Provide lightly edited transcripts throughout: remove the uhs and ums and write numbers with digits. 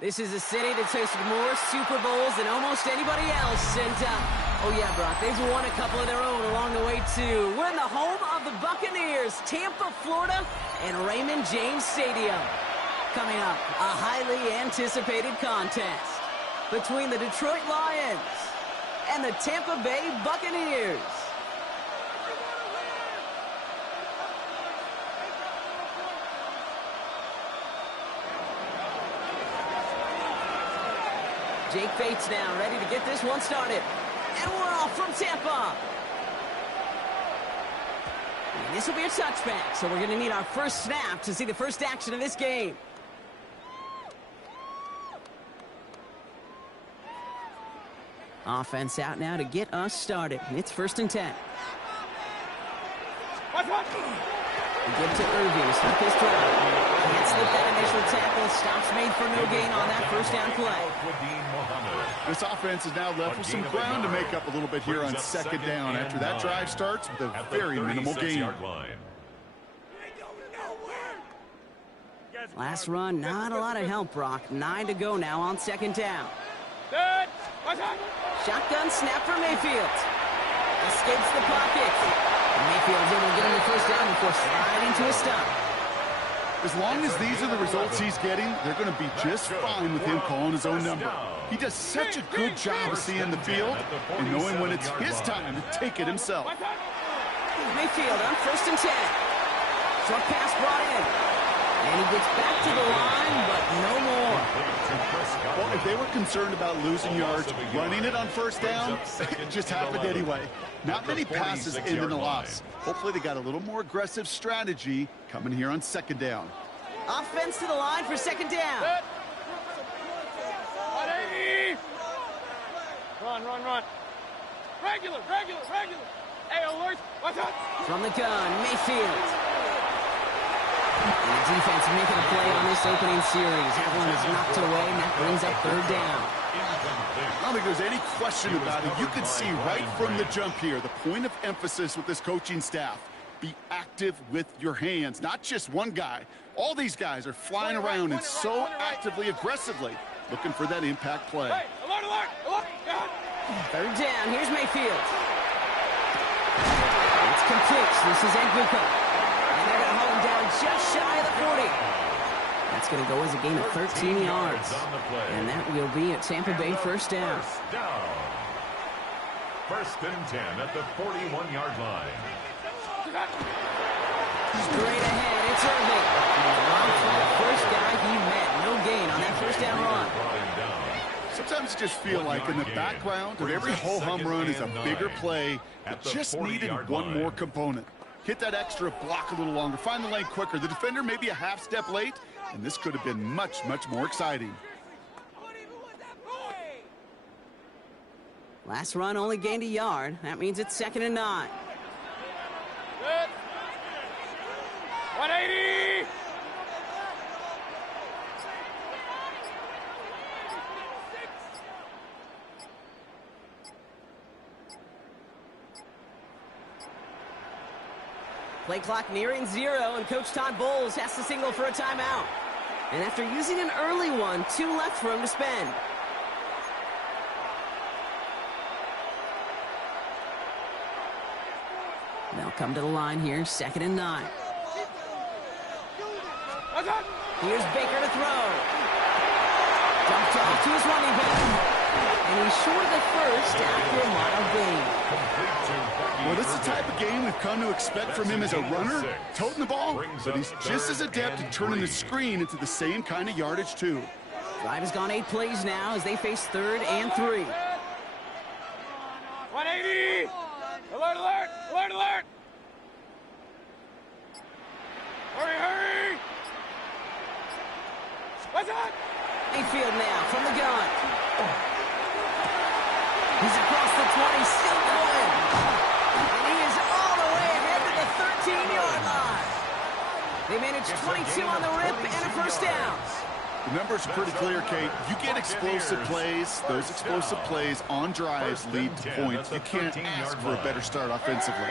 This is a city that's hosted more Super Bowls than almost anybody else. And, oh yeah, Brock, they've won a couple of their own along the way, too. We're in the home of the Buccaneers, Tampa, Florida, and Raymond James Stadium. Coming up, a highly anticipated contest between the Detroit Lions and the Tampa Bay Buccaneers. Jake Bates now ready to get this one started. And we're off from Tampa. And this will be a touchback, so we're going to need our first snap to see the first action of this game. Offense out now to get us started. It's 1st and 10. We give it to Irving to start this drive. Can't slip that initial tackle. Stops made for no gain on that first down play. This offense is now left with some ground to make up a little bit here on 2nd down after that drive starts with a very minimal gain. Last run, not a lot of help, Brock. 9 to go now on 2nd down. Shotgun snap for Mayfield. Escapes the pocket. Mayfield's able to get him the first down before sliding to a stop. As long as these are the results he's getting, they're going to be just fine with him calling his own number. He does such a good job of seeing the field and knowing when it's his time to take it himself. Mayfield on 1st and 10. Short pass brought in. And he gets back to the line, but no more. Well, if they were concerned about losing yards, running it on 1st down, it just happened anyway. Not many passes end in a loss. Hopefully they got a little more aggressive strategy coming here on 2nd down. Offense to the line for 2nd down. Run. Regular. Hey, alert. Watch out. From the gun, Mayfield. And the defense making a play on this opening series. That one is knocked away, and that brings up 3rd down. I don't think there's any question about it. You can see right from the jump here, the point of emphasis with this coaching staff. Be active with your hands, not just one guy. All these guys are flying around and so actively, aggressively looking for that impact play. Hey, alert. 3rd down, here's Mayfield. It's complete. This is Nguka. And they're going to hold him down just shy of the 40. That's going to go as a gain of 13 yards. And that will be a Tampa Bay 1st down. 1st and 10 at the 41-yard line. Straight ahead, it's Irving. Runs for the first guy he met. No gain on that 1st down run. Sometimes you just feel like in the background of every ho-hum run is a bigger play that just needed one more component. Hit that extra block a little longer. Find the lane quicker. The defender may be a half step late, and this could have been much, much more exciting. Last run only gained a yard. That means it's 2nd and 9. 180. Play clock nearing 0, and Coach Todd Bowles has to signal for a timeout. And after using an early one, 2 left for him to spend. They'll come to the line here, 2nd and 9. Here's Baker to throw. Dumped off to his running back. And he's short of the first after a mile gain. Well, this is the type of game we've come to expect from him as a runner, toting the ball, but he's just as adept at turning the screen into the same kind of yardage, too. Drive has gone 8 plays now as they face 3rd and 3. 180. Alert. Hurry. What's that? Mayfield now from the gun. He's across the 20, still going. And he is all the way ahead to the 13-yard line. They managed 22 on the rip and a 1st down. The numbers are pretty clear, Kate. You get explosive plays. Those explosive plays on drives lead to points. You can't ask for a better start offensively.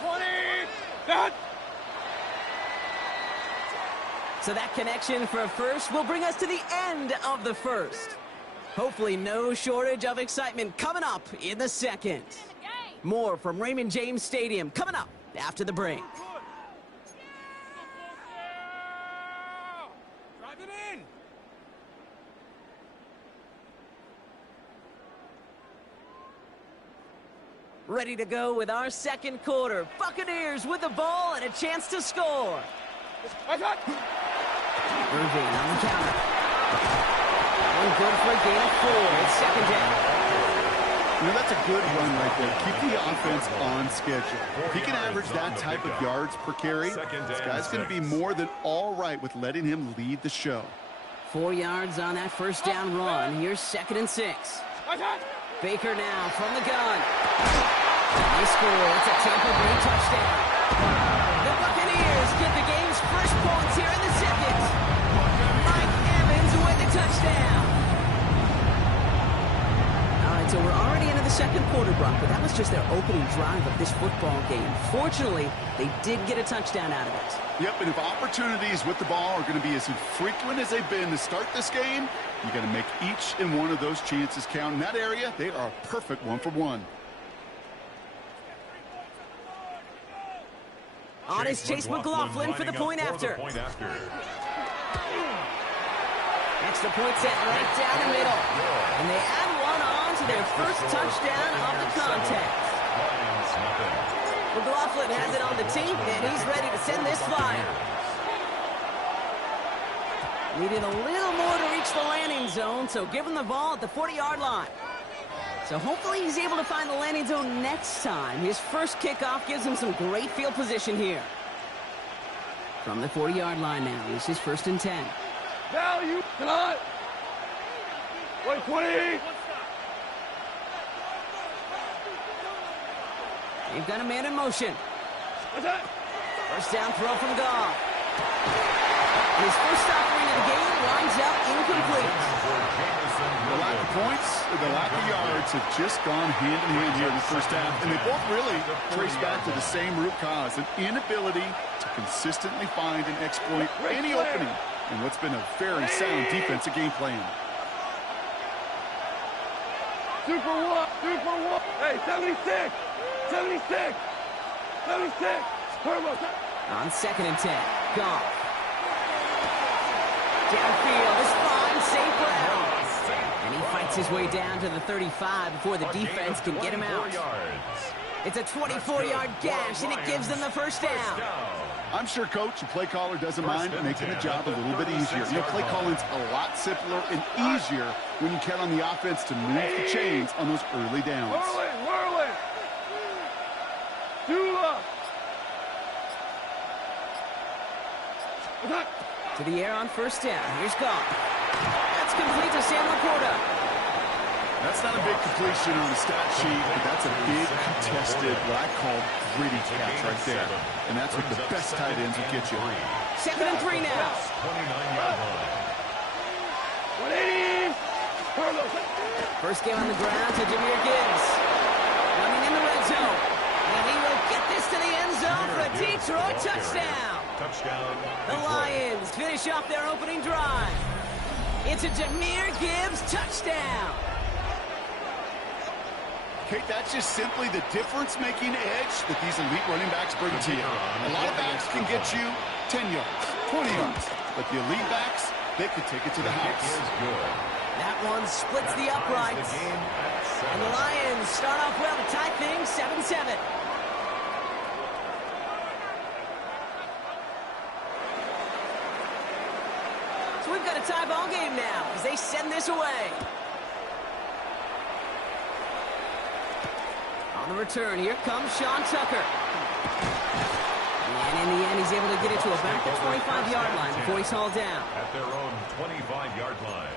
20. That. So that connection for a first will bring us to the end of the first. Hopefully no shortage of excitement coming up in the second. More from Raymond James Stadium coming up after the break. Drive it in. Ready to go with our second quarter. Buccaneers with the ball and a chance to score. Watch out. Irving on the counter. One good for a gain of 4. It's second down. You know, that's a good run right there. Keep the offense on schedule. If he can average that type of yards per carry, this guy's going to be more than all right with letting him lead the show. 4 yards on that first down run. Here's 2nd and 6. Watch out. Baker now from the gun. They score. It's a Tampa Bay touchdown. The Buccaneers get the game's first points here in the second. Mike Evans with the touchdown. All right, so we're already into the second quarter, Brock, but that was just their opening drive of this football game. Fortunately, they did get a touchdown out of it. Yep, and if opportunities with the ball are going to be as infrequent as they've been to start this game, you got to make each and one of those chances count. In that area, they are a perfect 1-for-1. On is Chase McLaughlin for the point after. Extra point set right down the middle. And they add one on to their first touchdown of the contest. McLaughlin has it on the team, and he's ready to send this flyer. Needed a little more to reach the landing zone, so give him the ball at the 40-yard line. So hopefully he's able to find the landing zone next time. His first kickoff gives him some great field position here. From the 40-yard line now, this is 1st and 10. Value. Tonight. 120. They've got a man in motion. What's that? First down throw from Goff. His first offering of the game winds up incomplete. The lack of points, the lack of yards have just gone hand in hand here in the first half, and they both really trace back to the same root cause, an inability to consistently find and exploit any opening in what's been a very sound defensive game plan. Super one. Super one. Hey, 76. 76. 76. Turbo. On 2nd and 10, Goff. Downfield is fine, safe route. And he fights his way down to the 35 before the defense can get him out. It's a 24-yard gash, and it gives them the first down. I'm sure coach and play caller doesn't mind making the job a little bit easier. You know, play calling's a lot simpler and easier when you count on the offense to move the chains on those early downs. Whirling. Dula. To the air on first down. Here's Goff. That's complete to Sam Laporta. That's not a big completion on the stat sheet, but that's a big contested, what I call gritty catch right there. And that's what the best tight ends will get you. 2nd and 3 now. 29-yard line. 180. First game on the ground to Jahmyr Gibbs. Running in the red zone. And he will get this to the end zone for a Detroit touchdown. Touchdown. The Lions finish off their opening drive. It's a Jahmyr Gibbs touchdown. Kate, that's just simply the difference-making edge that these elite running backs bring to you. A lot of backs can get you 10 yards, 20 yards, but the elite backs, they can take it to the house. That one splits the uprights. And the Lions start off well to tie things 7-7. So we've got a tie ball game now as they send this away. On the return, here comes Sean Tucker. And in the end, he's able to get it to about the 25-yard line before he's hauled down. At their own 25-yard line.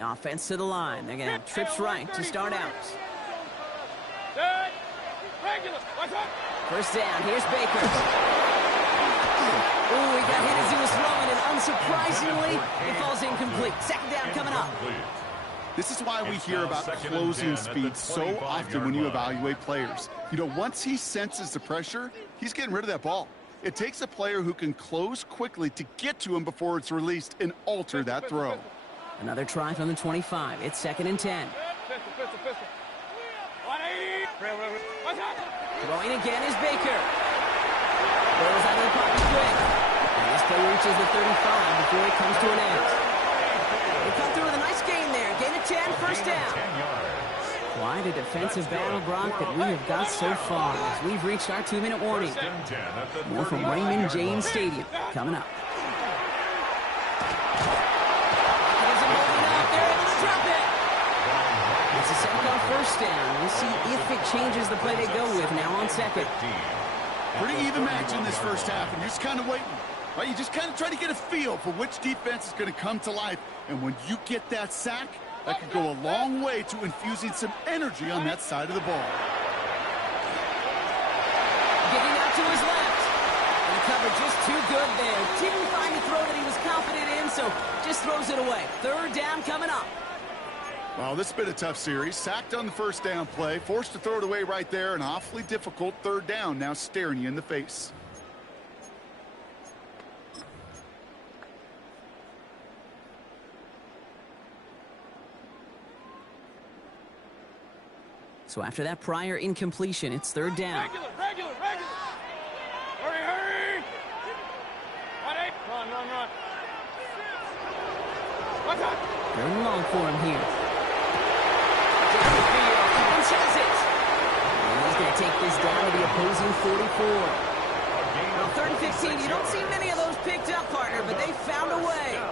Offense to the line. They're going to have trips right to start out. Regular. Watch out. First down. Here's Baker. Ooh, he got hit as he was throwing, and unsurprisingly, it falls incomplete. Second down coming up. This is why we It's hear now about 2nd and closing 10 at the speed so 25-yard often when you line. evaluate players. You know, once he senses the pressure, he's getting rid of that ball. It takes a player who can close quickly to get to him before it's released and alter that throw. Another try from the 25. It's 2nd and 10. Pistol. 180. Throwing again is Baker. Throws out of the pocket quick. And this play reaches the 35 before it comes to an end. They come through with a nice gain there. Gain of 10, first down. 10 yards. Quite a defensive battle, Brock, that we have got so far as we've reached our 2-minute warning. 1st and 10 at the More from 35-yard Raymond line. James Stadium coming up. Gives him holding up. They're able to drop it. It's a second on first down. We'll see if it changes the play they go with now on second. Pretty even match in this first half, and you're just kind of waiting. Right? You just kind of try to get a feel for which defense is going to come to life. And when you get that sack, that could go a long way to infusing some energy on that side of the ball. Getting out to his left. And the cover just too good there. Didn't find the throw that he was confident in, so just throws it away. 3rd down coming up. Well, this has been a tough series. Sacked on the first down play, forced to throw it away right there, an awfully difficult 3rd down now staring you in the face. So after that prior incompletion, it's 3rd down. Regular. Hurry. 180. Run. What's up? 3rd and long for him here. Downfield, Evans has it. And he's going to take this down to the opposing 44. Well, 3rd and 15, you don't see many of those picked up, partner, but they found a way.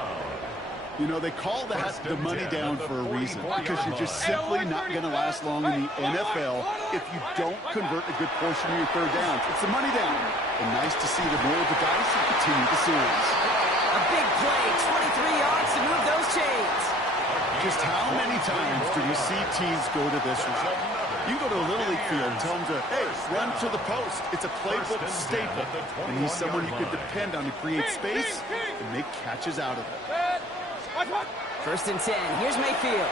You know, they call that the money down for a reason, because you're just simply not going to last long in the NFL if you don't convert a good portion of your 3rd downs. It's the money down. And nice to see the roll of the dice and continue the series. A big play, 23 yards to move those chains. Just how many times do we see teams go to this route? You go to a Little League field and tell them to, hey, run to the post. It's a playbook staple. And he's someone you can depend on to create space and make catches out of it. 1st and 10. Here's Mayfield.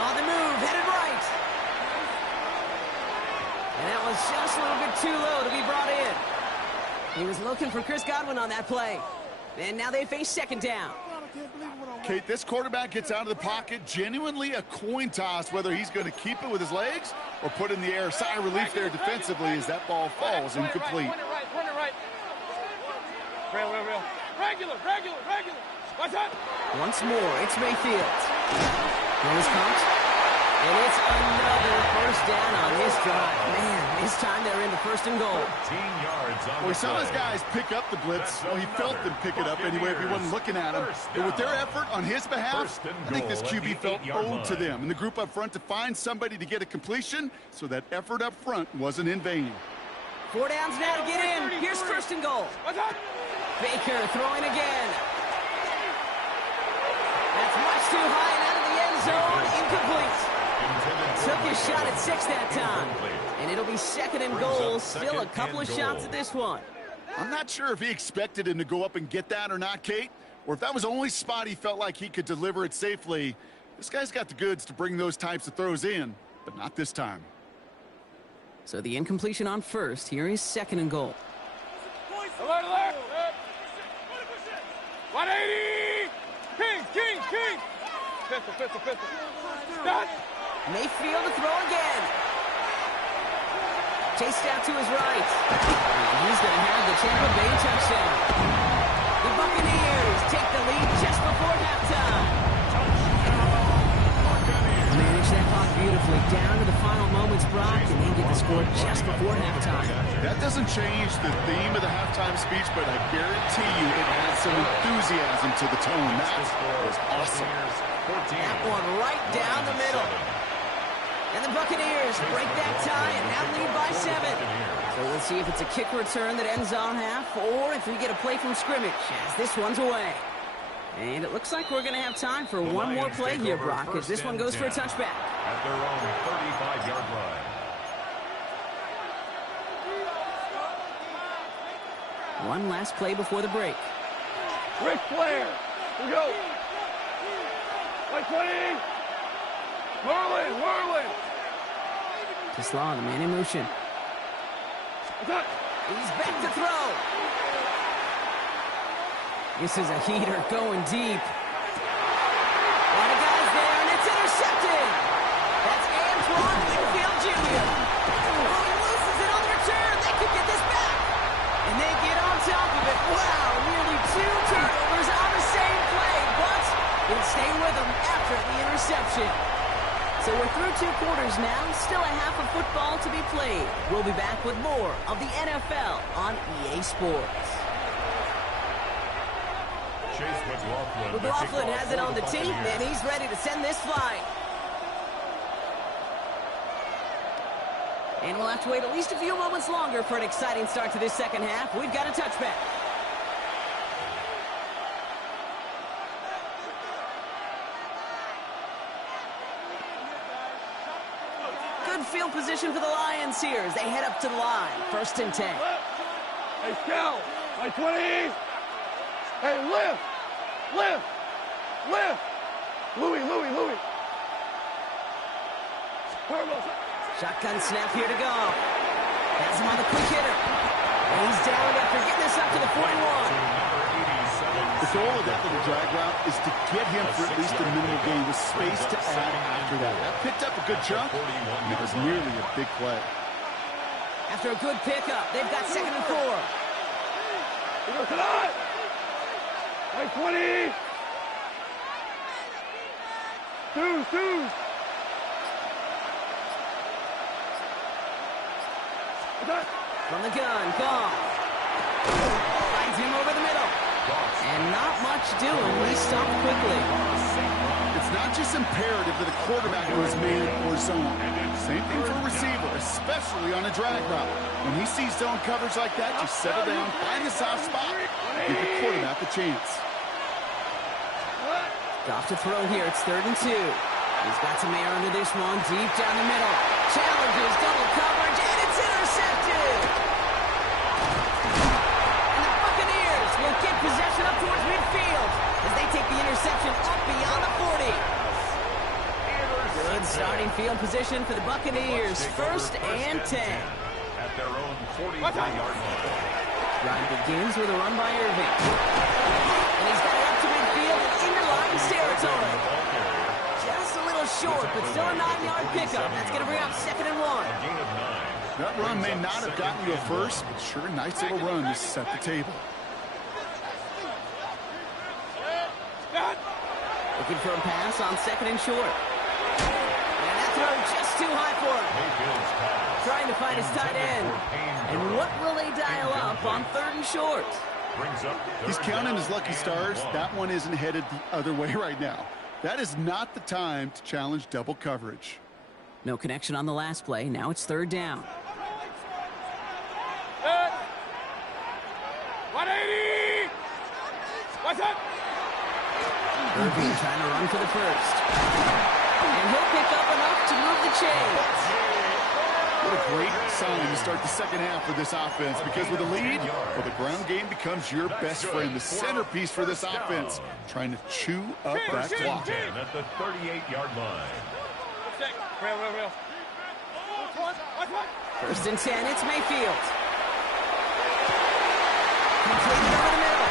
On the move, headed right. And that was just a little bit too low to be brought in. He was looking for Chris Godwin on that play. And now they face 2nd down. Kate, this quarterback gets out of the pocket, genuinely a coin toss whether he's going to keep it with his legs or put it in the air. Sigh of relief there defensively as that ball falls incomplete. Run it right. Real. Regular. What's up? Once more, it's Mayfield. Throws caught. And it's another first down on this drive. Man, this time they're into 1st and goal. 13 yards on Boy, the some of play. those guys pick up the blitz. Well, he felt them pick it up anyway if he wasn't looking at him. But with their effort on his behalf, I think this QB felt owed to them. And the group up front to find somebody to get a completion, so that effort up front wasn't in vain. 4 downs now to get in. Here's 1st and goal. What's up? Baker throwing again. That's much too high and out of the end zone. Incomplete. Took his shot at 6 that time. And it'll be 2nd and goal. Still a couple of shots at this one. I'm not sure if he expected him to go up and get that or not, Kate, or if that was the only spot he felt like he could deliver it safely. This guy's got the goods to bring those types of throws in, but not this time. So the incompletion on 1st. Here is 2nd and goal. Alert. 180. King. Pistol. Stop. Mayfield to throw again. Chased out to his right. And he's going to have the Tampa Bay touchdown. The Buccaneers take the lead just before halftime. Manage that clock beautifully down to the final moments, Brock, and then get the score just before halftime. That doesn't change the theme of the halftime speech, but I guarantee you it adds some enthusiasm to the tone. That was awesome. That one right down the middle. And the Buccaneers break that tie and now lead by 7. So we'll see if it's a kick return that ends on half or if we get a play from scrimmage as this one's away. And it looks like we're going to have time for one more play here, Brock, as this one goes for a touchback. At their own 35-yard line. One last play before the break. Ric Flair. Here we go. Like 20. Whirling. Just law, the man in motion. He's back to throw. This is a heater going deep. A lot of guys there, and it's intercepted. That's Antoine Winfield Jr. Oh, he loses it on the return. They could get this back. And they get on top of it. Wow, nearly 2 turnovers on the same play, but it'll stay with them after the interception. So we're through 2 quarters now. Still a half of football to be played. We'll be back with more of the NFL on EA Sports. Chase McLaughlin has it on the team, and he's ready to send this flying. And we'll have to wait at least a few moments longer for an exciting start to this second half. We've got a touchback. Good field position for the Lions here as they head up to the line. 1st and 10. Hey, Scout. Like 20. Hey, lift. Louis. Shotgun snap here to go. Has him on the quick hitter. And he's down after getting this up to the 41. The goal of that little drag route is to get him for at least a minimal gain with space to add after that. That picked up a good chunk, and it was nearly a big play. After a good pickup, they've got 2nd and 4. Like 20. Two. From the gun, Goff. Finds him over the middle. And not much doing. He stopped quickly. It's not just imperative that a quarterback goes man or zone. Same thing for a receiver, especially on a drag route. When he sees zone coverage like that, just settle down, find a soft spot, and give the quarterback a chance. Goff to throw here. It's 3rd and 2. He's got some air under this one, deep down the middle. Challenges, double coverage, and it's intercepted. And the Buccaneers will get possession up towards midfield as they take the interception up beyond the 40. Good starting field position for the Buccaneers. 1st and 10. At their own 43-yard line. Drive begins with a run by Irving. And he's got it up to midfield and into Lions territory. Just a little short, but still a 9-yard pickup. That's going to bring up 2nd and 1. That run may not have gotten you a first, but sure, nice little run to set the table. Looking for a pass on 2nd and short. And that throw just too high for him. Trying to find his tight end. And what will they dial up on 3rd and short? He's counting his lucky stars. That one isn't headed the other way right now. That is not the time to challenge double coverage. No connection on the last play. Now it's 3rd down. 180. What's up? Irving trying to run for the first. And he'll pick up enough to move the chains. What a great sign to start the second half for this offense, because with a lead, well, the ground game becomes your best friend, the centerpiece for this offense, trying to chew up that clock. At the 38-yard line. Real. 1st and 10, it's Mayfield. Completed over the middle.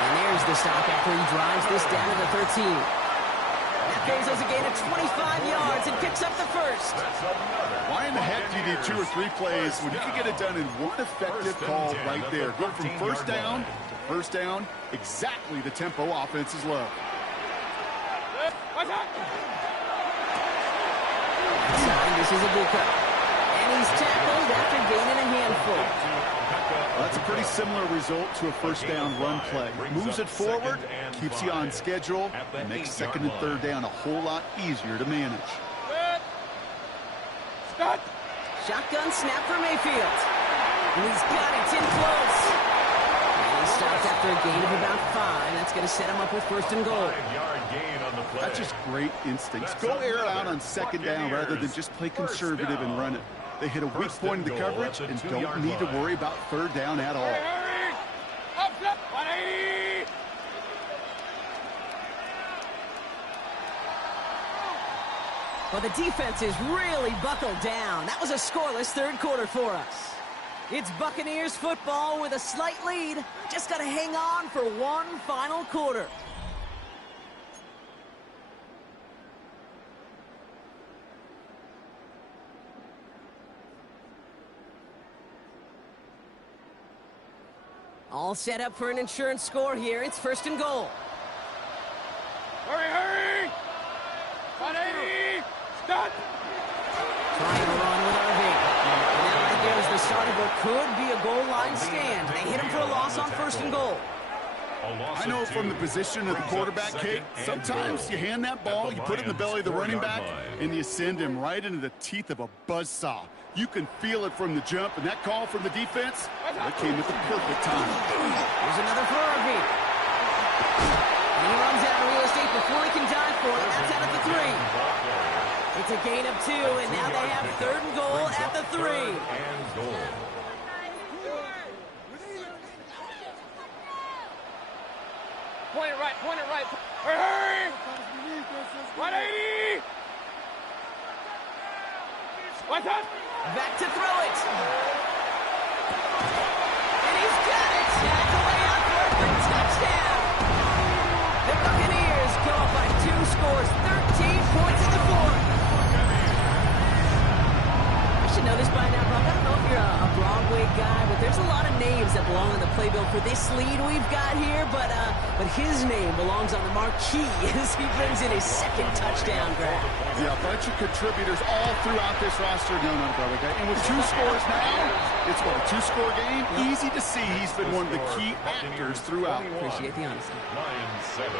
And there's the stop after he drives this down to the 13. That goes as a gain of 25 yards and picks up the first. Why in the heck do you need 2 or 3 plays when you can get it done in one effective call right there? Go from 1st down to 1st down, exactly the tempo offenses love. This is a Ibuka. And he's tackled after gaining a handful. That's a pretty similar result to a 1st down run play. Moves it forward, keeps you on schedule, and makes 2nd and 3rd down a whole lot easier to manage. Shotgun snap for Mayfield. And he's got it. It's in close. And he stopped after a gain of about 5. That's going to set him up with 1st and goal. That's just great instincts. Go air it out on 2nd down rather than just play conservative and run it. They hit a weak point in the coverage and don't need to worry about 3rd down at all. Up, 180. Well, the defense is really buckled down. That was a scoreless third quarter for us. It's Buccaneers football with a slight lead. Just got to hang on for one final quarter. All set up for an insurance score here. It's first and goal. Hurry, hurry! 180! Stop! Trying to run with Irving. And now right there is the start of what could be a goal line stand. They hit him for a loss on first and goal. I know from the position of the quarterback kick, sometimes you hand that ball, you put it in the belly of the running back, and you send him right into the teeth of a buzzsaw. You can feel it from the jump, and that call from the defense, that came at the perfect time. Here's another for Irving. And he runs out of real estate before he can dive for it. That's out at the 3. It's a gain of 2, and now they have third and goal at the 3. Point it right, point it right. Hurry, hurry! 180! What's up? Back to throw it. And he's got it. That's a way out for a touchdown. The Buccaneers go up by 2 scores, 13 points in the fourth. I should know this by now, Buck. I don't know if you're a Broadway guy, but there's a lot of names that belong on the playbill for this lead we've got here, but his name belongs on the marquee as he brings in his second touchdown grab. Yeah, a bunch of contributors all throughout this roster. No, Broadway guy. And with 2 scores now, it's what, a 2-score game? Easy to see he's been one of the key actors throughout. Appreciate the honesty. Line 7.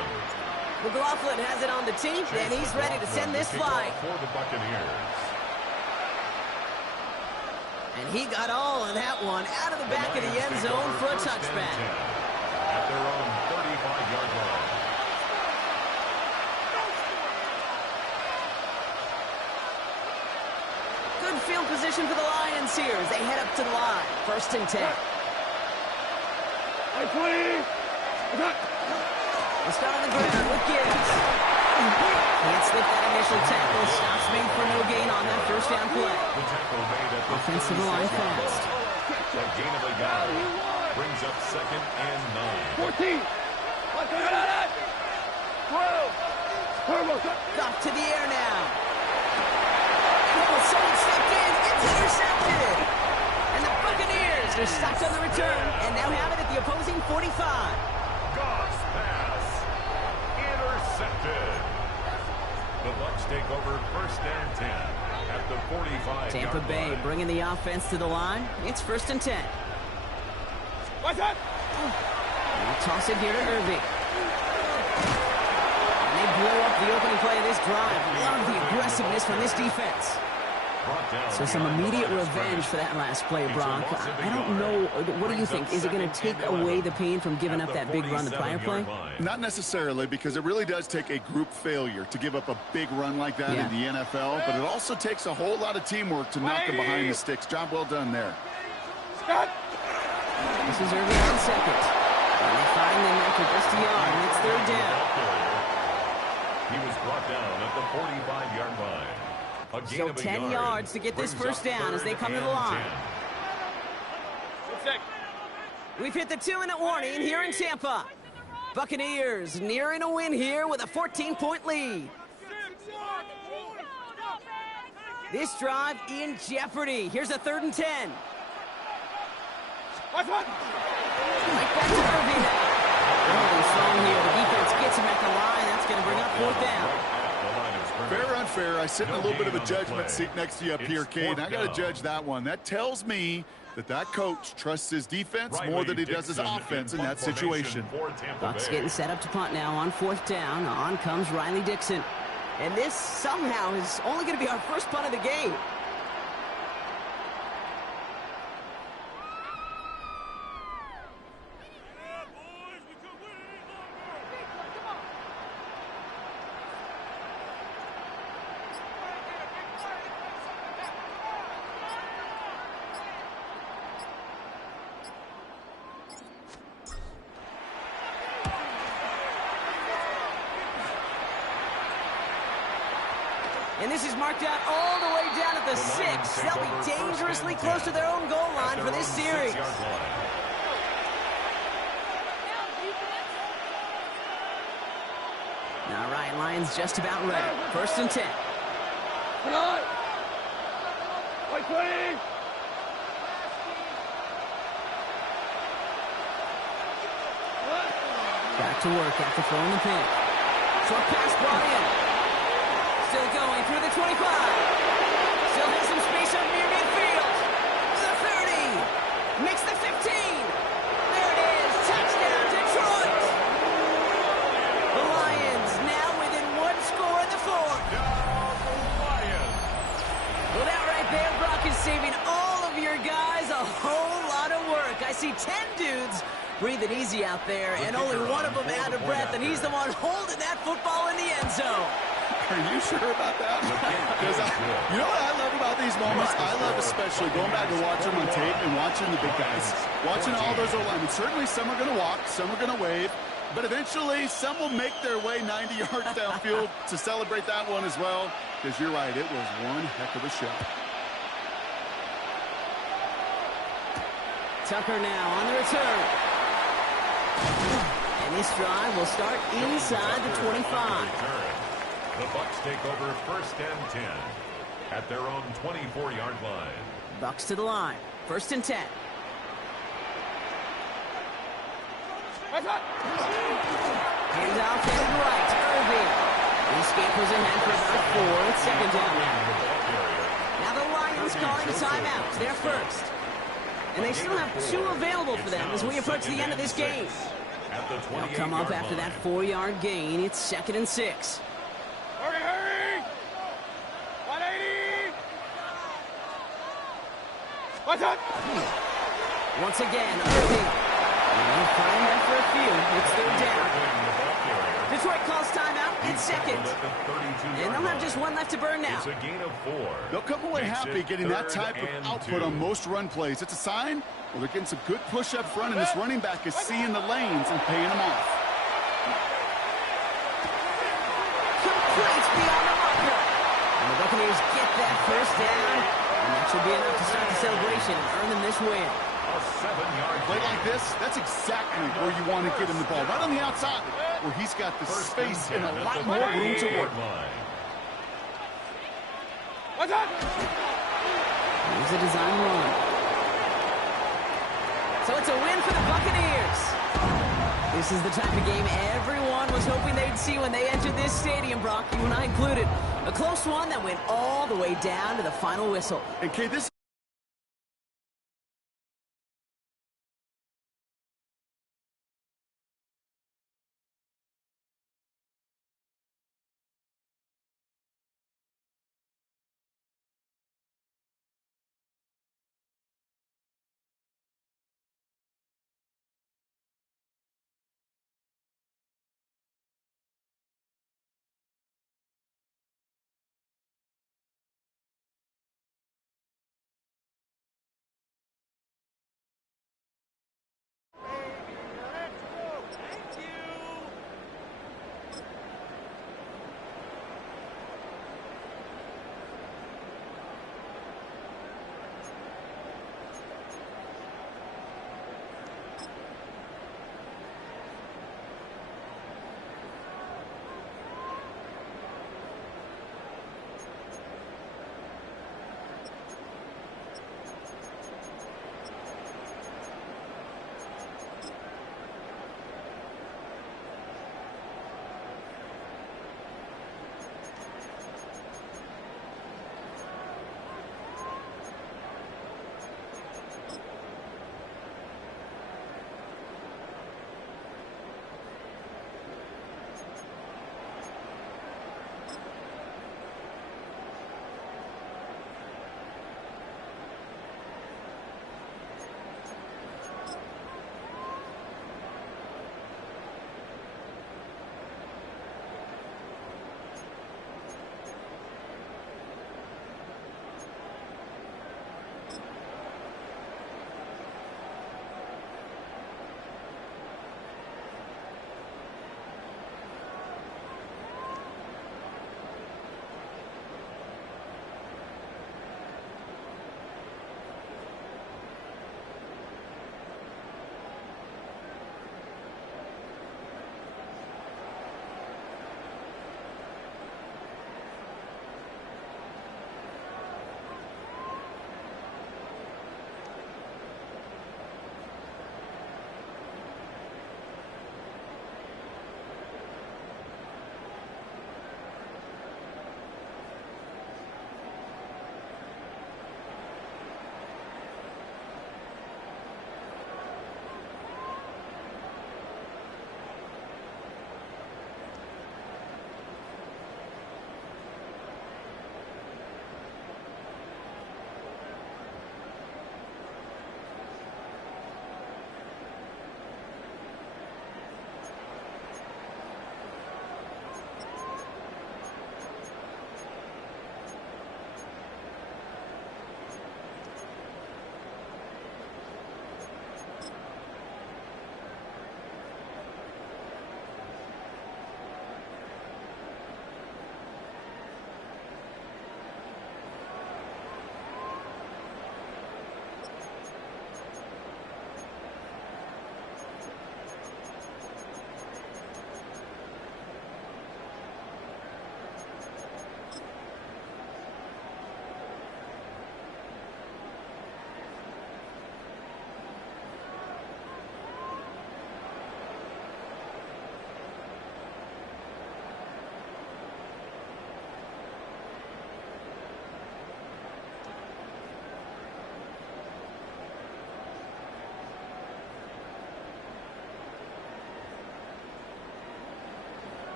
McLaughlin has it on the tee, and he's ready to send this flying. For the Buccaneers. And he got all of that one out of the back of the end zone for a touchback. At their own 35-yard line. Good field position for the Lions here as they head up to the line. First and 10. 20! They start on the ground with Gibbs. Can't slip that initial tackle. Stops made for no gain on that first down play. Offensive line fast. A gain of a yard brings up second and 9. 14! 12! Off to the air now. Oh, someone stepped in. It's intercepted. And the Buccaneers are stopped on the return and now have it at the opposing 45. Goss pass. Intercepted. The Bucs take over first and 10 at the 45. Tampa Bay bringing the offense to the line. It's first and 10. What's up? They toss it here to Irving. And they blow up the opening play of this drive. Love the aggressiveness from this defense. So some immediate revenge for that last play, Brock. I don't know. What do you think? Is it going to take away the pain from giving up that big run the prior play? Not necessarily, because it really does take a group failure to give up a big run like that in the NFL, but it also takes a whole lot of teamwork to knock them behind the sticks. Job well done there. Scott! This is Irving on second. And they find them after just a yard, and it's third down. He was brought down at the 45-yard line. So 10 yards to get this first down as they come to the line. We've hit the 2-minute warning here in Tampa. Buccaneers nearing a win here with a 14-point lead. This drive in jeopardy. Here's a 3rd and 10. Watch one! Right back to Irving. Early strong here. The defense gets him at the line. That's going to bring up 4th down. Fair or unfair, I sit in a little bit of a judgment seat next to you up here, Cade. I got to judge that one. That tells me that coach trusts his defense more than he does his offense in that situation. Bucs getting set up to punt now on 4th down. On comes Riley Dixon. And this somehow is only going to be our first punt of the game. And this is marked out all the way down at the 6. They'll be dangerously close to their own goal line for this series. All right, Lions just about ready. 1st and 10. Come on! Wait, please! Back to work after throwing the pin. Short pass brought in. Still going through the 25. Still has some space up near midfield. The 30. Makes the 15. There it is. Touchdown, Detroit. The Lions now within 1 score in the 4th. Well, that right there, Brock, is saving all of your guys a whole lot of work. I see 10 dudes breathing easy out there, and only one of them out of breath, and he's the one holding that football in the end zone. Are you sure about that? Because you know what I love about these moments? I love especially going back and watching them on tape and watching the big guys. Watching all those O-linemen. Certainly some are going to walk, some are going to wave, but eventually some will make their way 90 yards downfield to celebrate that one as well. Because you're right, it was one heck of a show. Tucker now on the return. And this drive will start inside the 25. The Bucs take over 1st and 10 at their own 24-yard line. Bucs to the line. 1st and 10. Hands off headed right. Irving. He scampers ahead for about 4 with 2nd down. Now the Lions calling a timeout. They're first. And they still have 2 available for them as we approach the end of this game. They'll come up after that 4-yard gain. It's 2nd and 6. Hurry, hurry! 180! What's up? Once again, Irving. And they'll find that for a few. It's 3rd down. Detroit calls timeout. It's 2nd. And they'll have just 1 left to burn now. It's a gain of 4. They'll come away happy getting that type of output on most run plays. It's a sign, well, they're getting some good push up front, and this running back is seeing the lanes and paying them off. Complete beyond the marker. And the Buccaneers get that 1st down. And that should be enough to start the celebration and earn them this win. A 7-yard Play like this, that's exactly where you want to get him the ball. Right on the outside, where he's got the space and a lot more room to work. What's up? Here's a design run. So it's a win for the Buccaneers. This is the type of game everyone was hoping they'd see when they entered this stadium, Brock, you and I included. A close one that went all the way down to the final whistle. And Kay, this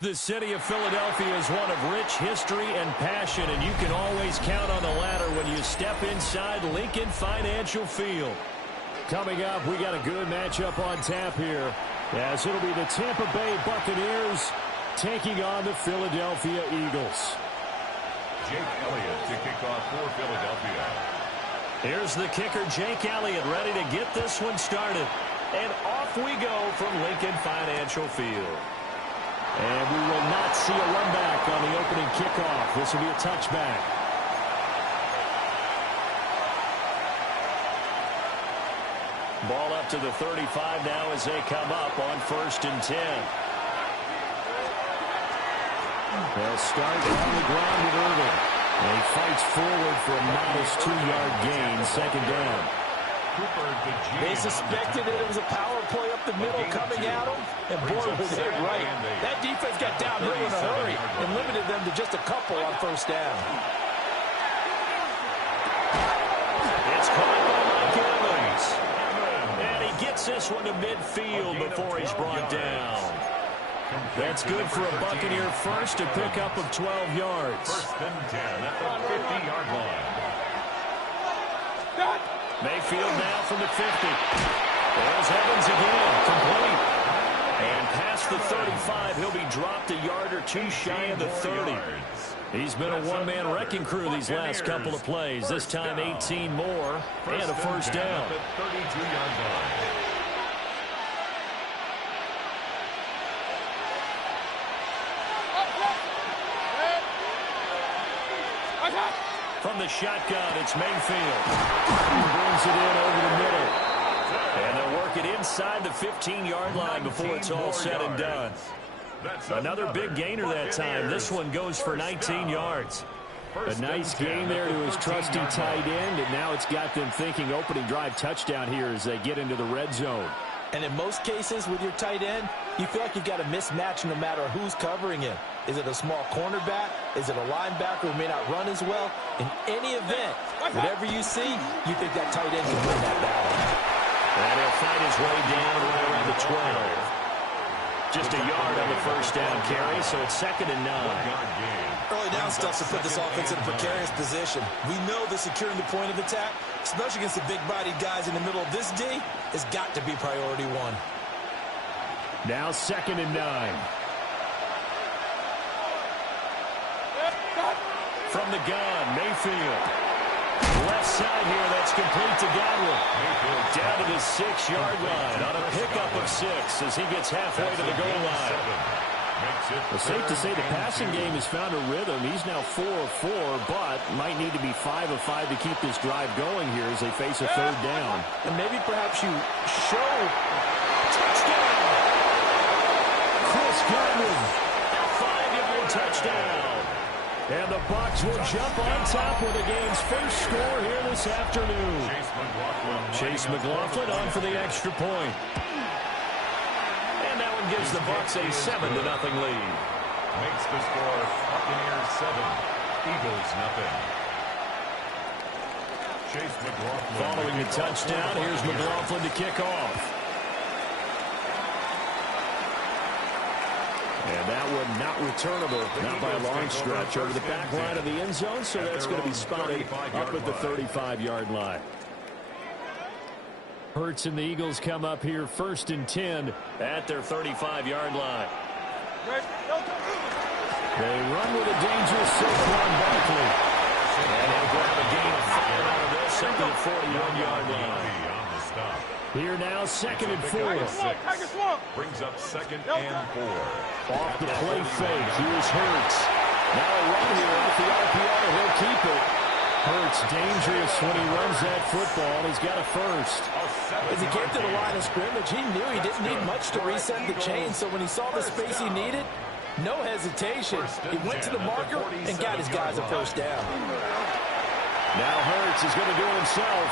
The city of Philadelphia is one of rich history and passion, and you can always count on the ladder when you step inside Lincoln Financial Field. Coming up, we got a good matchup on tap here, as it'll be the Tampa Bay Buccaneers taking on the Philadelphia Eagles. Jake Elliott to kick off for Philadelphia. Here's the kicker, Jake Elliott, ready to get this one started. And off we go from Lincoln Financial Field. And we will not see a run back on the opening kickoff. This will be a touchback. Ball up to the 35 now as they come up on 1st and 10. They'll start on the ground with Irvin. And he fights forward for a modest 2-yard gain, 2nd down. They suspected that it was a power play up the middle coming at them, and boy, was it right. That defense got downhill in a hurry and limited them to just a couple on 1st down. It's caught by Mike Evans. And he gets this one to midfield before he's brought down. That's good for a Buccaneer first, to pick up of 12 yards. 1st and 10 at the 50-yard line. Mayfield now from the 50. There's Evans again, complete. And past the 35, he'll be dropped a yard or two shy of the 30. He's been a one-man wrecking crew these last couple of plays. This time 18 more and a 1st down. 32-yard line. From the shotgun, it's Mayfield. He brings it in over the middle. And they'll work it inside the 15-yard line before it's all said and done. Another big gainer that time. This one goes for 19 yards. A nice gain there to his trusty tight end, and now it's got them thinking opening drive touchdown here as they get into the red zone. And in most cases with your tight end, you feel like you've got a mismatch no matter who's covering him. Is it a small cornerback? Is it a linebacker who may not run as well? In any event, whatever you see, you think that tight end can win that battle. And he'll find his way down right around the 12. Just a yard on the 1st down carry, so it's 2nd and 9. Early down stuff to put this offense in a precarious position. We know that securing the point of attack, especially against the big-bodied guys in the middle of this D, has got to be priority one. Now 2nd and 9. From the gun, Mayfield. Left side here, that's complete to Godwin. Down to the 6-yard line on a pickup of 6 as he gets halfway to the goal line. Well, safe to say the passing game has found a rhythm. He's now 4 of 4, but might need to be 5 of 5 to keep this drive going here as they face a 3rd down. And maybe perhaps you show touchdown. Chris Godwin, a 5-yard touchdown. And the Bucs will jump on top with the game's first score here this afternoon. Chase McLaughlin on for the extra point. And that one gives the Bucs a 7-0 lead. Makes the score Buccaneers 7, Eagles 0. Chase McLaughlin. Following the touchdown, here's McLaughlin to kick off. And that one not returnable, not by a long stretch, over the back line of the end zone, so that's going to be spotted up at the 35-yard line. Hurts and the Eagles come up here 1st and 10 at their 35-yard line. They run with a dangerous Saquon Barkley. And they'll grab a gain of 5 out of this up to the 41-yard line. Here now, 2nd and 4. Brings up 2nd and 4. Off the play fake, here's Hurts. Now a run here off the RPO, he'll keep it. Hurts dangerous when he runs that football. He's got a first. As he came to the line of scrimmage, he knew he didn't need much to reset the chain, so when he saw the space he needed, no hesitation. He went to the marker and got his guys a 1st down. Now Hurts is going to do it himself.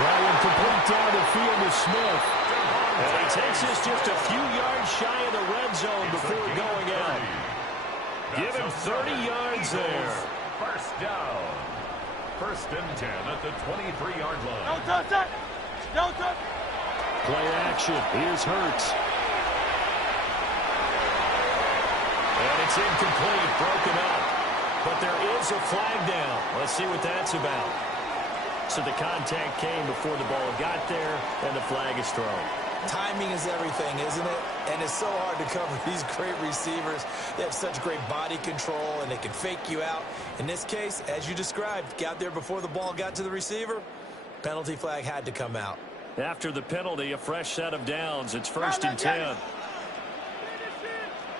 That one complete down the field to Smith. And he takes us just a few yards shy of the red zone before going out. Give him 30 yards there. 1st down. 1st and 10 at the 23-yard line. Don't touch it! Don't touch it! Play action. Here's Hurts. And it's incomplete, broken up. But there is a flag down. Let's see what that's about. So the contact came before the ball got there, and the flag is thrown. Timing is everything, isn't it? And it's so hard to cover these great receivers. They have such great body control, and they can fake you out. In this case, as you described, got there before the ball got to the receiver. Penalty flag had to come out. After the penalty, a fresh set of downs. It's 1st and 10.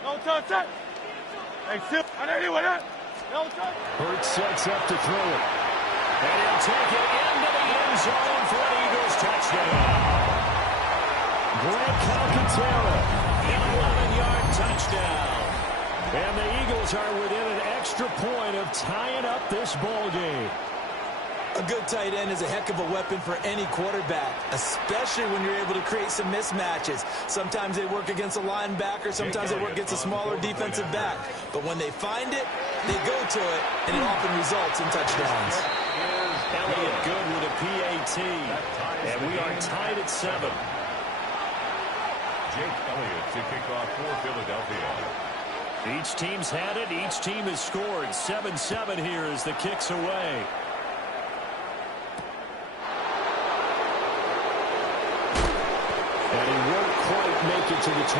No touch. Hey, Sil, I know you with it. No touch. Hurts sets up to throw it. And he'll take it into the end zone for an Eagles touchdown. Greg Calcaterra, an 11-yard touchdown. And the Eagles are within an extra point of tying up this ball game. A good tight end is a heck of a weapon for any quarterback, especially when you're able to create some mismatches. Sometimes they work against a linebacker, sometimes they work against a smaller defensive back. But when they find it, they go to it, and it often results in touchdowns. Elliott good with a PAT, and we are tied at 7. Jake Elliott to kick off for Philadelphia. Each team's had it. Each team has scored. 7-7 here as the kick's away. And he won't quite make it to the 25.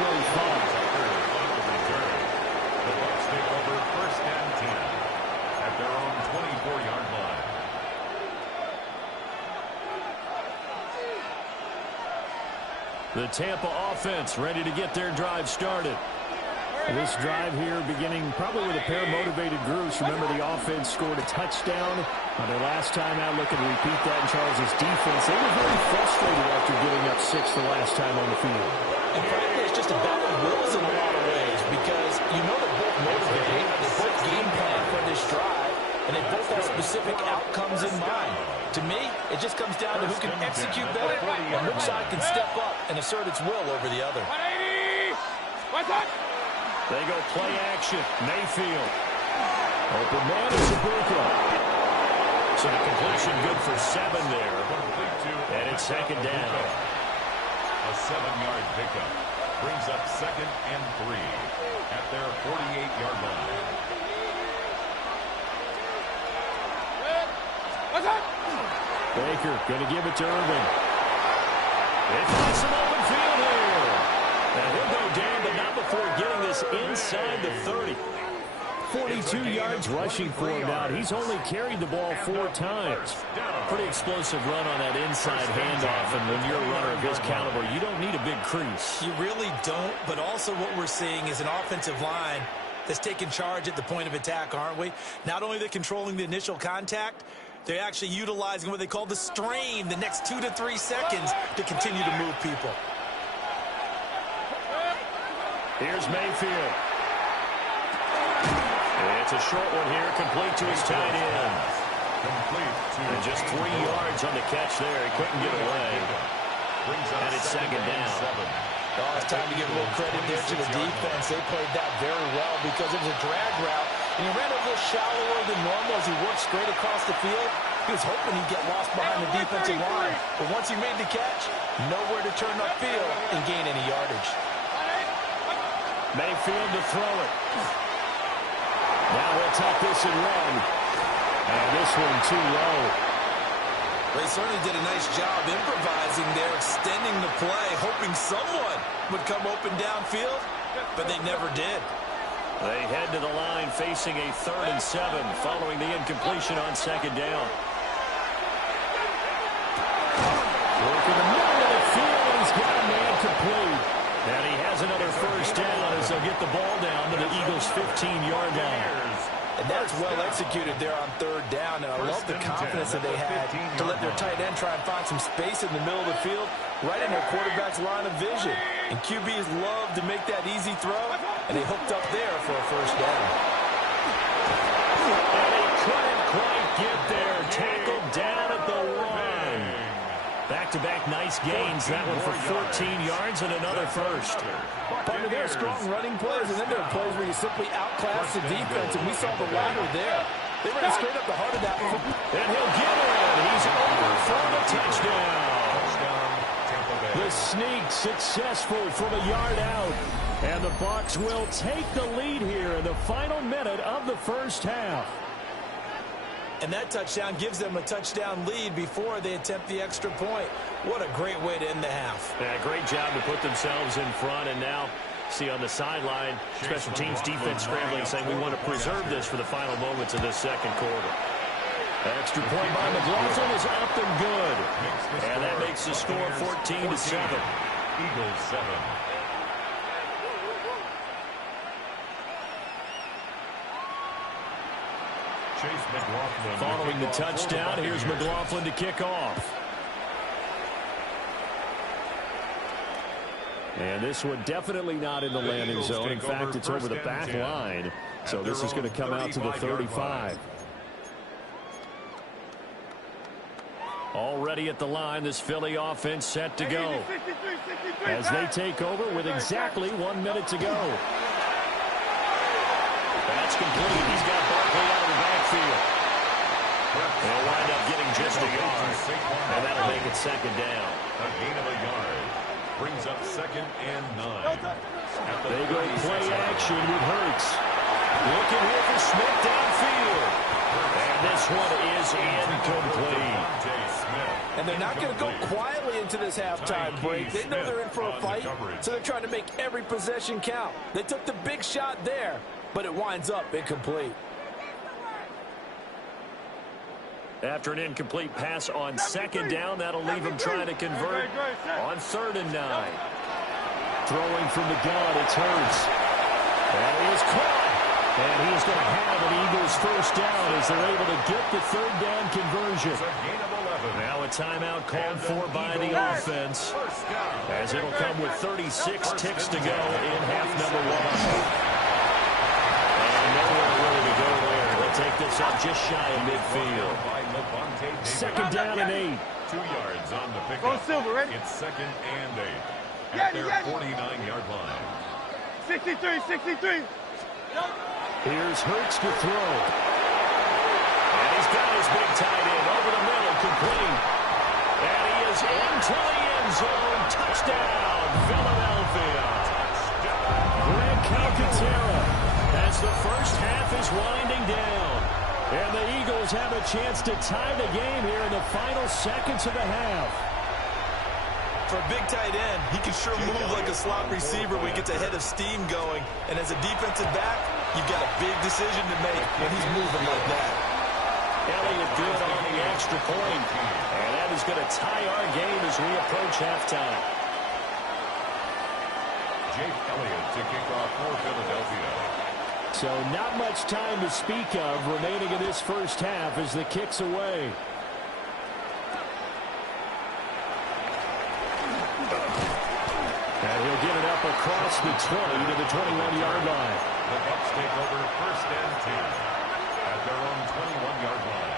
The Bucs take over 1st and 10 at their own 24-yard line. The Tampa offense ready to get their drive started. This drive here beginning probably with a pair of motivated groups. Remember, the offense scored a touchdown on their last time out. Looking to repeat that in Charles' defense. They were very frustrated after giving up 6 the last time on the field. And frankly, it's just a battle of wills in a lot of ways because you know they're both motivated, they both game plan for this drive, and they both have specific outcomes in mind. To me, it just comes down to who can execute better and which side can step up and assert its will over the other. 180. What's that? They go play action. Mayfield. Open man is Ibuka. So the completion good for 7 there. And it's 2nd down. A 7-yard pickup brings up 2nd and 3 at their 48-yard line. What's that? Baker going to give it to Irvin. They find some open field here. And he'll go down, but not before getting this inside the 30. 42 yards rushing for him now. He's only carried the ball 4 times. Pretty explosive run on that inside handoff, and when you're a runner of his caliber, you don't need a big crease. You really don't, but also what we're seeing is an offensive line that's taking charge at the point of attack, aren't we? Not only are they controlling the initial contact, they're actually utilizing what they call the strain, the next 2 to 3 seconds to continue to move people. Here's Mayfield. It's a short one here, complete to his tight end. And just 3 yards on the catch there. He couldn't get away. And it's 2nd down. Oh, it's time to give a little credit there to the defense. They played that very well because it was a drag route, and he ran a little shallower than normal as he worked straight across the field. He was hoping he'd get lost behind the defensive line. But once he made the catch, nowhere to turn upfield and gain any yardage. Mayfield to throw it. Now he'll tuck this and run. And this one too low. They certainly did a nice job improvising there, extending the play, hoping someone would come open downfield, but they never did. They head to the line facing a 3rd and 7 following the incompletion on 2nd down. Work in the middle of the field, and he's got a man complete. And he has another 1st down as they'll get the ball down to the Eagles' 15-yard line. And that's well executed there on 3rd down. And I love the confidence that they had to let their tight end try and find some space in the middle of the field, right in their quarterback's line of vision. And QBs love to make that easy throw, and they hooked up there for a 1st down. And he couldn't quite get there. Tackled down at the 1. Back-to-back nice gains. That one for 14 yards and another 1st. Part of their strong running plays, and then there are plays where you simply outclass the defense, and we saw the latter there. They ran straight up the heart of that one. And he'll get it. He's over for the touchdown. The The sneak successful from a yard out. And the Bucs will take the lead here in the final minute of the first half. And that touchdown gives them a touchdown lead before they attempt the extra point. What a great way to end the half. Yeah, great job to put themselves in front. And now, see on the sideline, special teams defense scrambling, saying we want to preserve this for the final moments of this second quarter. Extra point by McLaughlin is up and good. And that makes the score 14-7. Eagles 7. Following the touchdown, here's McLaughlin to kick off. And this one definitely not in the landing zone. In fact, it's over the back line. So this is going to come out to the 35. Already at the line, this Philly offense set to go. As they take over with exactly 1 minute to go. That's complete. He's got Barkley out of the backfield. They'll wind up getting just a yard. And that'll make it second down. A gain of a yard. Brings up 2nd and 9. They go play action with Hurts. Looking here for Smith downfield. And this one is incomplete. And they're not going to go quietly into this halftime break. They know they're in for a fight, so they're trying to make every possession count. They took the big shot there, but it winds up incomplete. After an incomplete pass on second down, that'll leave him trying to convert on 3rd and 9. Throwing from the gun, it's Hurts. And he is caught. And he's going to have an Eagles first down as they're able to get the 3rd down conversion. Now a timeout called for by the offense, as it'll come with 36 ticks to go in half number 1. And nowhere really to go there. They'll take this up just shy of midfield. 2nd down and 8. 2 yards on the pickup. Go Silver, ready? It's 2nd and 8 at their 49-yard line. 63. Here's Hurts to throw. And he's got his big tight end over the middle, complete. And he is into the end zone. Touchdown, Philadelphia. Greg Calcaterra as the first half is winding down. And the Eagles have a chance to tie the game here in the final seconds of the half. For a big tight end, he can sure move like a slot receiver when he gets a head of steam going. And as a defensive back, you've got a big decision to make when he's moving like that. Elliott good on the extra point. And that is going to tie our game as we approach halftime. Jake Elliott to kick off for Philadelphia. So not much time to speak of remaining in this first half as the kick's away. And he'll get it up across the 20 to the 21-yard line. The Bucs take over 1st and 10 at their own 21-yard line.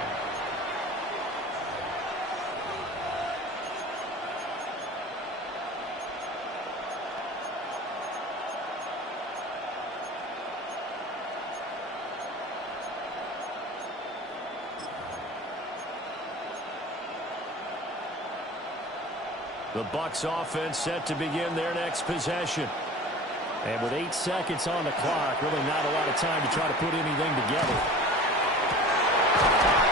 The Bucs offense set to begin their next possession. And with 8 seconds on the clock, really not a lot of time to try to put anything together.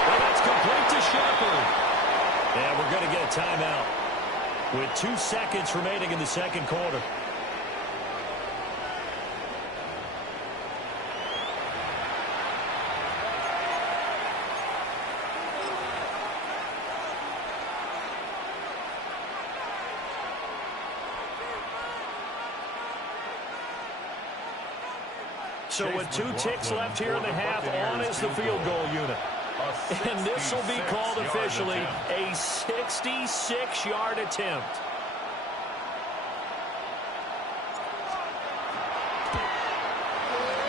And that's complete to Shepard. And we're going to get a timeout with 2 seconds remaining in the second quarter. So with 2 ticks left here in the half, on is the field goal unit. And this will be called officially a 66-yard attempt.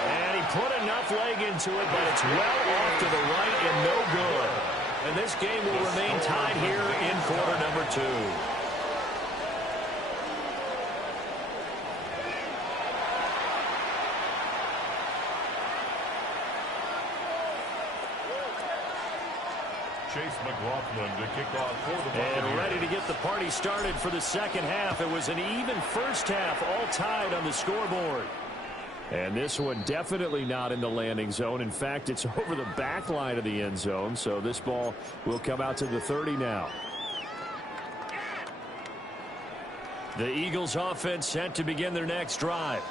And he put enough leg into it, but it's well off to the right and no good. And this game will remain tied here in quarter number 2. Chase McLaughlin to kick off for the Buccaneers. And ready to get the party started for the second half. It was an even first half, all tied on the scoreboard. And this one definitely not in the landing zone. In fact, it's over the back line of the end zone. So this ball will come out to the 30 now. The Eagles offense set to begin their next drive.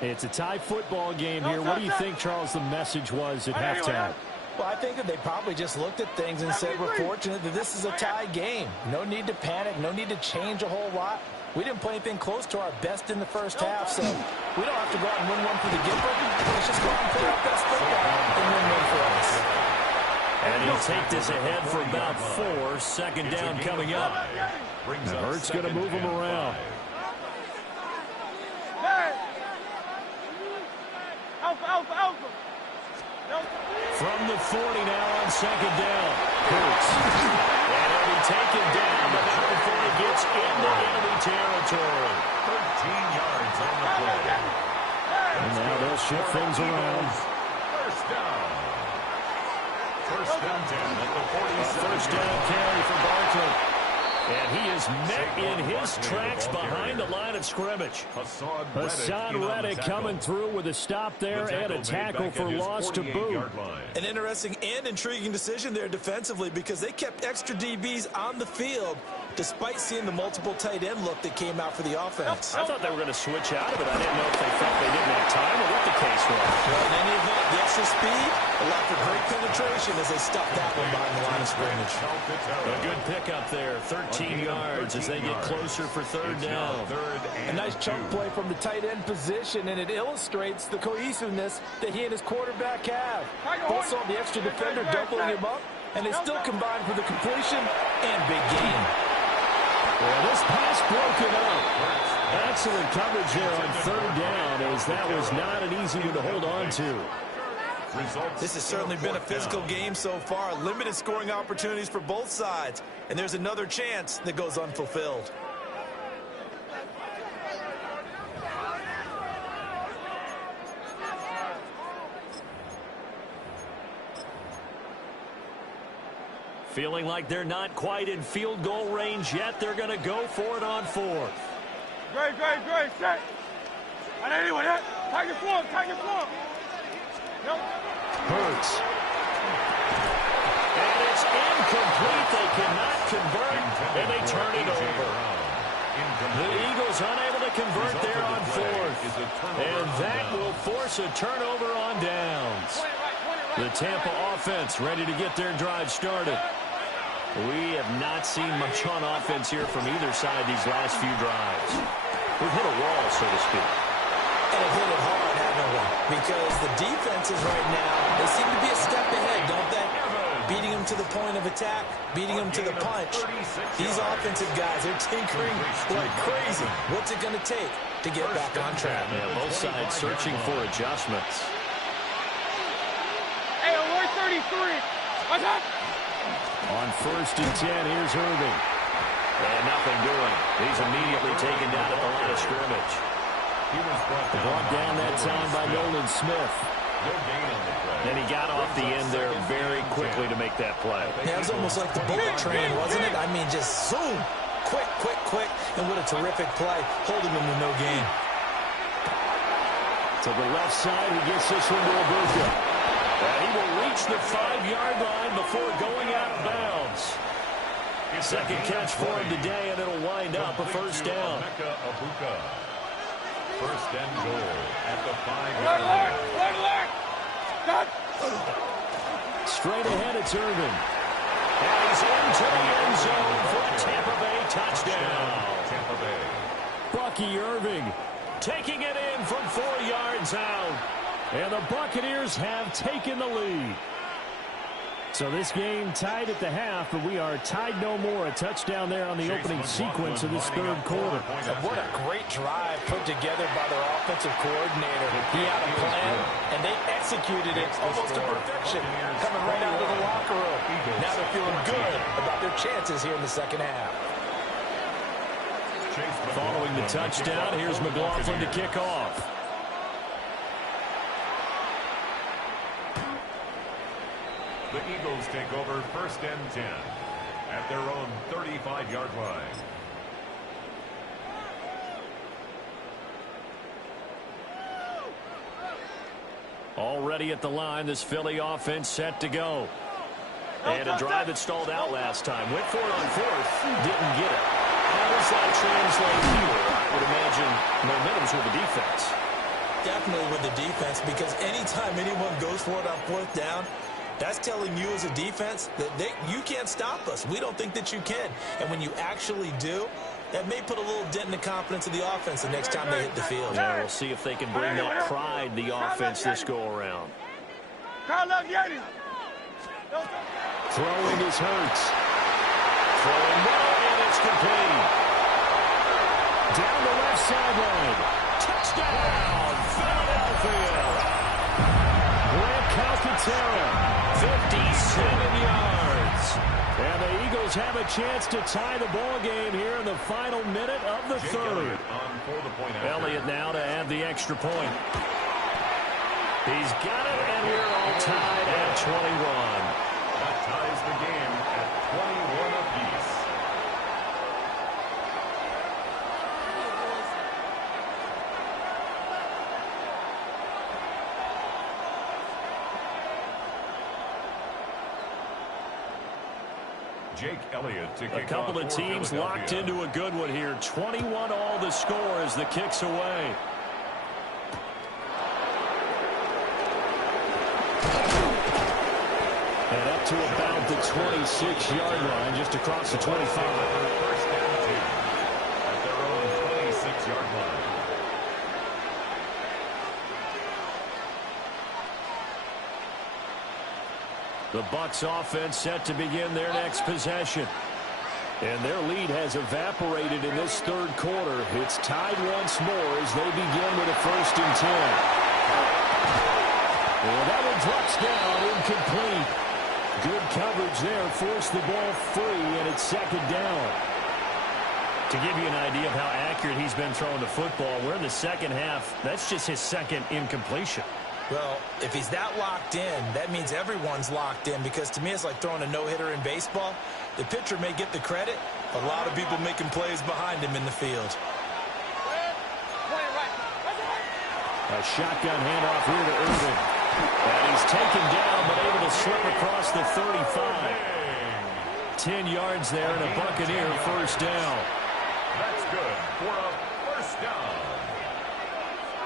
It's a tie football game here. What do you think, Charles, the message was at halftime? Well, I think that they probably just looked at things and said, we're fortunate that this is a tie game. No need to panic. No need to change a whole lot. We didn't play anything close to our best in the first half, so we don't have to go out and win one for the giver. Let's just go out and play our best football and win one for us. And he'll take this ahead for about 4. Second down coming up. Hurts going to move him around. From the 40 now on second down. Hurts. And he'll be taken down, but not before he gets into enemy territory. 13 yards on the play. And now they'll shift things around. First down. First down 10 at the 47. First down carry for Barkley. And he is met in his tracks behind the line of scrimmage. Hassan Reddick coming through with a stop there and a tackle for loss to boot. An interesting and intriguing decision there defensively because they kept extra DBs on the field despite seeing the multiple tight end look that came out for the offense. I thought they were going to switch out of it. I didn't know if they felt they didn't have time or what the case was. Well, in any event, the extra speed allowed for great penetration as they stuffed that one behind the line of scrimmage. A good pickup there, 13 yards as they get closer for third down. A nice chunk play from the tight end position, and it illustrates the cohesiveness that he and his quarterback have. Both saw the extra defender doubling him up, and they still combined for the completion and big gain. Well, this pass broken up. Excellent coverage there on third down, as that was not an easy one to hold on to. This has certainly been a physical game so far. Limited scoring opportunities for both sides, and there's another chance that goes unfulfilled. Feeling like they're not quite in field goal range yet. They're going to go for it on fourth. Great, set. And anyway, take your form. Hurts. And it's incomplete. They cannot convert, and they turn it over. The Eagles unable to convert there on fourth. And that will force a turnover on downs. The Tampa offense ready to get their drive started. We have not seen much on offense here from either side these last few drives. We've hit a wall, so to speak. And have hit it hard, haven't we? Because the defenses right now, they seem to be a step ahead, don't they? Beating them to the point of attack, beating them to the punch. These offensive guys, they're tinkering like crazy. What's it going to take to get back on track? Yeah, both sides searching for adjustments. Hey, we're 33. What's up? On first and 10, here's Irving. And nothing doing. He's immediately taken down at the line of scrimmage. He was brought down that time by Nolan Smith. And he got off the end there very quickly to make that play. Yeah, it was almost like the bullet train, wasn't it? I mean, just zoom. Quick. And what a terrific play, holding him with no gain. To the left side, he gets this one to Abuka. And he will reach the 5-yard line before going out of bounds. Second catch for him today, and it'll wind up a first down. First and goal at the 5-yard line. Straight ahead, it's Irving. And he's into the end zone for a Tampa Bay touchdown. Tampa Bay. Bucky Irving taking it in from 4 yards out. And the Buccaneers have taken the lead. So this game tied at the half, but we are tied no more. A touchdown there on the opening sequence of this third quarter. What a great drive put together by their offensive coordinator. He had a plan, and they executed it almost to perfection, coming right out of the locker room. Now they're feeling good about their chances here in the second half. Following the touchdown, here's McLaughlin to kick off. The Eagles take over 1st and 10 at their own 35-yard line. Already at the line, this Philly offense set to go. And a drive that stalled out last time. Went for it on 4th, didn't get it. How does that translate here? I would imagine momentum's with the defense. Definitely with the defense, because anytime anyone goes for it on 4th down, that's telling you as a defense that you can't stop us. We don't think that you can. And when you actually do, that may put a little dent in the confidence of the offense the next time they hit the field. Yeah, we'll see if they can bring that pride, the offense, this go-around. Throwing is Hurts. Throwing well, and it's complete. Down the left sideline. Touchdown, Philadelphia. Grant Calcaterra, 57 yards. And the Eagles have a chance to tie the ball game here in the final minute of the third. Elliott now to add the extra point. He's got it, and we're all tied at 21. That ties the game at 21 apiece. Jake Elliott to kick a couple off of for teams locked into a good one here. 21 all the score as the kick's away. And up to about the 26-yard line, just across the 25. 1st and 2 at their own 26-yard line. The Bucs offense set to begin their next possession. And their lead has evaporated in this third quarter. It's tied once more as they begin with a 1st and 10. And that one drops down, incomplete. Good coverage there, forced the ball free, and it's 2nd down. To give you an idea of how accurate he's been throwing the football, we're in the second half. That's just his 2nd incompletion. Well, if he's that locked in, that means everyone's locked in, because to me it's like throwing a no-hitter in baseball. The pitcher may get the credit, but a lot of people making plays behind him in the field. A shotgun handoff here to Irvin. And he's taken down, but able to slip across the 35. 10 yards there and a Buccaneer 1st down. That's good for a 1st down.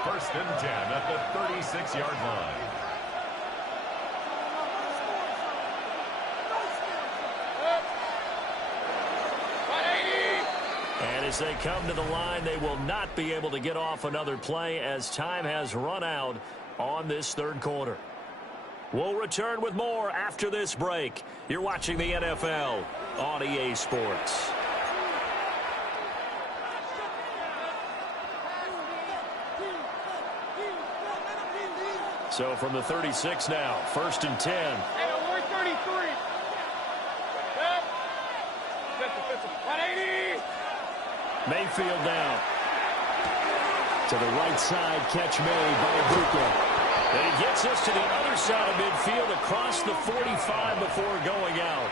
1st and 10 at the 36-yard line. And as they come to the line, they will not be able to get off another play as time has run out on this third quarter. We'll return with more after this break. You're watching the NFL on EA Sports. So from the 36 now, 1st and 10. Hey, we're 33. 180. Mayfield down. To the right side, catch made by Ibuka. And he gets us to the other side of midfield across the 45 before going out.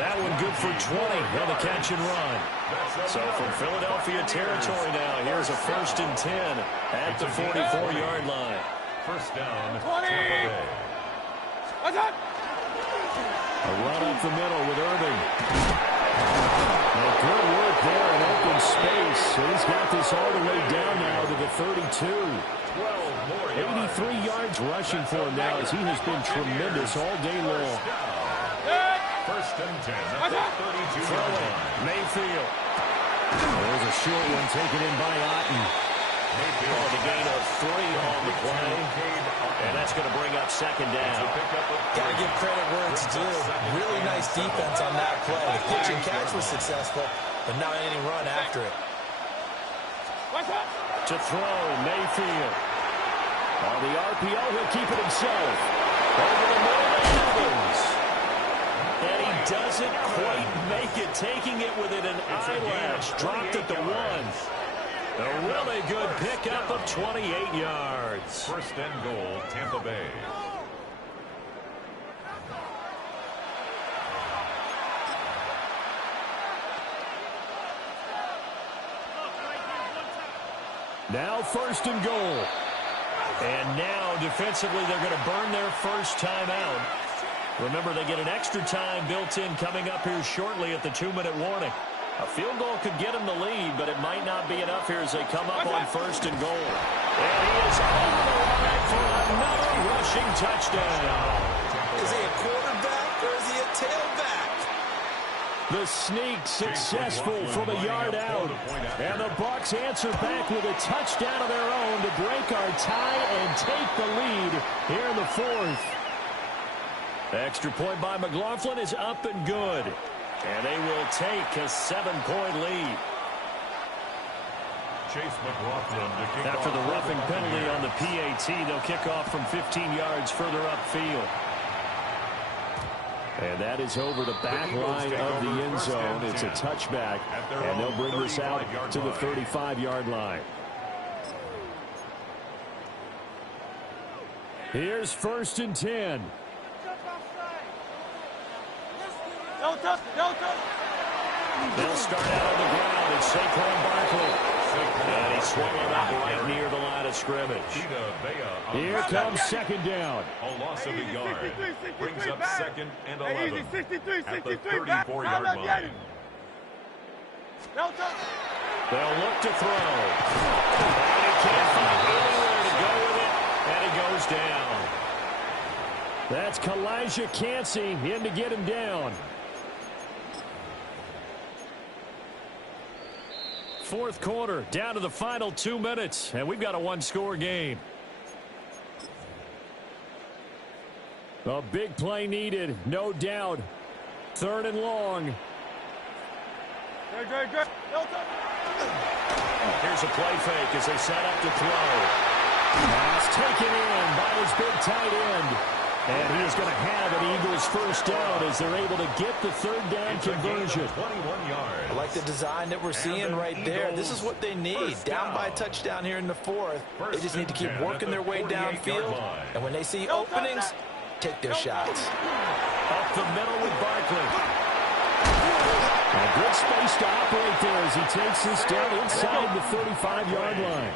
That one good for 20 on the catch and run. So from Philadelphia territory now, here's a 1st and 10 at the 44-yard line. 1st down, 20. Tampa Bay. What's up? A run up the middle with Irving. Well, good work there in open space. So he's got this all the way down now to the 32. 83 yards rushing for him now as he has been tremendous all day long. 1st and 10 at the 32-yard line. Mayfield. There's a short one taken in by Otten. Oh, the gain of 3 on the play. And that's going to bring up 2nd down. Got to give credit where it's due. Really nice defense on that play. The pitch and catch was successful, but not any run after it. To throw, Mayfield. On the RPO, he'll keep it himself. Over the middle to Evans. And he doesn't quite make it, taking it within an eyelash. Dropped at the 1. A really good pickup of 28 yards. 1st and goal, Tampa Bay. Now first and goal. And now defensively they're going to burn their first timeout. Remember, they get an extra time built in coming up here shortly at the 2-minute warning. A field goal could get them the lead, but it might not be enough here as they come up on first and goal. And he is over the line for another rushing touchdown. Is he a quarterback or is he a tailback? The sneak successful from a yard out. And the Bucs answer back with a touchdown of their own to break our tie and take the lead here in the fourth. Extra point by McLaughlin is up and good. And they will take a 7-point lead. Chase McLaughlin to kick After off the roughing penalty on the PAT, they'll kick off from 15 yards further upfield. And that is over the back line of the end zone. It's a touchback, and they'll bring this out to the 35-yard line. Here's first and 10. They'll start out on the ground. It's Saquon Barkley. And he swung him up right near the line of scrimmage. Here comes second down. A loss of a yard. Brings up second and 11 at the 34-yard line. They'll look to throw. And he can't find anywhere to go with it. And he goes down. That's Kalijah Cansey in to get him down. Fourth quarter, down to the final 2 minutes, and we've got a one-score game. A big play needed, no doubt. Third and long. Here's a play fake as they set up to throw. That's taken in by his big tight end. And he is going to have an Eagles first down as they're able to get the third down conversion. 21 yards. I like the design that we're seeing right there. This is what they need. Down by a touchdown here in the fourth. They just need to keep working their way downfield. And when they see openings, take their shots. Up the middle with Barkley. A good space to operate there as he takes this down inside the 35-yard line.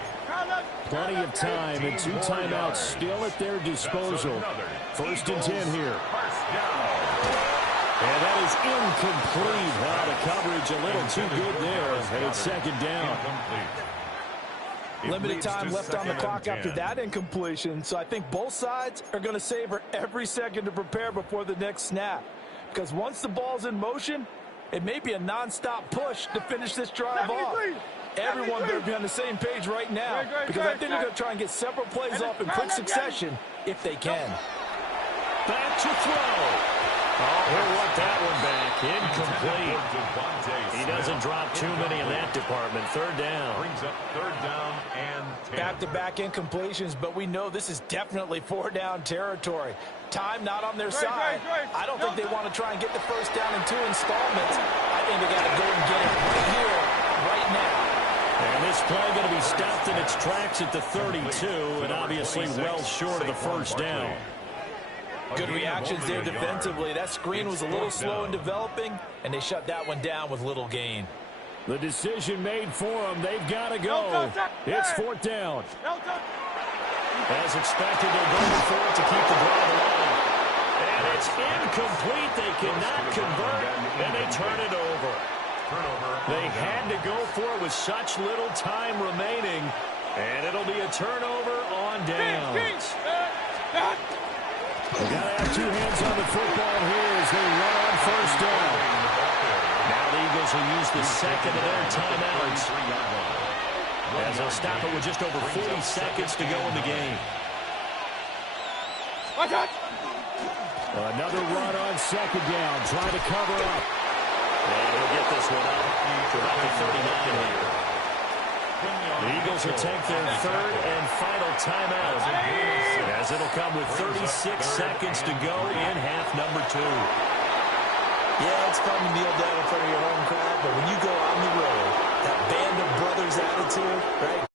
Plenty of time and 2 timeouts still at their disposal. First and 10 here. And that is incomplete. The coverage a little too good there. And it's second down. Limited time left on the clock after that incompletion. So I think both sides are going to savor every second to prepare before the next snap. Because once the ball's in motion, it may be a nonstop push to finish this drive off. Everyone better be on the same page right now, because I think they're going to try and get several plays off in quick succession if they can. Back to throw. Oh, he'll want that one back. Incomplete. He doesn't drop too many in that department. Third down. Brings up third down and 10. Back-to-back incompletions, but we know this is definitely 4-down territory. Time not on their side. I don't think they want to try and get the first down in 2 installments. I think they got to go and get it right here, right now. And this play going to be stopped in its tracks at the 32, and obviously well short of the first down. Good reactions there defensively. That screen was a little slow in developing, and they shut that one down with little gain. The decision made for them. They've got to go. It's fourth down. As expected, they're going for it to keep the drive alive. And it's incomplete. They cannot convert, and they turn it over. They had to go for it with such little time remaining, and it'll be a turnover on downs. They got to have 2 hands on the football here as they run on first down. Now the Eagles will use the second of their timeouts as they'll stop it with just over 40 seconds to go in the game. Another run on second down, trying to cover up. And he'll get this one up to about the 39 here. The Eagles will take their third and final timeout as it'll come with 36 seconds to go in half number 2. Yeah, it's fun to kneel down in front of your home crowd, but when you go on the road, that band of brothers attitude, right?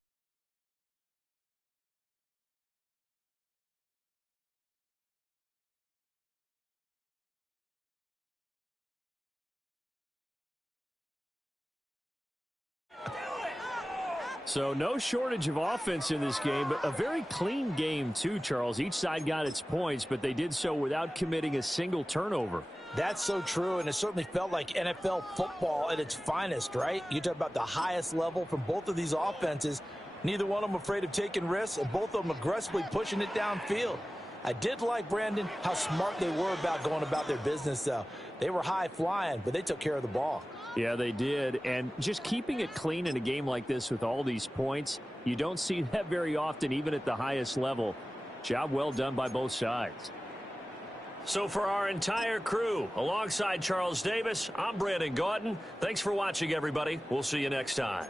So no shortage of offense in this game, but a very clean game too, Charles. Each side got its points, but they did so without committing a single turnover. That's so true, and it certainly felt like NFL football at its finest, right? You talk about the highest level from both of these offenses. Neither one of them afraid of taking risks, and both of them aggressively pushing it downfield. I did like, Brandon, how smart they were about going about their business, though. They were high-flying, but they took care of the ball. Yeah, they did, and just keeping it clean in a game like this with all these points, you don't see that very often, even at the highest level. Job well done by both sides. So for our entire crew, alongside Charles Davis, I'm Brandon Gaudin. Thanks for watching, everybody. We'll see you next time.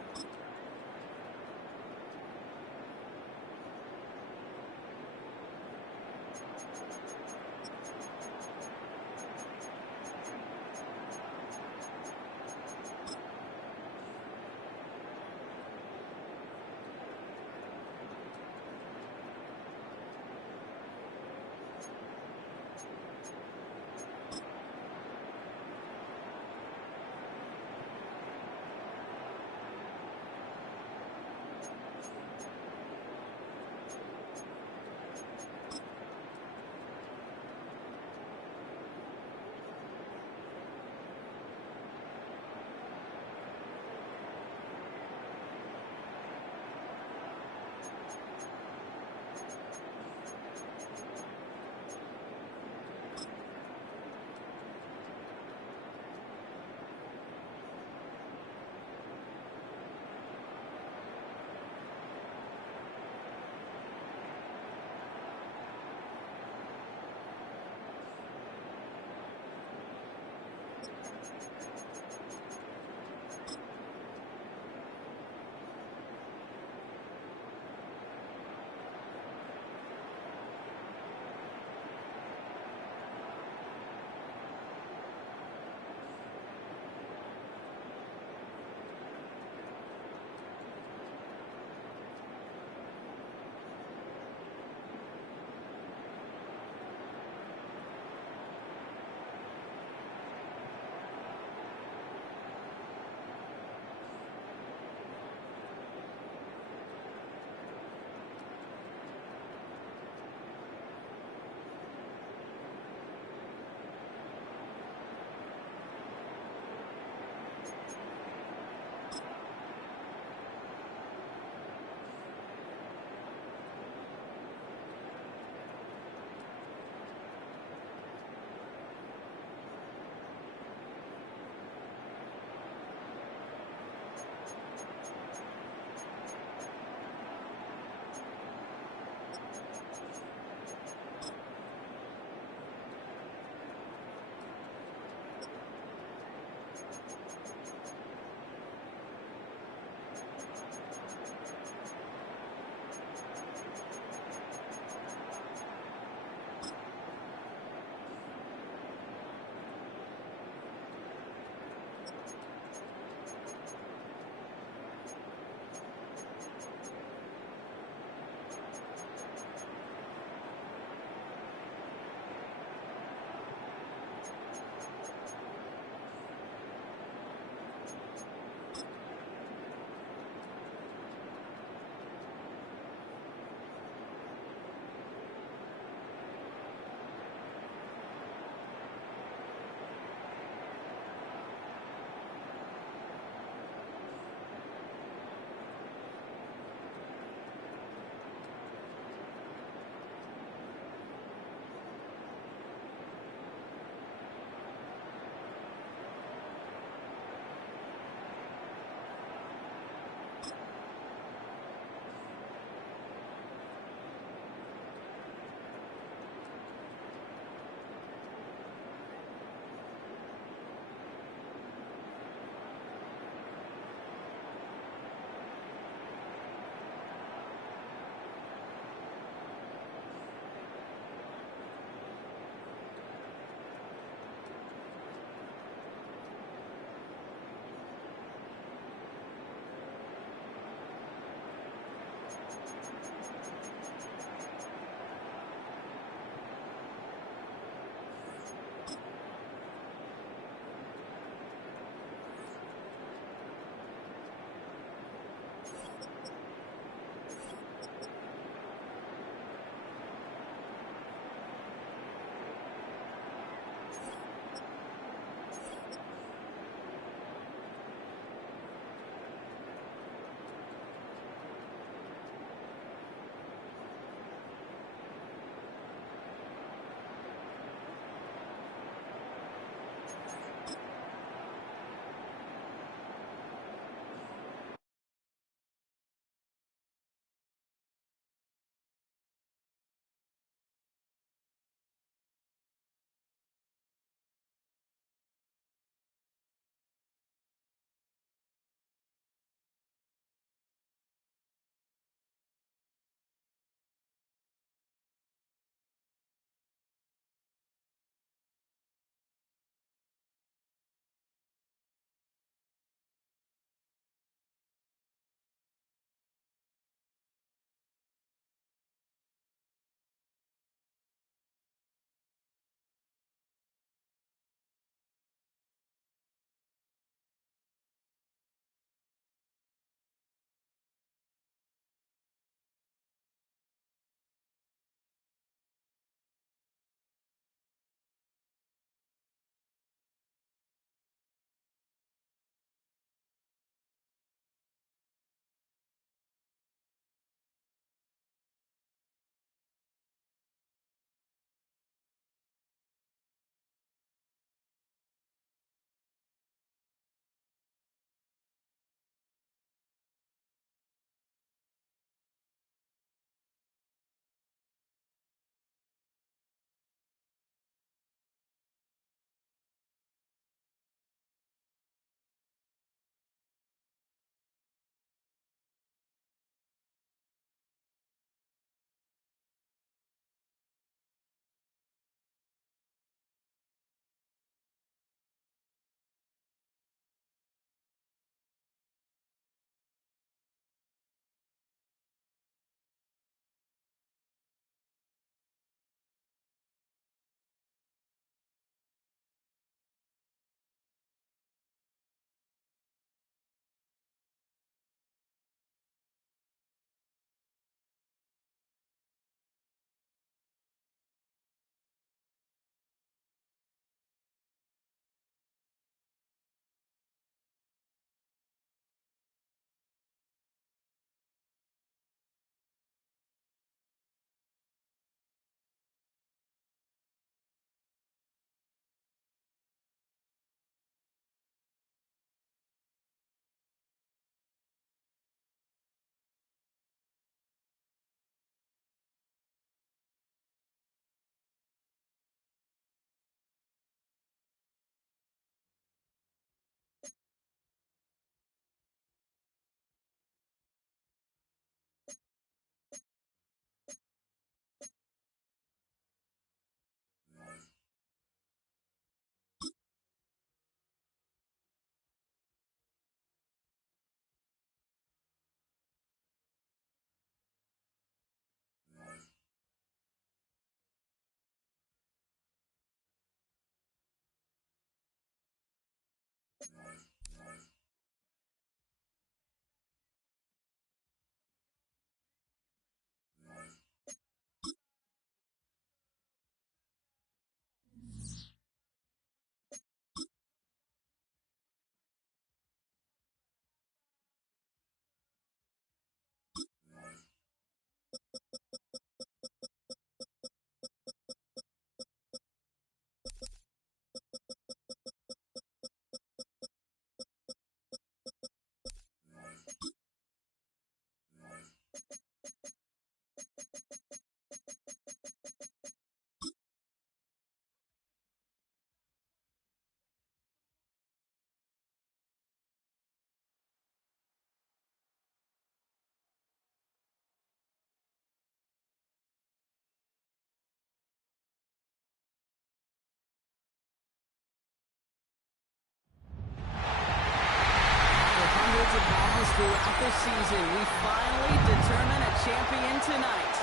records and battles throughout the season, we finally determine a champion tonight.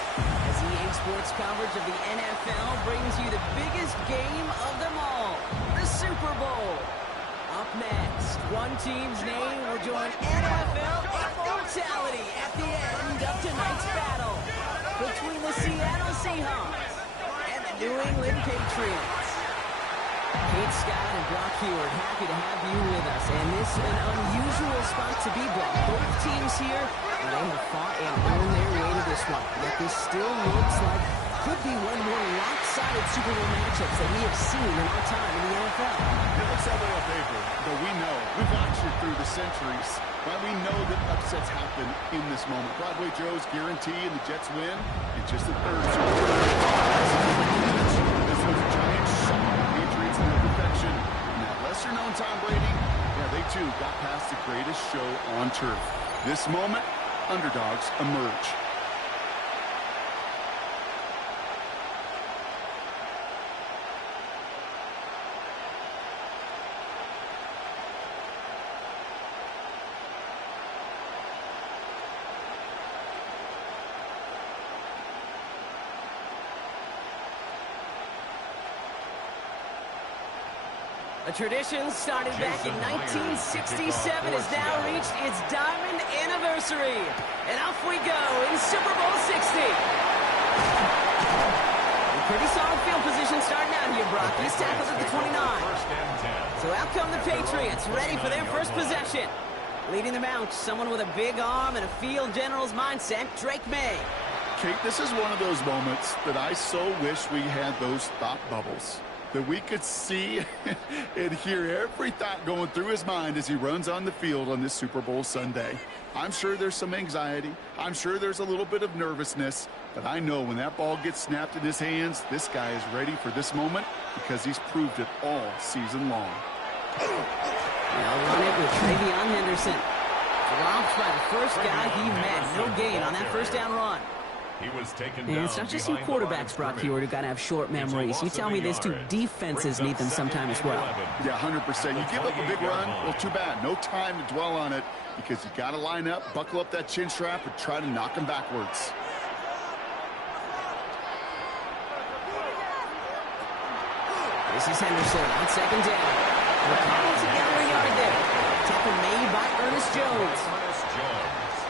As EA Sports coverage of the NFL brings you the biggest game of them all, the Super Bowl. Up next, one team's name will join NFL immortality at the end of tonight's battle between the Seattle Seahawks and the New England Patriots. Kate Scott and Brock Heward, happy to have you with us. And this is an unusual spot to be, Brock. Both teams here, they have fought and earned their way to this one. Yet this still looks like could be one of the more lopsided Super Bowl matchups that we have seen in our time in the NFL. It looks that way on paper, but we know. We've watched it through the centuries. Right? We know that upsets happen in this moment. Broadway Joe's guarantee and the Jets win in just the third Super Bowl. This was a giant shock to the Patriots and their perfection. And that lesser-known Tom Brady, yeah, they too got past the greatest show on turf. This moment, underdogs emerge. A tradition started back in 1967 has now reached its diamond anniversary. And off we go in Super Bowl 60. A pretty solid field position starting out here, Brock. He's tackled at the 29. So out come the Patriots, ready for their first possession. Leading them out, someone with a big arm and a field general's mindset, Drake May. Kate, this is one of those moments that I so wish we had those thought bubbles. That we could see and hear every thought going through his mind as he runs on the field on this Super Bowl Sunday. I'm sure there's some anxiety. I'm sure there's a little but of nervousness. But I know when that ball gets snapped in his hands, this guy is ready for this moment because he's proved it all season long. They'll run it with Travion Henderson. Dropped by the first guy he met. No gain on that first down run. He was taken and it's not just some quarterbacks, Brock Heward, who got to have short memories. You tell me these two defenses need them sometime as well. Yeah, 100%. You give up a big run, well, too bad. No time to dwell on it because you got to line up, buckle up that chin strap, and try to knock him backwards. This is Henderson on second down. We're coming together a yard there. Tackle made by Ernest Jones.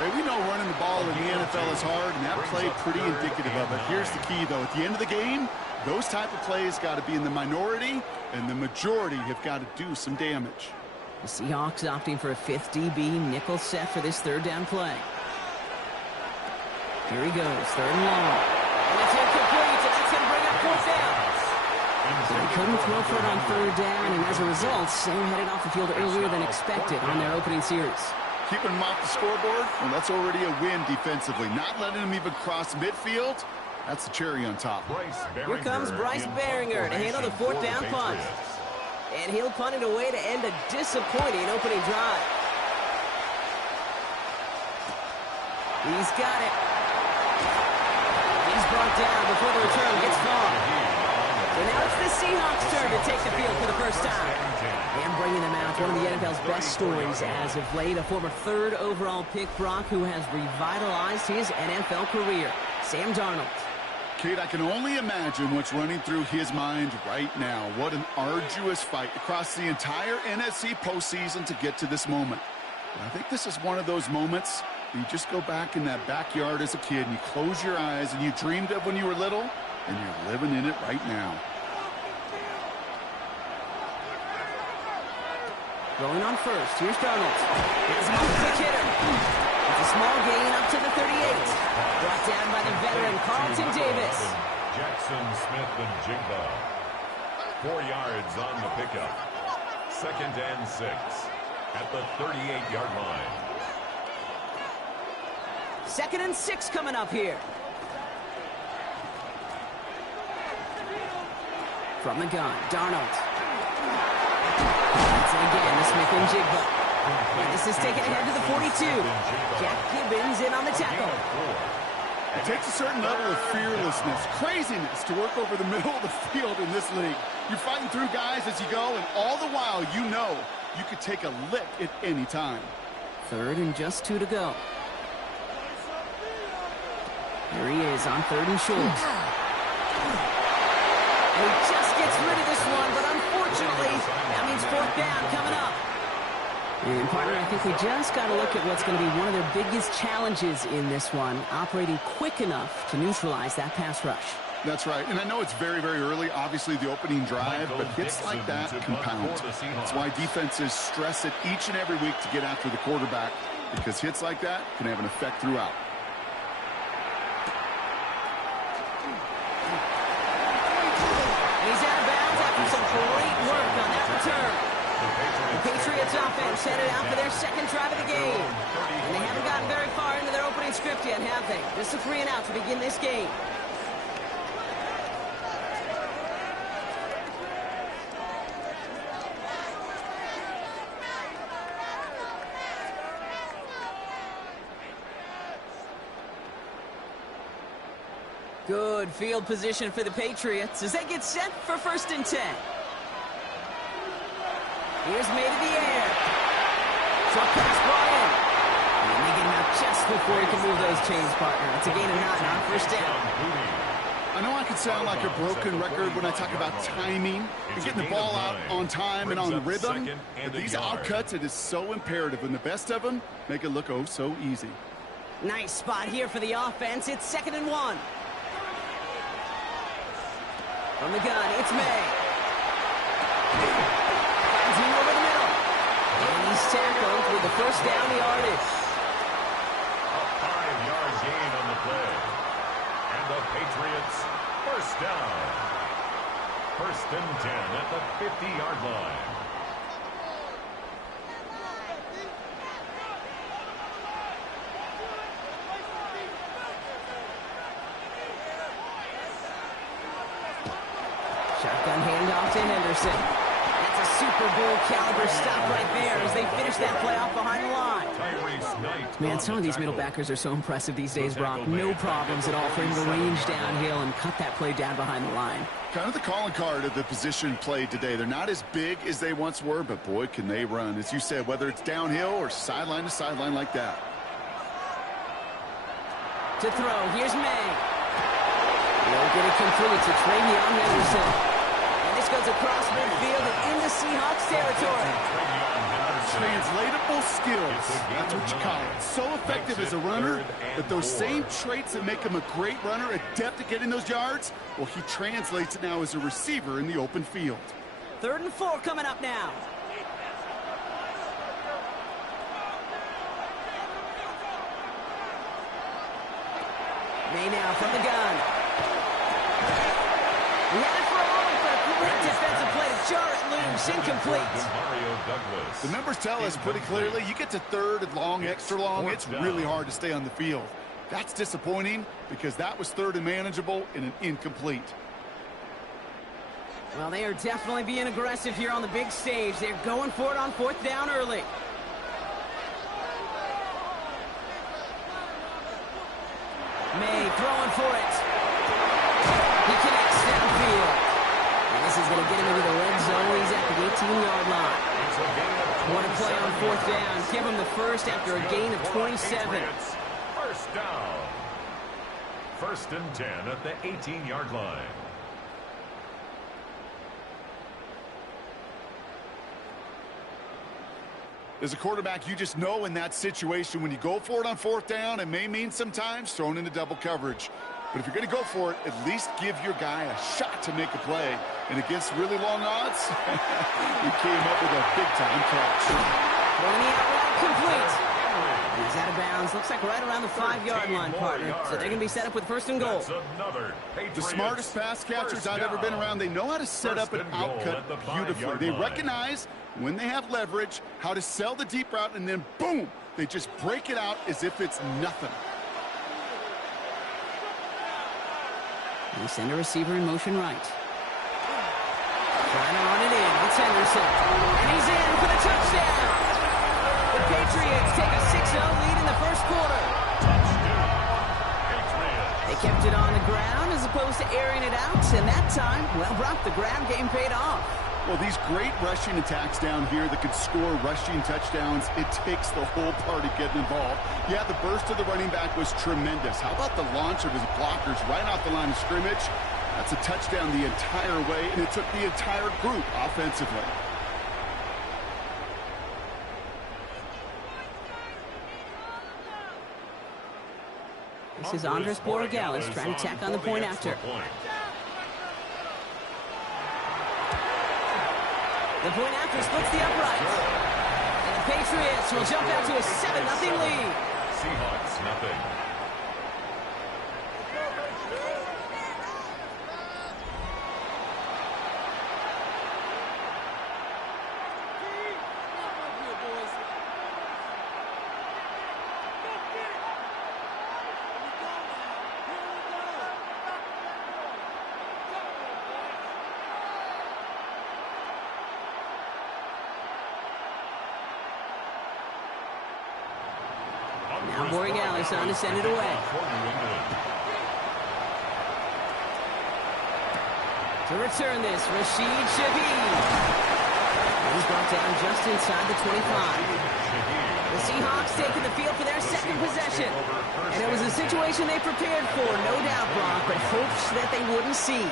Hey, we know running the ball in the NFL is hard, and that play pretty indicative of it. Here's the key, though. At the end of the game, those type of plays got to be in the minority, and the majority have got to do some damage. The Seahawks opting for a fifth DB nickel set for this third down play. Here he goes, third and long. And it's incomplete, and that's going to bring up fourth down. They couldn't throw for it on third down, and as a result, they were headed off the field earlier than expected on their opening series. Keeping them off the scoreboard, well, that's already a win defensively. Not letting them even cross midfield, that's the cherry on top. Here comes Bryce Baringer to handle the fourth down punt. And he'll punt it away to end a disappointing opening drive. He's got it. He's brought down before the return gets far. So now it's the Seahawks' turn to take the field for the first time. And bringing them out, one of the NFL's best stories as of late, a former third overall pick, Brock, who has revitalized his NFL career, Sam Darnold. Kate, I can only imagine what's running through his mind right now. What an arduous fight across the entire NFC postseason to get to this moment. And I think this is one of those moments where you just go back in that backyard as a kid and you close your eyes and you dreamed of when you were little, and you're living in it right now. Going on first, here's Darnold. Here's him off the quick hitter. It's a small gain up to the 38. Brought down by the veteran Carlton Davis. Jackson Smith and Jigba. 4 yards on the pickup. 2nd and 6 at the 38-yard line. 2nd and 6 coming up here. From the gun, Darnold. That's it again to Smith and Jigba. And this is taken ahead to the 42. Jack Gibbons in on the tackle. It takes a certain level of fearlessness, craziness to work over the middle of the field in this league. You're fighting through guys as you go, and all the while you know you could take a lick at any time. 3rd and just 2 to go. Here he is on 3rd and short. And he just gets rid of this one, but unfortunately, that means 4th down coming up. And, partner, I think we just got to look at what's going to be one of their biggest challenges in this one, operating quick enough to neutralize that pass rush. That's right, and I know it's very, very early, obviously the opening drive, but hits like that compound. That's why defenses stress it each and every week to get after the quarterback, because hits like that can have an effect throughout. He's out of bounds after some great work on that return. The Patriots offense headed out for their 2nd drive of the game. And they haven't gotten very far into their opening script yet, have they? Just a 3-and-out to begin this game. Good field position for the Patriots as they get set for 1st and 10. Here's made in the air. Short pass brought in. And they get him out just before he can move those chains, partner. It's a gain of 9 on 1st down. I know I can sound like a broken record when I talk about timing and getting the ball out on time and on rhythm, but these outcuts, it is so imperative, and the best of them make it look oh so easy. Nice spot here for the offense. It's 2nd and 1. From the gun, it's May. Finds him over the middle. And he's tackled with the 1st down yardage. A 5-yard gain on the play. And the Patriots, 1st down. 1st and 10 at the 50-yard line. Shotgun handoff to Henderson. That's a Super Bowl caliber stop right there as they finish that play off behind the line. Man, some of these middle backers are so impressive these days, Brock. No problems at all for him to range downhill and cut that play down behind the line. Kind of the calling card of the position played today. They're not as big as they once were, but boy, can they run. As you said, whether it's downhill or sideline to sideline like that. To throw, here's May. He'll get it complete to Travion Henderson. And this goes across midfield and into Seahawks territory. Translatable skills. That's what you call it. So effective as a runner, but those same traits that make him a great runner, adept at getting those yards, well, he translates it now as a receiver in the open field. 3rd and 4 coming up now. May now from the gun. He had it for a moment, but a great defensive play to jar it loose, incomplete. The numbers tell us pretty clearly, you get to 3rd and long, extra long, it's really hard to stay on the field. That's disappointing because that was 3rd and manageable and an incomplete. Well, they are definitely being aggressive here on the big stage. They're going for it on 4th down early. May throwing for it. He connects downfield. And this is going to get him into the red zone. He's at the 18-yard line. What a play on 4th down. Give him the first after a gain of 27. 1st down. 1st and 10 at the 18-yard line. As a quarterback, you just know in that situation when you go for it on 4th down, it may mean sometimes thrown into double coverage. But if you're going to go for it, at least give your guy a shot to make a play. And against really long odds, he came up with a big-time catch. Throwing the outright complete. He's out of bounds. Looks like right around the 5-yard line, partner. So they're going to be set up with 1st and goal. The smartest pass catchers I've ever been around, they know how to set up an outcut beautifully. They recognize when they have leverage, how to sell the deep route, and then boom, they just break it out as if it's nothing. They send a receiver in motion right. Trying to run it in. It's Henderson. And he's in for the touchdown. The Patriots take a 6-0 lead in the 1st quarter. They kept it on the ground as opposed to airing it out. And that time, well, Brock, the ground game paid off. Well, these great rushing attacks down here that could score rushing touchdowns, it takes the whole party getting involved. Yeah, the burst of the running back was tremendous. How about the launch of his blockers right off the line of scrimmage? That's a touchdown the entire way, and it took the entire group offensively. This is Andres Borregales trying to tack on the point after. The point after splits the uprights. And the Patriots will jump out to a 7-0 lead. Seahawks, nothing. Now Borregales on to send it away. To return this, Rashid Shaheed. He's brought down just inside the 25. The Seahawks taking the field for their second possession. And it was a situation they prepared for, no doubt, Brock, but hopes that they wouldn't see.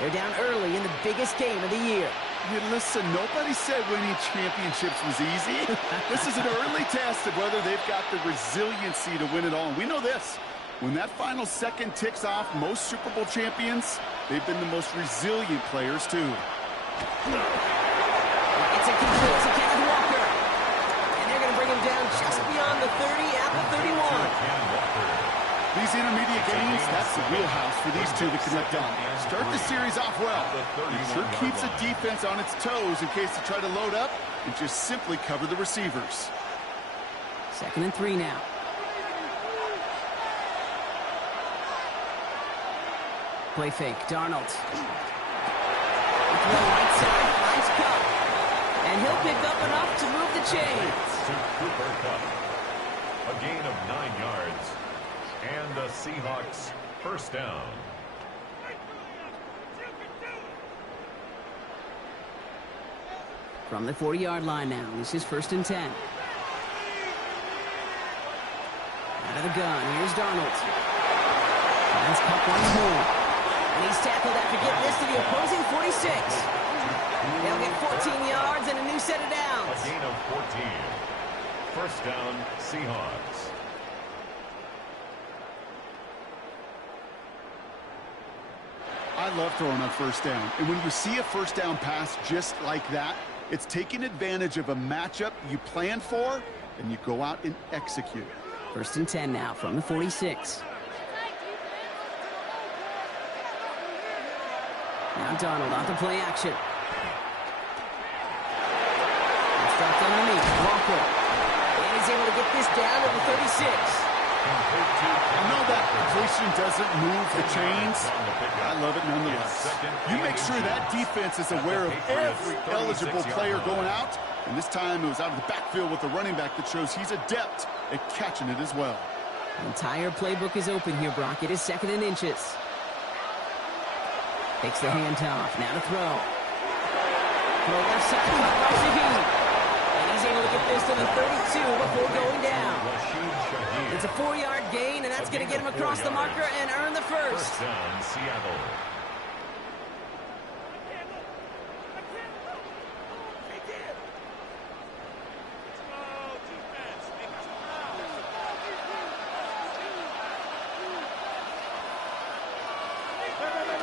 They're down early in the biggest game of the year. Hey, listen, nobody said winning championships was easy. This is an early test of whether they've got the resiliency to win it all. And we know this. When that final second ticks off, most Super Bowl champions, they've been the most resilient players, too. It's a complete to Kenneth Walker. And they're going to bring him down just beyond the 30 at the 31. These intermediate gains, that's the wheelhouse for these two to connect on. Start the series off well. It sure keeps the defense on its toes in case they try to load up and just simply cover the receivers. 2nd and 3 now. Play fake, Darnold. Throw right side, finds Cup. And he'll pick up enough to move the chains. To Cooper Cup. A gain of 9 yards. And the Seahawks first down. From the 40-yard line now, this is 1st and 10. Out of the gun, here's Darnold. Finds Cup once more. And he's tackled after getting this to the opposing 46. They'll get 14 yards and a new set of downs. A gain of 14. First down, Seahawks. I love throwing on first down. And when you see a first down pass just like that, it's taking advantage of a matchup you plan for, and you go out and execute. 1st and 10 now from the 46. Now Donald out to play action. It's dropped underneath. Walker. And he's able to get this down to the 36. I know that completion doesn't move the chains. I love it nonetheless. You make sure that defense is aware of every eligible player going out. And this time it was out of the backfield with the running back that shows he's adept at catching it as well. The entire playbook is open here, Brock. It is 2nd and inches. Takes the handoff. Now to throw. Throw left side. Caught by Shaheed. And he's able to get this to the 32 before going down. It's a 4-yard gain, and that's going to get him across the marker and earn the first. First down, Seattle.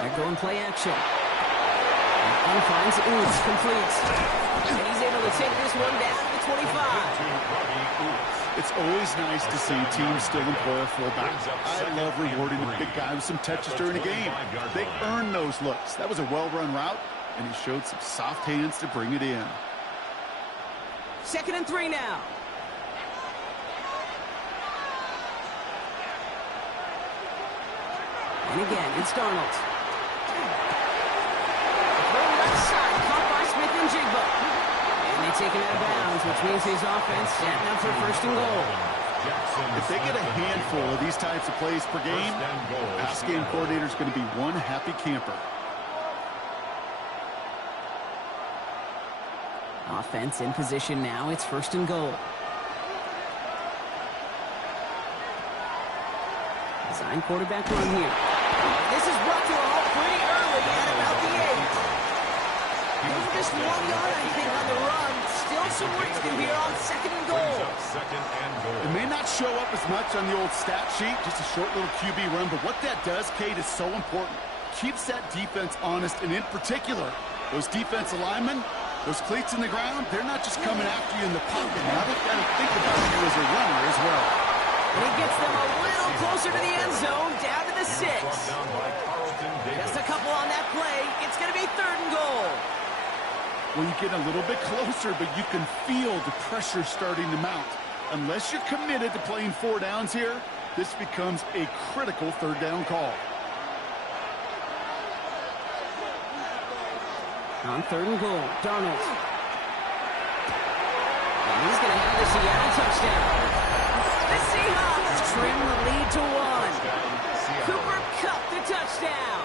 They're going play action. And finds Oots, complete. And he's able to take this one down to the 25. It's always nice to see teams still employ a fullback. I love rewarding the big guy with some touches during a game. They earn those looks. That was a well-run route, and he showed some soft hands to bring it in. 2nd and 3 now. And again, it's Darnold. Throw left side, caught by Smith and Jigba. And they take him out of bounds, which means his offense setting up for 1st and goal. If they get a handful of these types of plays per game, the pass game coordinator is going to be one happy camper. Offense in position now. It's 1st and goal. Design quarterback run here. This is brought to a halt pretty early at about the 8. Moving just 1 yard, I think, on the run. Still some work to do here on 2nd and goal. It may not show up as much on the old stat sheet, just a short little QB run, but what that does, Kate, is so important. Keeps that defense honest, and in particular, those defensive linemen, those cleats in the ground, they're not just coming after you in the pocket. Now they've got to think about you as a runner as well. And he gets them a little closer to the end zone, down to the 6. Just a couple on that play. It's going to be 3rd and goal. Well, you get a little bit closer, but you can feel the pressure starting to mount. Unless you're committed to playing 4 downs here, this becomes a critical 3rd down call. On 3rd and goal, Darnold. And he's going to have the Seattle touchdown. The Seahawks trim the lead to 1. Cooper Kupp the touchdown.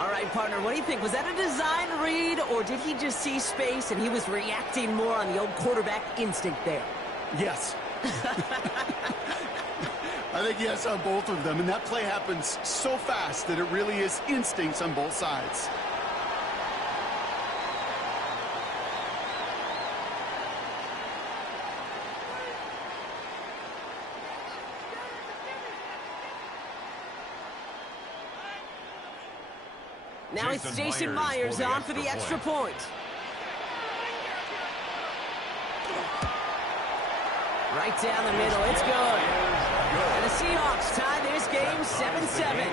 All right, partner, what do you think? Was that a design read, or did he just see space and he was reacting more on the old quarterback instinct there? Yes. I think yes on both of them, and that play happens so fast that it really is instincts on both sides. Now it's Jason Myers on for the extra point. Right down the middle, it's good. And the Seahawks tie this game 7-7.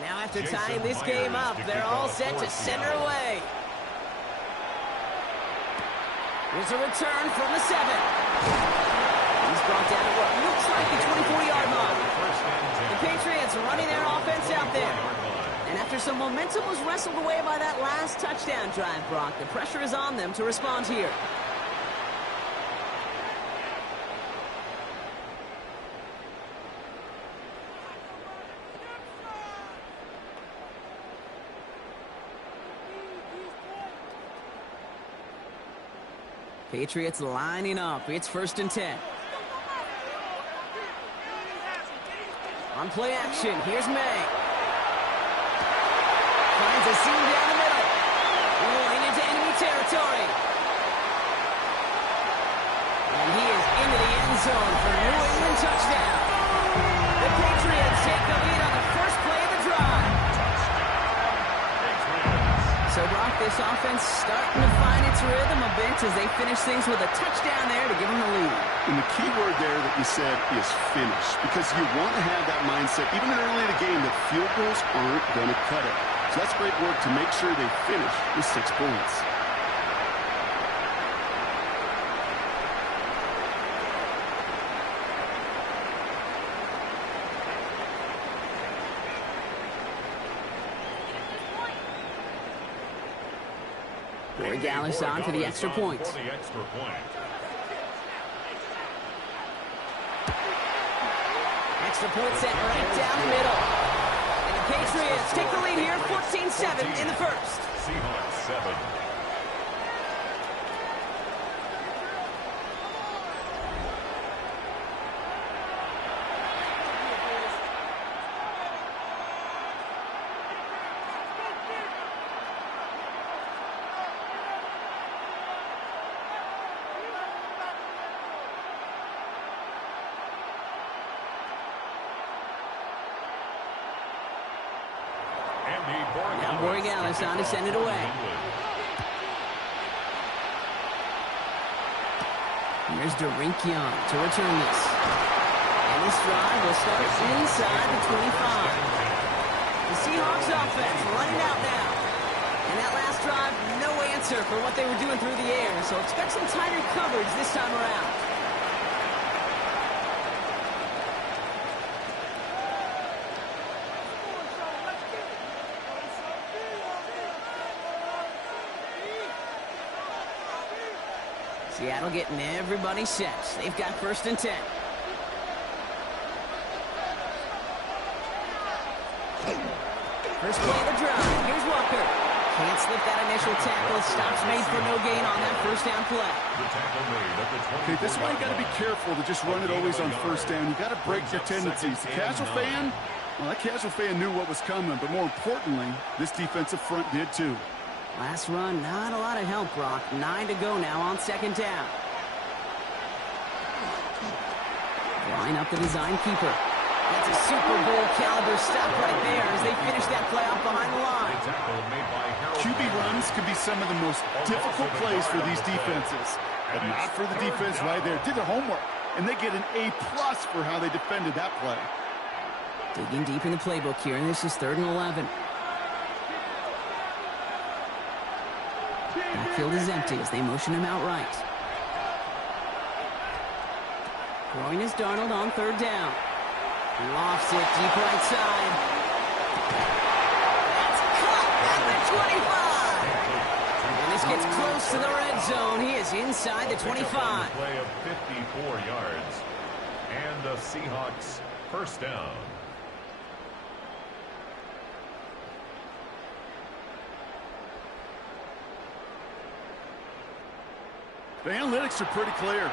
Now after tying this game up, they're all set to center away. Here's a return from the 7. He's brought down at what looks like the 24-yard line. The Patriots running their offense out there. And after some momentum was wrestled away by that last touchdown drive, Brock, the pressure is on them to respond here. Patriots lining up. It's 1st and 10. On play action, here's May. Finds a seam down the middle. Rolling into enemy territory. And he is into the end zone for a New England touchdown. The Patriots take the lead on the first play of the drive. So, Brock, this offense starting to find its rhythm a bit as they finish things with a touchdown there to give them the lead. And the key word there that you said is finish, because you want to have that mindset, even early in the game, that field goals aren't going to cut it. So that's great work to make sure they finish with 6 points. Dallas on for the extra point. Extra point set right down the middle. And the Patriots take the lead here, 14-7 in the first. Seahawks 7. Now Borregales on to send it away. Here's Derinkian to return this. And this drive will start inside the 25. The Seahawks offense running out now. And that last drive, no answer for what they were doing through the air. So expect some tighter coverage this time around. Seattle getting everybody set. They've got 1st and 10. First play of the drive. Here's Walker. Can't slip that initial tackle. Stops made for no gain on that 1st down play. Okay, this is why you got to be careful to just run it always on 1st down. You got to break your tendencies. The casual fan, well, that casual fan knew what was coming, but more importantly, this defensive front did too. Last run, not a lot of help, Brock. 9 to go now on 2nd down. Line up the design keeper. That's a Super Bowl caliber stop right there as they finish that play off behind the line. QB runs could be some of the most difficult plays for these defenses, but not for the defense right there. Did their homework, and they get an A+ for how they defended that play. Digging deep in the playbook here, and this is 3rd and 11. Backfield is empty as they motion him out right. Throwing is Darnold on 3rd down. Lofts it deep right side. That's caught at the 25. And this gets close to the red zone. He is inside the 25. Play of 54 yards. And the Seahawks 1st down. The analytics are pretty clear.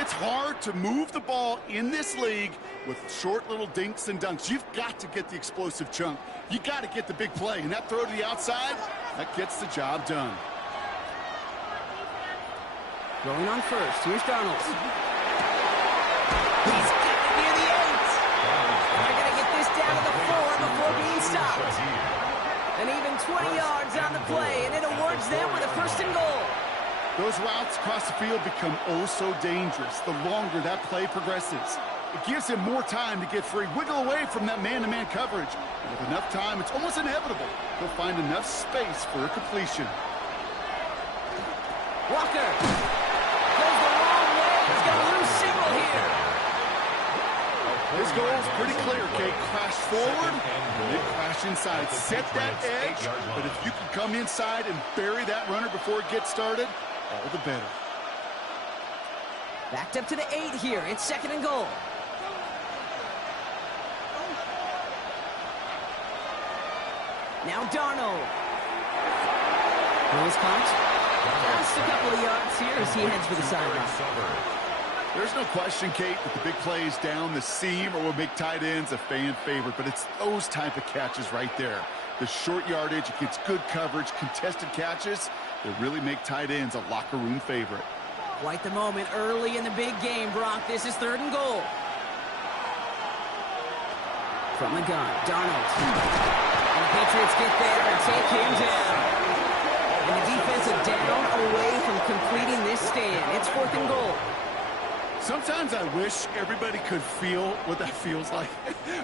It's hard to move the ball in this league with short little dinks and dunks. You've got to get the explosive chunk. You got to get the big play. And that throw to the outside, that gets the job done. Going on 1st. Here's Darnold. He's got it near the 8. They're going to get this down to the 4 before being stopped. And even 20 yards on the play, and it awards them with a 1st and goal. Those routes across the field become oh so dangerous the longer that play progresses. It gives him more time to get free, wiggle away from that man-to-man coverage. And with enough time, it's almost inevitable he'll find enough space for a completion. Walker goes the wrong way. He's got a loose signal here. His goal is pretty clear, Kate. Crash forward, then crash inside. Set that edge, but if you can come inside and bury that runner before it gets started, all the better. Backed up to the 8 here. It's 2nd and goal. Now Darnold. Bill's caught. Just a couple of yards here as he heads for the sideline. There's no question, Kate, that the big plays down the seam or will make tight ends a fan favorite, but it's those type of catches right there. The short yardage, it gets good coverage, contested catches that really make tight ends a locker room favorite. Quite the moment early in the big game, Brock. This is 3rd and goal. From the gun, Darnold. And the Patriots get there and take him down. And the defensive down away from completing this stand. It's 4th and goal. Sometimes I wish everybody could feel what that feels like.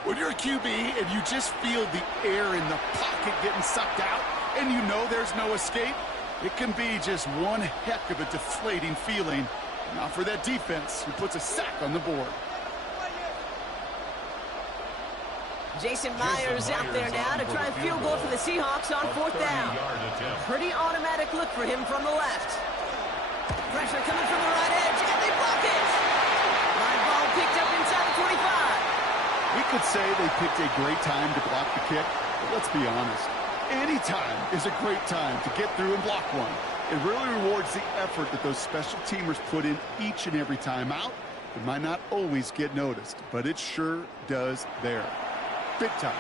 When you're a QB and you just feel the air in the pocket getting sucked out and you know there's no escape, it can be just one heck of a deflating feeling. Not for that defense who puts a sack on the board. Jason Myers out there now to try a field goal for the Seahawks on 4th down. Pretty automatic look for him from the left. Pressure coming from the right edge, and they block it. Line ball picked up inside the 25. We could say they picked a great time to block the kick, but let's be honest. Any time is a great time to get through and block one. It really rewards the effort that those special teamers put in each and every time out. It might not always get noticed, but it sure does there. Big time.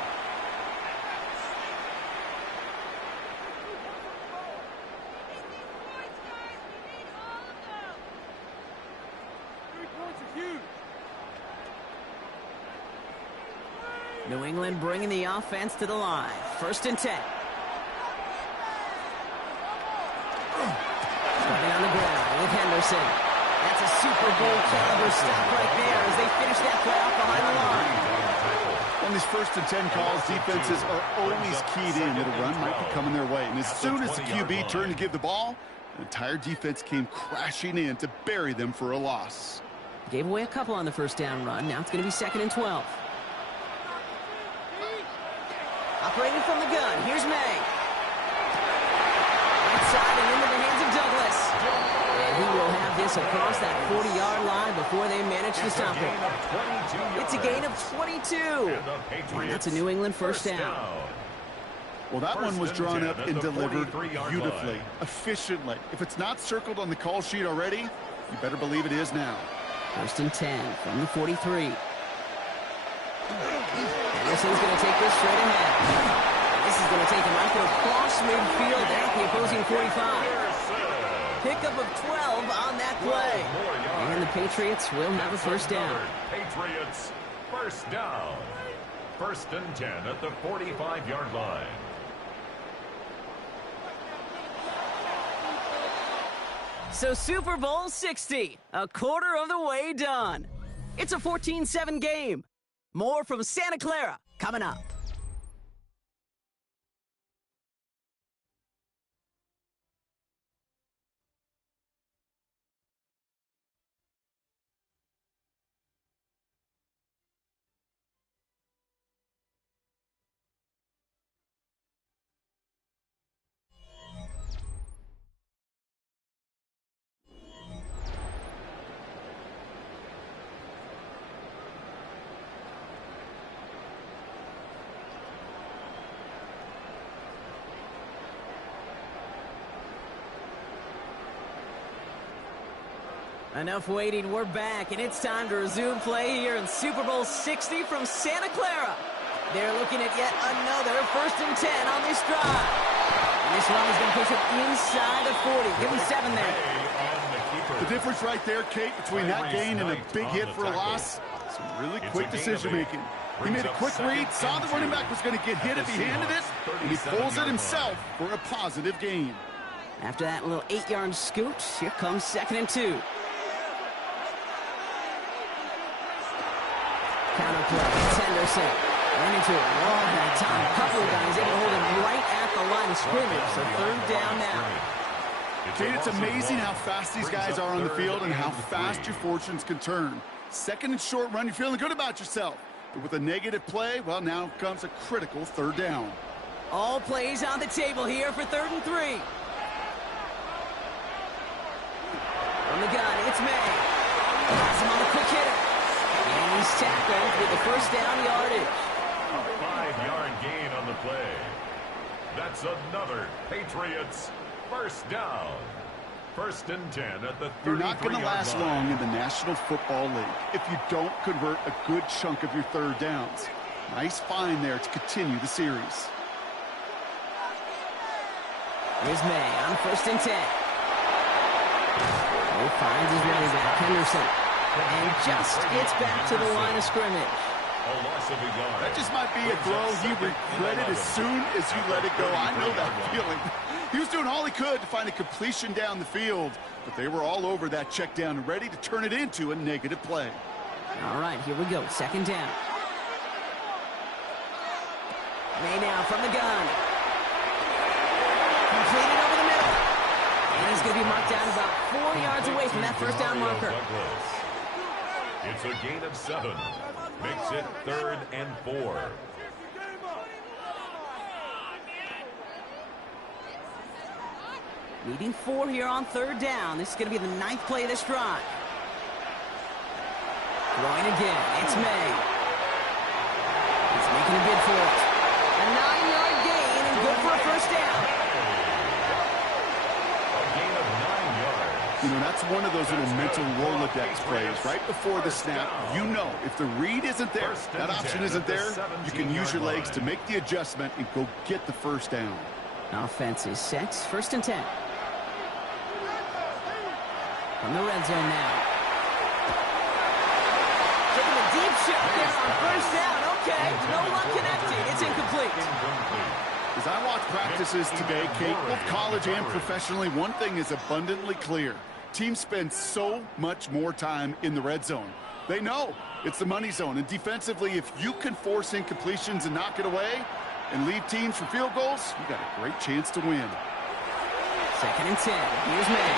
New England bringing the offense to the line. 1st and 10. Starting on the ground with Henderson. That's a Super Bowl caliber stop right there as they finish that play off behind the line. On these 1st and 10 calls, defenses are always keyed in that a run might be coming their way. And as soon as the QB turned to give the ball, the entire defense came crashing in to bury them for a loss. Gave away a couple on the 1st down run. Now it's going to be 2nd and 12. Operating from the gun, here's May. Inside and into the hands of Douglas. And he will have this across that 40-yard line before they manage to stop him. It's a gain of 22. And that's a New England first down. Well, that one was drawn up and delivered beautifully, efficiently. If it's not circled on the call sheet already, you better believe it is now. First and 10 from the 43. Anderson's going to take this straight ahead. This is going to take him out to across midfield at the opposing 45. Pickup of 12 on that play. And the Patriots will have a first down. Patriots first down. First and 10 at the 45-yard line. So Super Bowl 60, a quarter of the way done. It's a 14-7 game. More from Santa Clara coming up. Enough waiting, we're back, and it's time to resume play here in Super Bowl 60 from Santa Clara. They're looking at yet another first and 10 on this drive. And this one is going to push it inside the 40. Give him 7 there. The difference right there, Kate, between that gain and a big hit for a loss, some really quick decision-making. He made a quick read, saw the running back was going to get hit if he handed it, and he pulls it himself for a positive gain. After that little 8-yard scoot, here comes 2nd and 2. Counter play. It's Henderson. Ran into a wall that time. A couple of guys able to hold him right at the line of scrimmage. So 3rd down now. Kate, it's amazing how fast these guys are on the field and how fast your fortunes can turn. 2nd and short run, you're feeling good about yourself. But with a negative play, well, now comes a critical 3rd down. All plays on the table here for 3rd and 3. From the gun, it's May. Pass him on the quick hitter. And he's tackled with the first down yardage. A 5-yard gain on the play. That's another Patriots first down. First and 10 at the 33-yard line. You're not going to last long in the National Football League if you don't convert a good chunk of your 3rd downs. Nice find there to continue the series. Here's May on 1st and 10. He finds his running back, Henderson. And just gets back to the line of scrimmage. A loss of a yard. That just might be a throw he regretted as soon as you let it go. I know that feeling. He was doing all he could to find a completion down the field, but they were all over that check down and ready to turn it into a negative play. All right, here we go. 2nd down. May now from the gun. Completed over the middle. And he's going to be marked down about 4 yards away from that first down marker. It's a gain of 7. Makes it 3rd and 4. Needing 4 here on 3rd down. This is going to be the 9th play of this drive. Throwing again. It's May. He's making a bid for it. A 9-yard gain and good for a first down. You know, that's one of those little mental Rolodex plays. Right before the snap, you know if the read isn't there, that option isn't there, you can use your legs to make the adjustment and go get the first down. Offense is set. 1st and 10. From the red zone now. Taking a deep shot there on 1st down. Okay, no luck connecting. It's incomplete. As I watch practices today, Kate, both college and professionally, one thing is abundantly clear. Teams spend so much more time in the red zone. They know it's the money zone. And defensively, if you can force incompletions and knock it away and leave teams for field goals, you got a great chance to win. 2nd and 10. Here's May.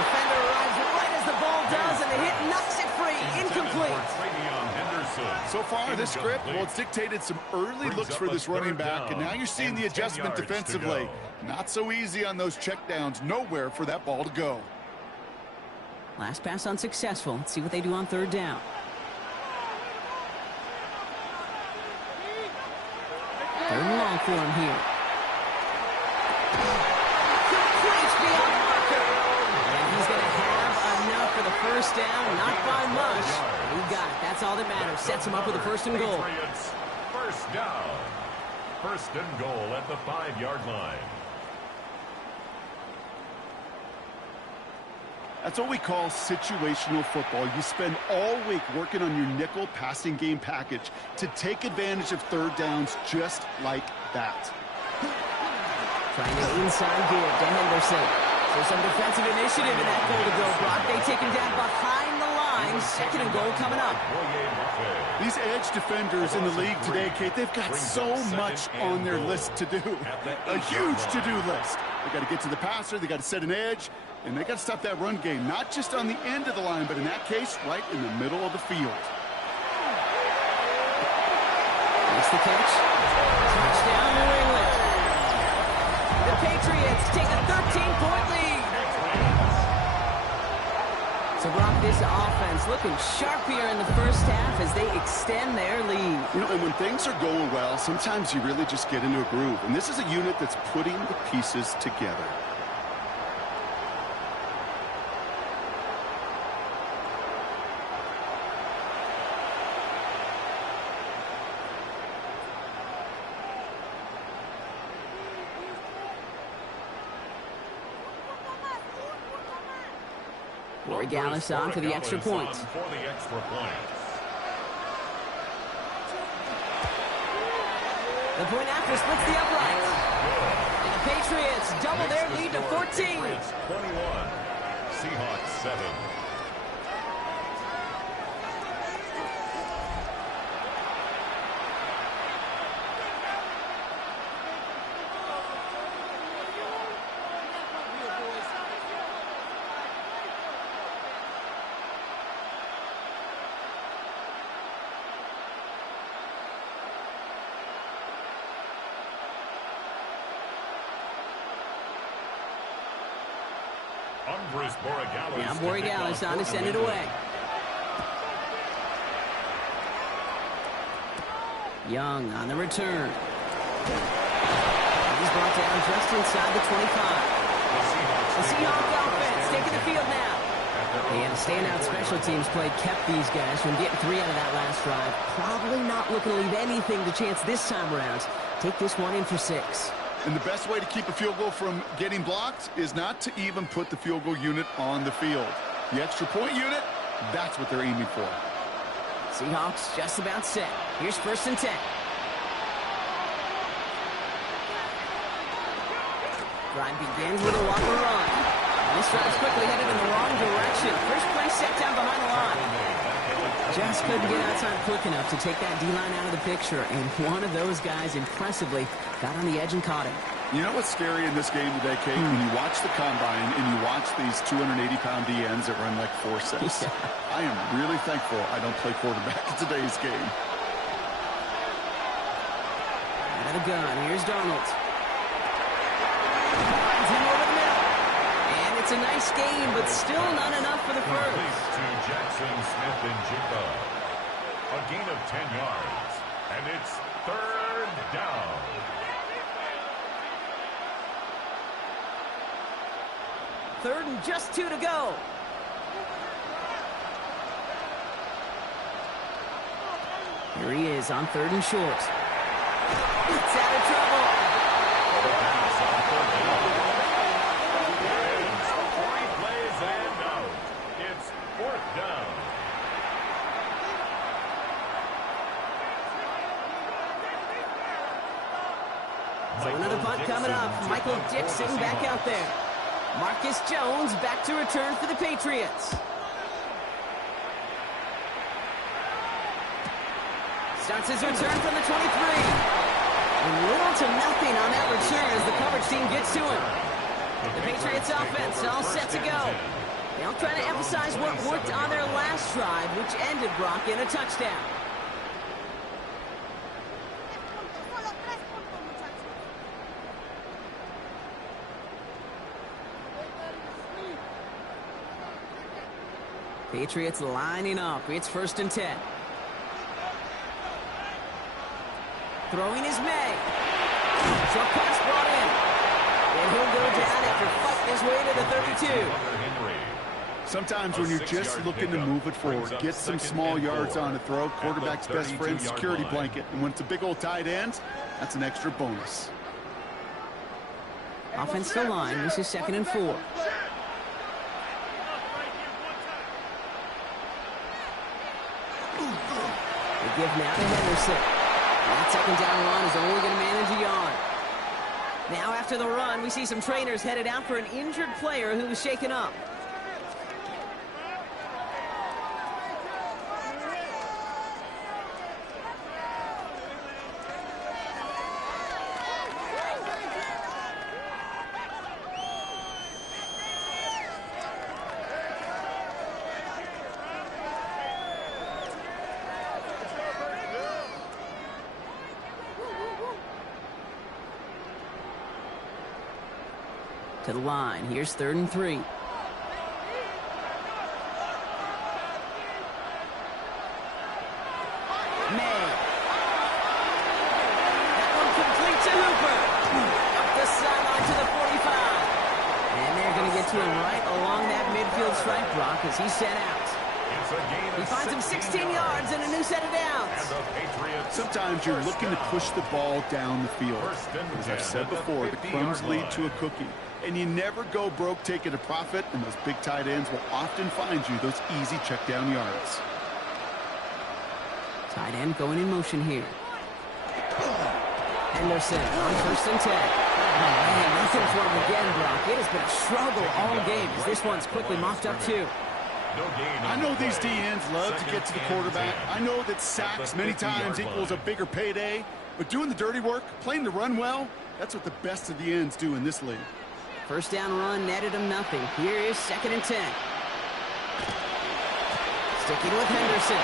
Defender arrives right as the ball does, and the hit knocks it free. Incomplete. So far, this script, well, it's dictated some early looks for this running back, and now you're seeing the adjustment defensively. Not so easy on those checkdowns. Nowhere for that ball to go. Last pass unsuccessful. Let's see what they do on third down. Third and long for him here. Complete beyond marker. And he's going to have enough for the first down. Not by much. He got it. That's all that matters. Sets him up with a first and goal. First down. First and goal at the 5-yard line. That's what we call situational football. You spend all week working on your nickel passing game package to take advantage of third downs just like that. Trying to inside give to Henderson. So some defensive initiative in that goal to go, Brock. They take him down behind the line. Second and goal coming up. These edge defenders in the league today, Kate, they've got so much on their list to do. A huge to-do list. They got to get to the passer, they got to set an edge, and they got to stop that run game, not just on the end of the line, but in that case, right in the middle of the field. Makes the catch. Touchdown, New England. The Patriots take a 13-point lead. So, Brock, this offense looking sharp here in the first half as they extend their lead. You know, and when things are going well, sometimes you really just get into a groove. And this is a unit that's putting the pieces together. Gallus on for the extra point. The point after splits the upright. And the Patriots double their lead to 14. 21. Seahawks 7. Now Borregales on to send it away. Young on the return. He's brought down just inside the 25. The Seahawks offense taking the field now. And standout special teams play kept these guys from getting 3 out of that last drive. Probably not looking to leave anything to chance this time around. Take this one in for 6. And the best way to keep a field goal from getting blocked is not to even put the field goal unit on the field. The extra point unit, that's what they're aiming for. Seahawks just about set. Here's 1st and 10. Drive begins with a walker run. This drive's quickly headed in the wrong direction. First play set down behind the line. Just couldn't get outside quick enough to take that D-line out of the picture, and one of those guys impressively got on the edge and caught him. You know what's scary in this game today, Kate? When you watch the combine and you watch these 280-pound DNs that run like 4.6. Yeah. I am really thankful I don't play quarterback in today's game. Out of the gun, here's Donald. Finds him over the middle. And it's a nice game, but still not enough for the first. To Jackson Smith and Jigba. A gain of 10 yards. And it's 3rd down. Third and just 2 to go. Here he is on 3rd and short. It's out of trouble. It's 4th down. So another punt coming up. Michael Dixon back out there. Marcus Jones back to return for the Patriots. Starts his return from the 23. Little to nothing on that return as the coverage team gets to him. The Patriots offense all set to go. They'll try to emphasize what worked on their last drive, which ended Brock in a touchdown. Patriots lining up. It's 1st and 10. Throwing is May. Short pass brought in. And he'll go down after fighting his way to the 32. Sometimes when you're just looking to move it forward, get some small yards on a throw, quarterback's best friend, security blanket. And when it's a big old tight end, that's an extra bonus. Offensive line. This is 2nd and 4. They give now to Henderson. That 2nd down run is only going to manage a yard. Now after the run, we see some trainers headed out for an injured player who was shaken up. To the line. Here's 3rd and 3. May. That one complete to Hooper. Up the sideline to the 45. And they're going to get to him right along that midfield stripe, Brock, as he's set out. He finds him 16 yards and a new set of downs. Sometimes you're looking to push the ball down the field. As I've said before, the crumbs lead to a cookie. And you never go broke taking a profit, and those big tight ends will often find you those easy check down yards. Tight end going in motion here. Henderson on 1st and 10. Oh, man, nothing for him again, Brock. It has been a struggle all game as this one's quickly mopped up too. I know these D-ends love to get to the quarterback. I know that sacks many times equals a bigger payday. But doing the dirty work, playing the run well, that's what the best of the ends do in this league. 1st down run netted him nothing. Here is 2nd and 10. Sticking with Henderson.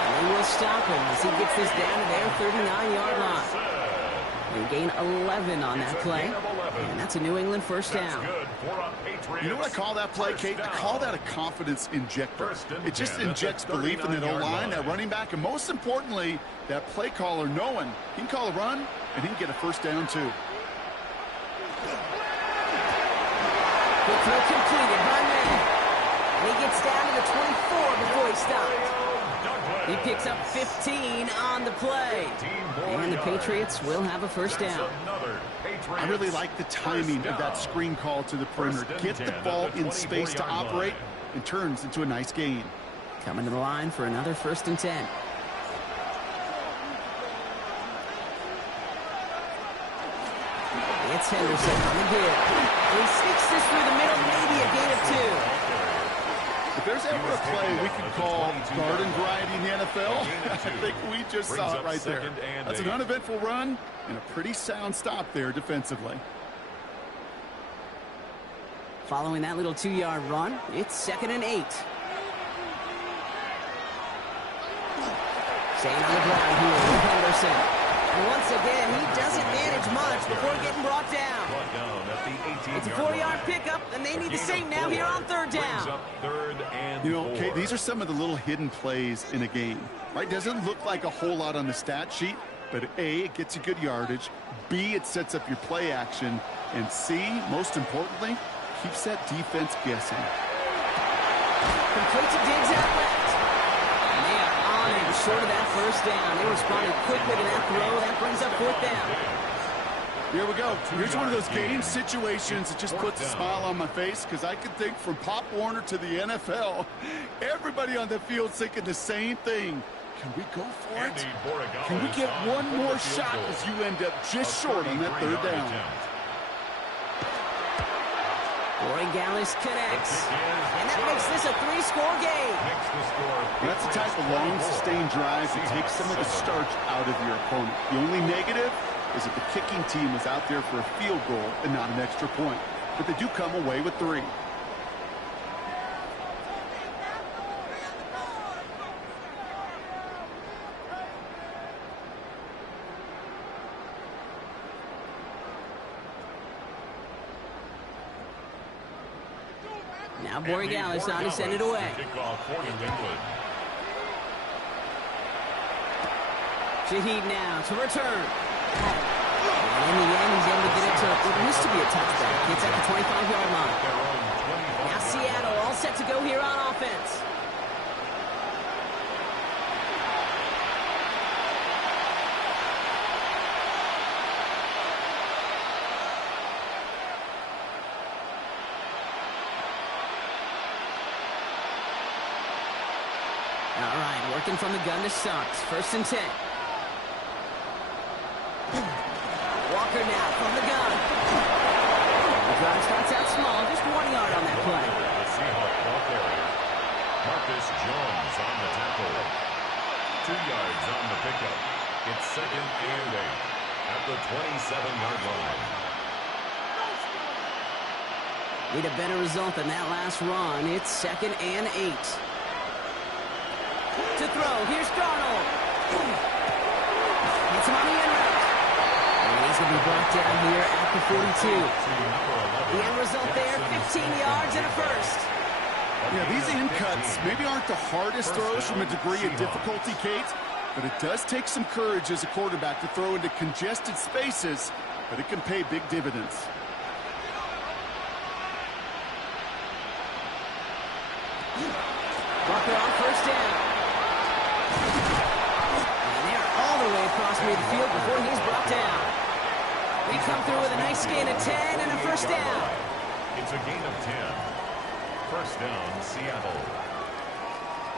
And they will stop him as he gets this down to their 39-yard line. They gain 11 on that play. And that's a New England 1st down. You know what I call that play, Kate? I call that a confidence injector. It just injects belief in that O-line, that running back, and most importantly, that play caller knowing he can call a run and he can get a 1st down too. Quick throw completed by May. And he gets down to the 24 before he stops. He picks up 15 on the play. And the Patriots will have a 1st down. I really like the timing of that screen call to the perimeter. Get the ball in space to operate and turns into a nice gain. Coming to the line for another 1st and 10. It's Henderson on the give. And he sneaks this through the middle, maybe a gain of 2. If there's ever a play we could call garden variety in the NFL, I think we just saw it right there. That's an uneventful run and a pretty sound stop there defensively. Following that little 2-yard run, it's 2nd and 8. Staying on the ground here with Henderson. And once again, he doesn't manage much before getting brought down. It's a 4-yard pickup, and they need the same now here on 3rd down. You know, Kate, these are some of the little hidden plays in a game, right? Doesn't look like a whole lot on the stat sheet, but A, it gets you good yardage, B, it sets up your play action, and C, most importantly, keeps that defense guessing. Complete to Diggs out left. And they are on him short of that 1st down. They responded quickly to that throw. That brings up 4th down. Here we go. Here's one of those game situations that just puts a smile on my face because I can think from Pop Warner to the NFL, everybody on the field thinking the same thing. Can we go for it? Can we get one more shot as you end up just short on that 3rd down? Gallis connects. And that makes this a 3-score game. That's the type of long, sustained drives that takes some of the starch out of your opponent. The only negative is that the kicking team was out there for a field goal and not an extra point. But they do come away with 3. Now Borregales on to send it away. Kickoff for New England. Shahid now to return. And in the end, he's able to get it to what used to be a touchback. It's at the 25-yard line. Now Seattle all set to go here on offense. All right, working from the gun to start. 1st and 10. Walker now from the gun. The drive starts out small, just 1 yard on that play. The Seahawks ball carrier, Marcus Jones on the tackle. 2 yards on the pickup. It's 2nd and 8 at the 27-yard line. Need a better result than that last run. It's 2nd and 8. To throw, here's Darnold. It's him on the end route. And he's going to be brought down here at the 42. The end result there, 15 yards and a first. Yeah, these in cuts maybe aren't the hardest throws from a degree of difficulty, Kate, but it does take some courage as a quarterback to throw into congested spaces, but it can pay big dividends. Walker on 1st down. And they're all the way across midfield before he's brought down. They come through with a nice gain of 10 and a 1st down. It's a gain of 10. 1st down, Seattle.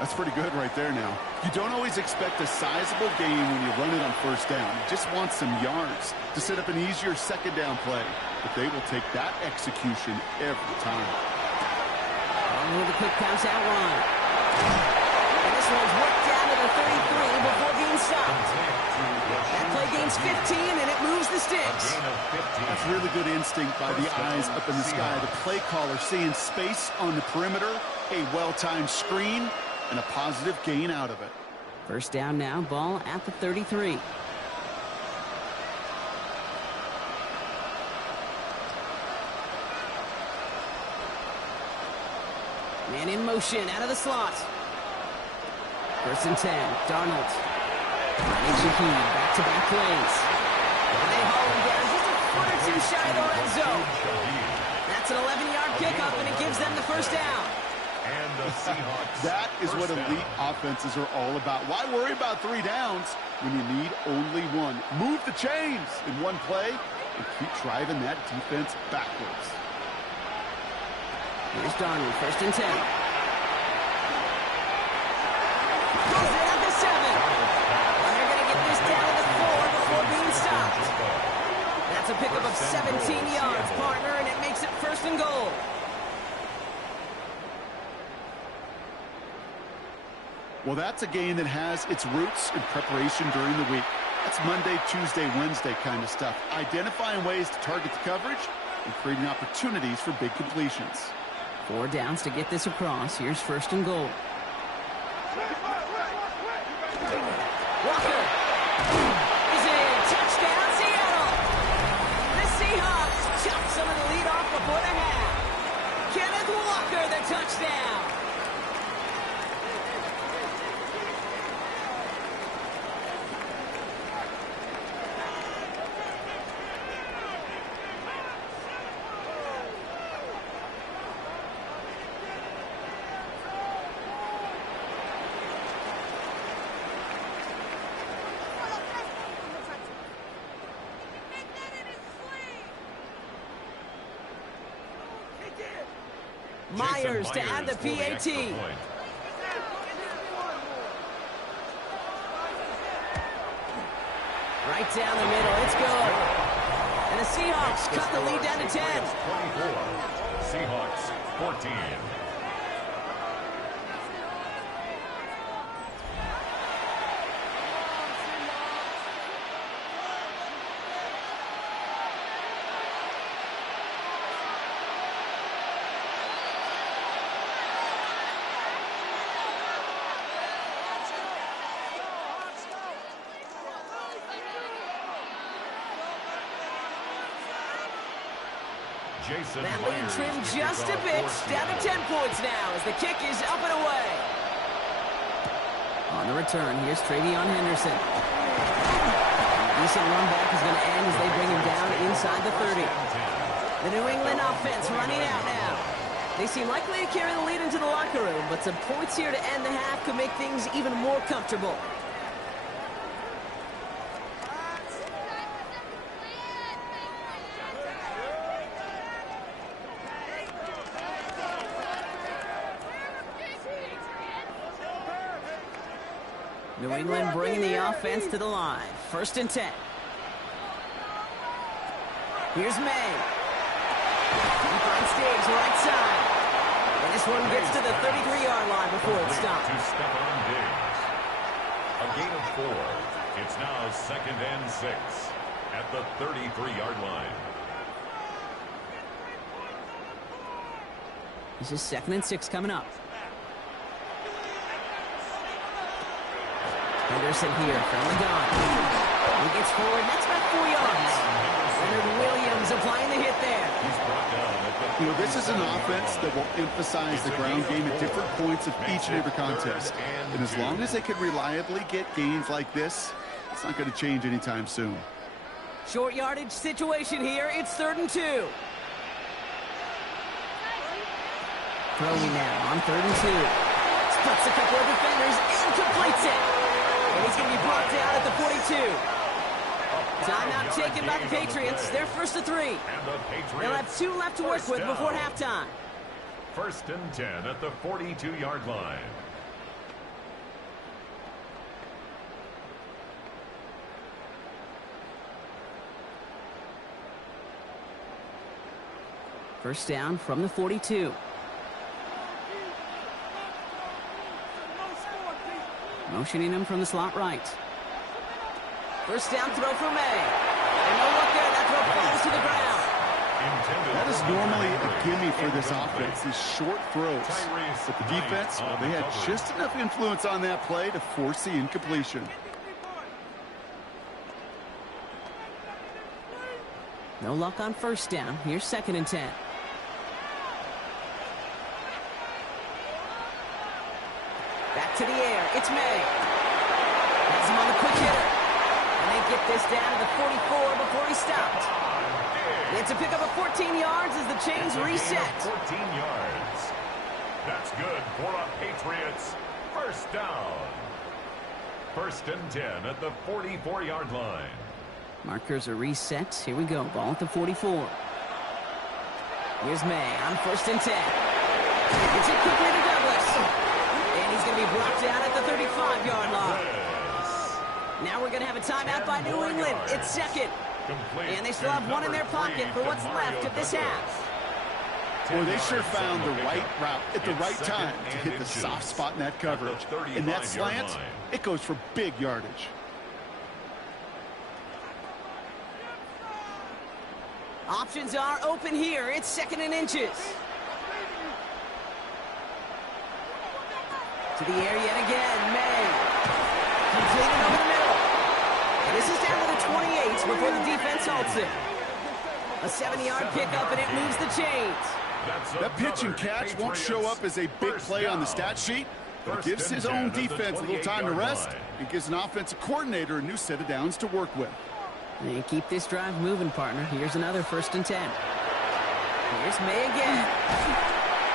That's pretty good right there now. You don't always expect a sizable gain when you run it on 1st down. You just want some yards to set up an easier 2nd down play. But they will take that execution every time. With a quick pass out run. And this one's worked down to the 33 before being stopped. That play gains 15 and it moves the sticks. That's really good instinct by the eyes up in the sky. The play caller seeing space on the perimeter, a well-timed screen, and a positive gain out of it. 1st down now, ball at the 33. Man in motion, out of the slot. 1st and 10, Darnold. Running Shahid, back-to-back plays. And they haul him down just a foot or 2 shy of the red zone. That's an 11-yard pickup, and it gives them the 1st down. And the Seahawks. That is what elite offenses are all about. Why worry about 3 downs when you need only 1? Move the chains in one play and keep driving that defense backwards. Here's Darnold, 1st and 10. Goes in at the 7. And they're going to get this down to the 4 before being stopped. That's a pickup of 17 yards, partner, and it makes it 1st and goal. Well, that's a game that has its roots in preparation during the week. That's Monday, Tuesday, Wednesday kind of stuff. Identifying ways to target the coverage and creating opportunities for big completions. 4 downs to get this across. Here's 1st and goal. Walker is in. Touchdown, Seattle. The Seahawks chop some of the lead off before the half. Kenneth Walker, the touchdown. Myers to add the PAT. Right down the middle. It's good. And the Seahawks cut the lead down to 10. 24. Seahawks 14. That lead trimmed just a bit. Down to 10 points now as the kick is up and away. On the return, here's Travion Henderson. Decent run back is going to end as they bring him down inside the 30. The New England offense running out now. They seem likely to carry the lead into the locker room, but some points here to end the half could make things even more comfortable. New England bringing the offense to the line. 1st and 10. Here's May. Deep on stage, right side. And this one gets to the 33-yard line before it's stopped. To Stephon Diggs. A gain of 4. It's now 2nd and 6 at the 33-yard line. This is 2nd and 6 coming up. Henderson here from the gun. He gets forward. That's about 4 yards. Leonard Williams applying the hit there. You know, this is an offense that will emphasize the ground game at different points of each and every contest. And as long as they can reliably get gains like this, it's not going to change anytime soon. Short yardage situation here. It's 3rd and 2. Throwing now on 3rd and 2. Splits a couple of defenders and completes it. And he's going to be brought down at the 42. Timeout taken by the Patriots. They're 1st and 3. They'll have 2 left to work with before halftime. 1st and 10 at the 42-yard line. First down from the 42. Motioning him from the slot right. First down throw for May. And no look there. That throw falls to the ground. That is normally a gimme for this offense, these short throws. But the defense, well, they had just enough influence on that play to force the incompletion. No luck on first down. Here's 2nd and 10. Back to the air. It's May. Has him on the quick hitter. And they get this down to the 44 before he stopped. It's a pickup of 14 yards as the chains reset. 14 yards. That's good for a Patriots first down. 1st and 10 at the 44-yard line. Markers are reset. Here we go. Ball at the 44. Here's May on 1st and 10. It's it quickly to Douglas. And he's going to be brought down at the 35-yard line. Now we're going to have a timeout by New England. It's 2nd. And they still have 1 in their pocket for what's left of this half. Well, they sure found the right route at the right time to hit the soft spot in that coverage. And that slant, it goes for big yardage. Options are open here. It's 2nd and inches. To the air yet again. May. Completed over the middle. And this is down to the 28 before the defense halts it. A 70-yard pickup, and it moves the chains. That pitch and catch won't show up as a big play on the stat sheet, but it gives his own defense a little time to rest and gives an offensive coordinator a new set of downs to work with. And keep this drive moving, partner. Here's another 1st and 10. Here's May again.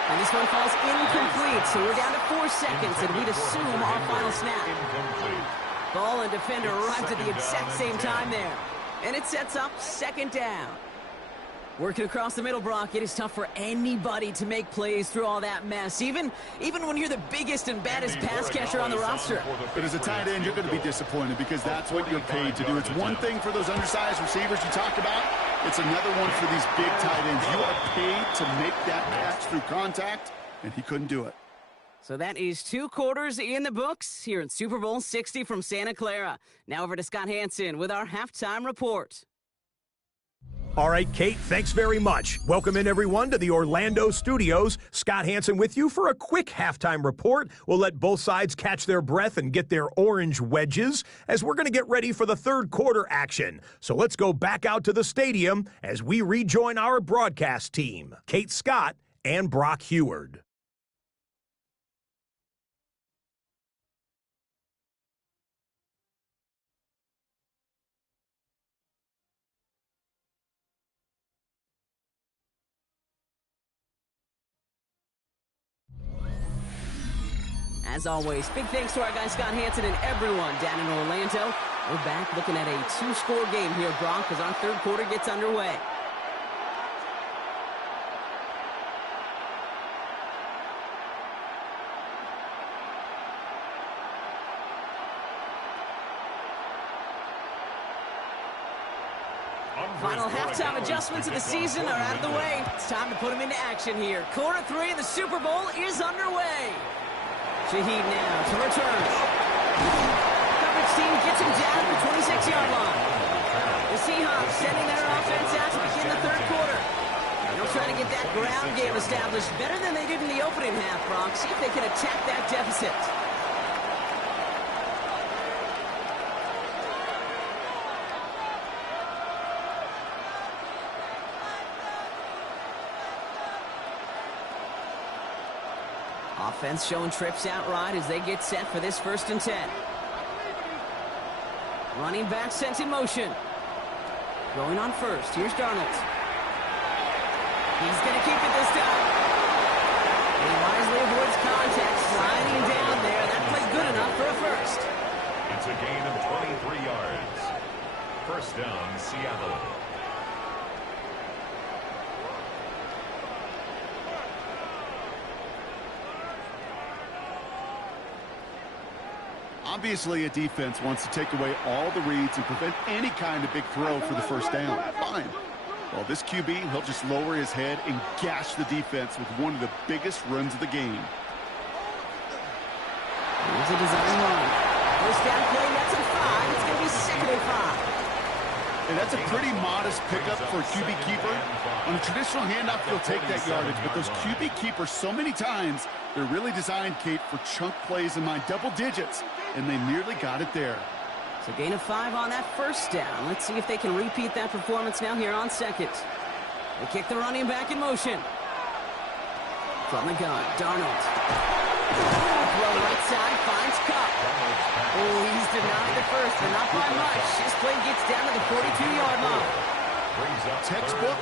And this one falls incomplete, so we're down to 4 seconds, and we'd assume our final snap. Ball and defender arrived at the exact same time there. And it sets up 2nd down. Working across the middle, Brock, it is tough for anybody to make plays through all that mess, even when you're the biggest and baddest pass catcher on the roster. But as a tight end, you're going to be disappointed because that's what you're paid to do. It's one thing for those undersized receivers you talked about. It's another one for these big tight ends. You are paid to make that catch through contact, and he couldn't do it. So that is 2 quarters in the books here in Super Bowl 60 from Santa Clara. Now over to Scott Hansen with our halftime report. All right, Kate, thanks very much. Welcome in, everyone, to the Orlando studios. Scott Hansen with you for a quick halftime report. We'll let both sides catch their breath and get their orange wedges as we're going to get ready for the third quarter action. So let's go back out to the stadium as we rejoin our broadcast team, Kate Scott and Brock Heward. As always, big thanks to our guy Scott Hansen and everyone down in Orlando. We're back looking at a 2-score game here, Brock, as our third quarter gets underway. Final halftime adjustments of the season are out of the way. It's time to put them into action here. Quarter 3 of the Super Bowl is underway. Shaheed now to return. Coverage team gets him down at the 26-yard line. The Seahawks sending their offense out to begin the third quarter. They'll try to get that ground game established better than they did in the opening half, Brock. See if they can attack that deficit. Offense showing trips out right as they get set for this 1st and 10. Running back sent in motion. Going on first. Here's Darnold. He's going to keep it this time. He wisely avoids contact. Sliding down there. That played good enough for a first. It's a gain of 23 yards. First down, Seattle. Obviously, a defense wants to take away all the reads and prevent any kind of big throw for the first down. Fine. Well, this QB, he'll just lower his head and gash the defense with one of the biggest runs of the game. Here's a design run. First down play, that's a 5. It's going to be 2nd and 5. And that's a pretty modest pickup for a QB keeper. On a traditional handoff, he'll take that yardage, but those QB keepers, so many times, they're really designed, Kate, for chunk plays in my double digits, and they nearly got it there. So gain of 5 on that first down. Let's see if they can repeat that performance now here on 2nd. They kick the running back in motion. From the gun, Darnold. Throw right side, finds Cup. Oh, he's denied the first, but not by much. This play gets down to the 42-yard line. Textbook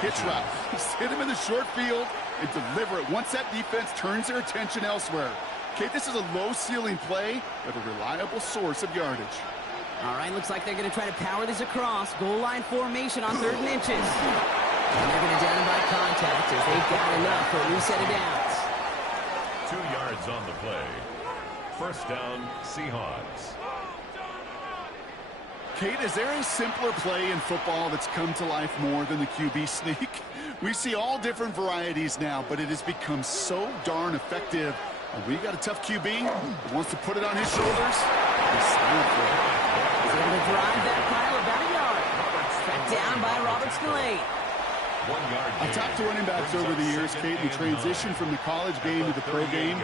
hitch route. Just hit him in the short field and deliver it once that defense turns their attention elsewhere. Okay, this is a low-ceiling play, but a reliable source of yardage. All right, looks like they're going to try to power this across. Goal line formation on 3rd and inches. And they're going to down him by contact as they've got enough for a new set of downs. 2 yards on the play. First down, Seahawks. Kate, is there a simpler play in football that's come to life more than the QB sneak? We see all different varieties now, but it has become so darn effective. We got a tough QB who wants to put it on his shoulders. He's able to drive that pile about a yard. Tracked down by Robert Spillane. 1 yard. I've talked to running backs over the years, Kate, the transition from the college game to the pro game.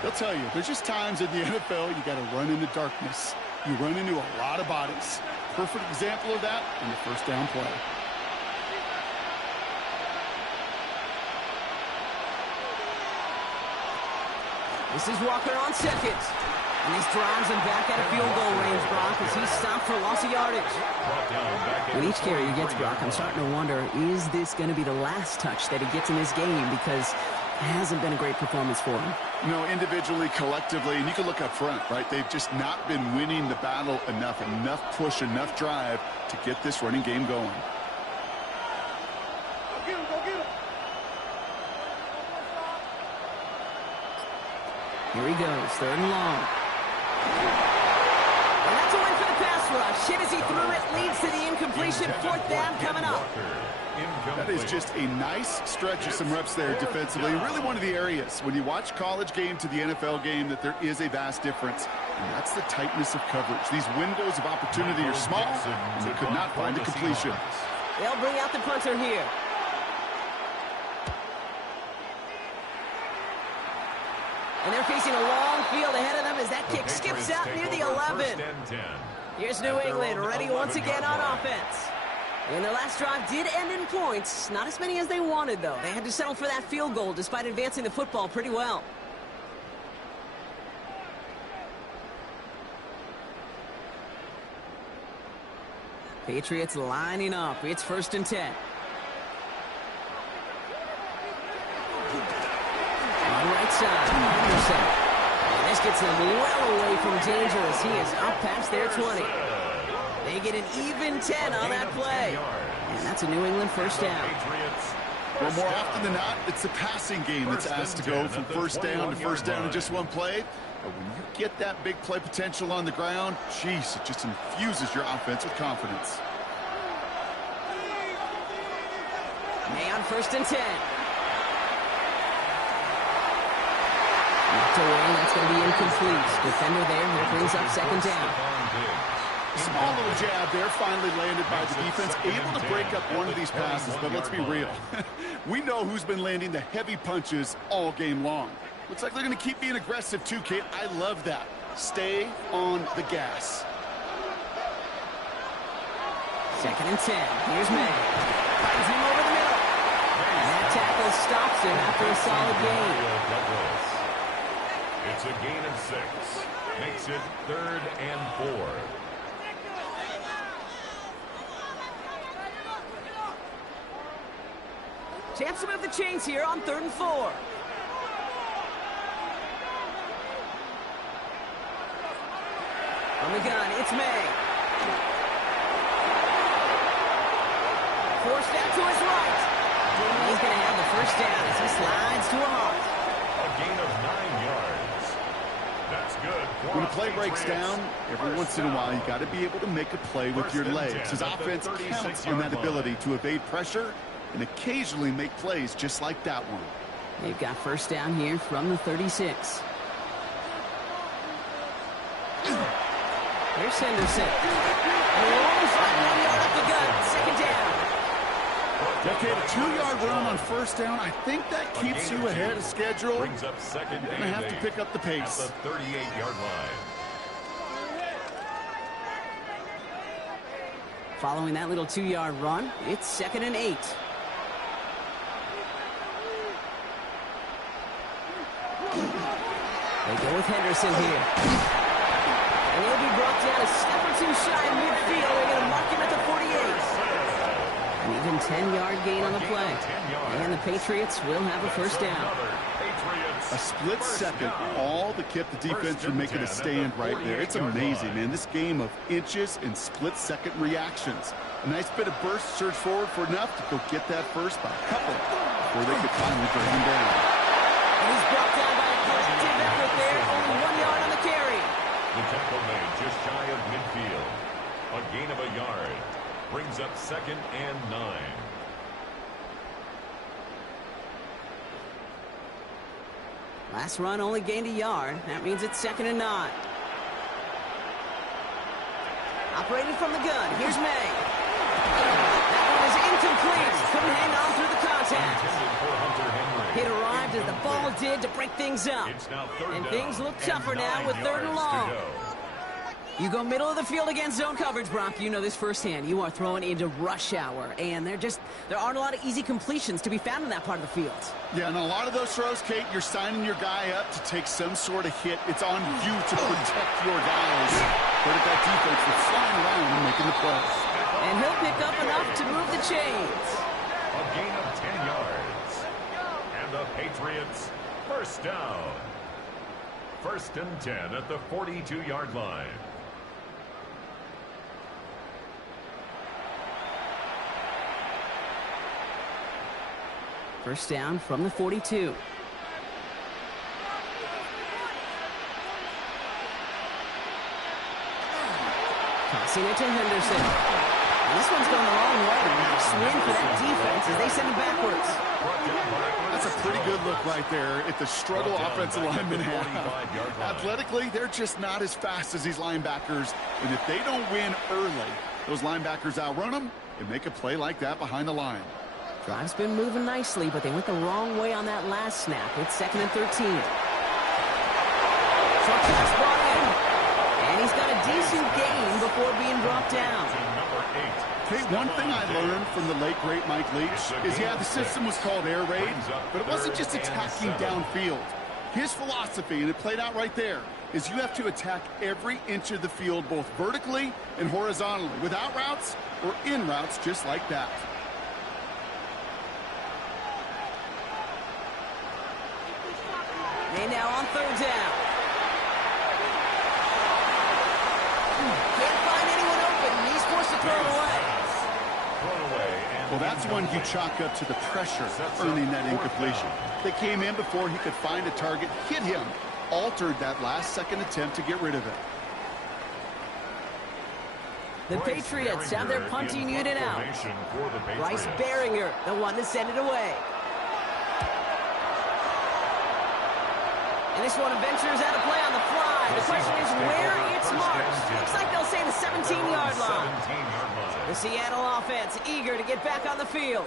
They'll tell you, there's just times in the NFL you got to run into darkness. You run into a lot of bodies. Perfect example of that in the first down play. This is Walker on 2nd. And this drives him back out of field goal range, Brock, as he's stopped for loss of yardage. When each carry he gets, Brock, I'm starting to wonder, is this going to be the last touch that he gets in this game? Because it hasn't been a great performance for him. No, individually, collectively, and you can look up front, right? They've just not been winning the battle enough push, enough drive to get this running game going. Here he goes, 3rd and long. And that's a win for the pass rush. Hit as he threw it, leads to the incompletion. 4th down coming up. That is just a nice stretch of some reps there defensively. Really one of the areas, when you watch college game to the NFL game, that there is a vast difference. And that's the tightness of coverage. These windows of opportunity are small, and they could not find a completion. They'll bring out the punter here. And they're facing a long field ahead of them as that kick skips out near the 11. Here's New England ready once again on offense. And their last drive did end in points. Not as many as they wanted, though. They had to settle for that field goal despite advancing the football pretty well. Patriots lining up. It's 1st and 10. On the right side, Henderson. And this gets them well away from danger as he is up past their 20. They get an even 10 on that play. And that's a New England first down. Well, more often than not, it's the passing game that's asked to go from first down to first down in just one play. But when you get that big play potential on the ground, geez, it just infuses your offense with confidence. May on 1st and 10. Knocked away, that's going to be incomplete. Defender there, that brings up 2nd down. Small little jab there, finally landed by the defense. Able to break up one of these passes, but let's be real. We know who's been landing the heavy punches all game long. Looks like they're going to keep being aggressive too, Kate. I love that. Stay on the gas. 2nd and 10. Here's May. Finds him over the middle. And that tackle stops him after a solid gain. It's a gain of 6. Makes it 3rd and 4. Chance to move the chains here on 3rd and 4. From the gun, it's May. Forced out to his right. He's going to have the first down as he slides to a halt. A gain of 9 yards. That's good. When a play breaks down, every once in a while, you got to be able to make a play with your legs. His offense counts on that ability to evade pressure and occasionally make plays just like that one. They've got first down here from the 36. Here's Henderson. A long fight, 1 yard up the gut. 2nd down. Okay, a 2-yard run on first down. I think that keeps you ahead of schedule. Brings up 2nd You're going to have to pick up the pace. At the 38-yard line. Following that little 2-yard run, it's 2nd and 8. They go with Henderson here. And he'll be brought down a step or two shy in midfield. They're going to mark him at the 48. An even 10-yard gain on the play. And the Patriots will have a first down. A split second, all that kept the defense from making a stand right there. It's amazing, man. This game of inches and split-second reactions. A nice bit of burst, surge forward for enough to go get that first by a couple before they could finally bring him down. And he's brought down by a collective effort there. Only 1 yard on the carry. The tackle made just shy of midfield. A gain of a yard. Brings up 2nd and 9. Last run only gained a yard. That means it's 2nd and 9. Operating from the gun. Here's May. That one is incomplete. Couldn't hang on through the contact. It arrived as the ball did to break things up. And things look tougher now with 3rd and long. You go middle of the field against zone coverage, Brock. You know this firsthand. You are throwing into rush hour, and there aren't a lot of easy completions to be found in that part of the field. Yeah, and a lot of those throws, Kate, you're signing your guy up to take some sort of hit. It's on you to protect your guys. But if that defense was flying around and making the play. And he'll pick up enough to move the chains. A gain of 10 yards. And the Patriots first down. 1st and 10 at the 42-yard line. First down from the 42. Tossing it to Henderson. This one's going the wrong way. Nice win for that defense as they send it backwards. That's a pretty good look right there at the struggle offensive linemen have. Athletically, they're just not as fast as these linebackers. And if they don't win early, those linebackers outrun them and make a play like that behind the line. Drive's been moving nicely, but they went the wrong way on that last snap. It's 2nd and 13. Short pass brought in. And he's got a decent gain before being brought down. Okay, one thing I learned from the late, great Mike Leach is, yeah, the system was called air raid, but it wasn't just attacking downfield. His philosophy, and it played out right there, is you have to attack every inch of the field, both vertically and horizontally, without routes or in routes just like that. And now on 3rd down. Can't find anyone open. He's forced to throw it away. Well, that's one you chalk up to the pressure earning that incompletion. They came in before he could find a target, hit him, altered that last-second attempt to get rid of it. The Patriots have their punting unit out. Bryce Baringer, the one to send it away. And this one ventures out of play on the fly. The question is where it's marked. Looks like they'll say the 17-yard line. The Seattle offense eager to get back on the field.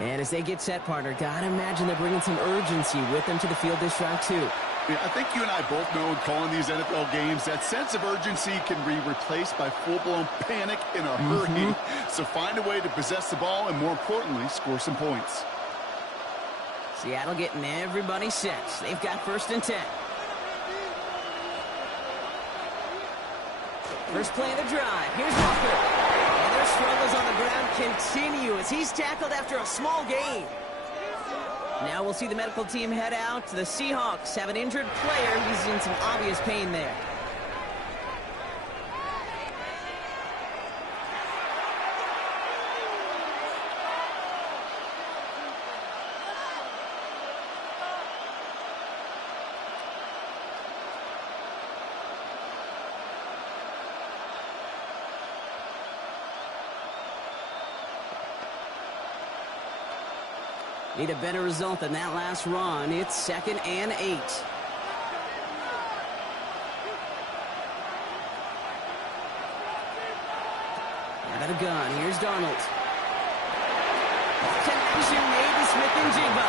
And as they get set, partner, gotta imagine they're bringing some urgency with them to the field this drive, too. Yeah, I think you and I both know in calling these NFL games that sense of urgency can be replaced by full-blown panic in a hurry. So find a way to possess the ball and, more importantly, score some points. Seattle getting everybody set. They've got 1st and 10. First play of the drive. Here's Walker. And their struggles on the ground continue as he's tackled after a small gain. Now we'll see the medical team head out. The Seahawks have an injured player. He's in some obvious pain there. Need a better result than that last run. It's 2nd and 8. Out of the gun. Here's Darnold. Connection made to Smith and Jigba.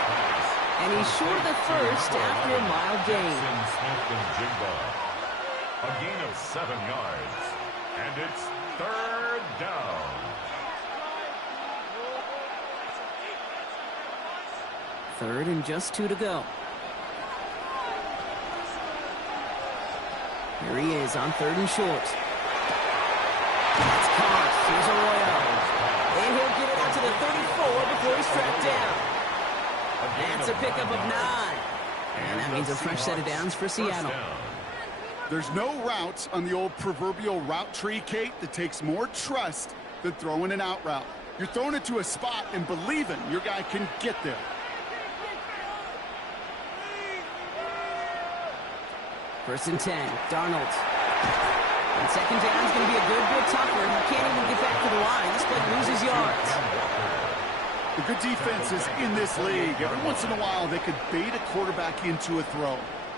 And he's short of the first after a mild gain. A gain of 7 yards. And it's 3rd down. 3rd and just 2 to go. Here he is on 3rd and short. That's caught. Here's Arroyo. And he'll get it out to the 34 before he's tracked down. That's a pickup of 9. And that means a fresh set of downs for Seattle. There's no route on the old proverbial route tree, Kate, that takes more trust than throwing an out route. You're throwing it to a spot and believing your guy can get there. First and 10, Darnold. And 2nd down is going to be a good bit tougher. He can't even get back to the line. This play loses yards. The good defenses in this league, every once in a while, they could bait a quarterback into a throw.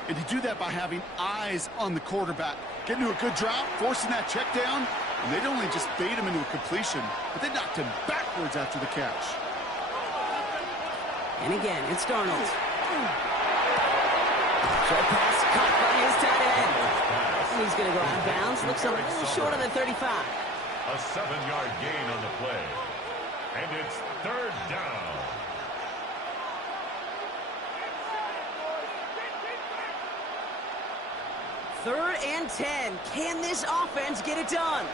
And you do that by having eyes on the quarterback. Getting to a good drop, forcing that check down, and they'd only just bait him into a completion, but they knocked him backwards after the catch. And again, it's Darnold. Short pass caught by his tight end. He's going to go out of bounds. Looks a little short of the 35. A 7-yard gain on the play. And it's 3rd down. Third and 10. Can this offense get it done?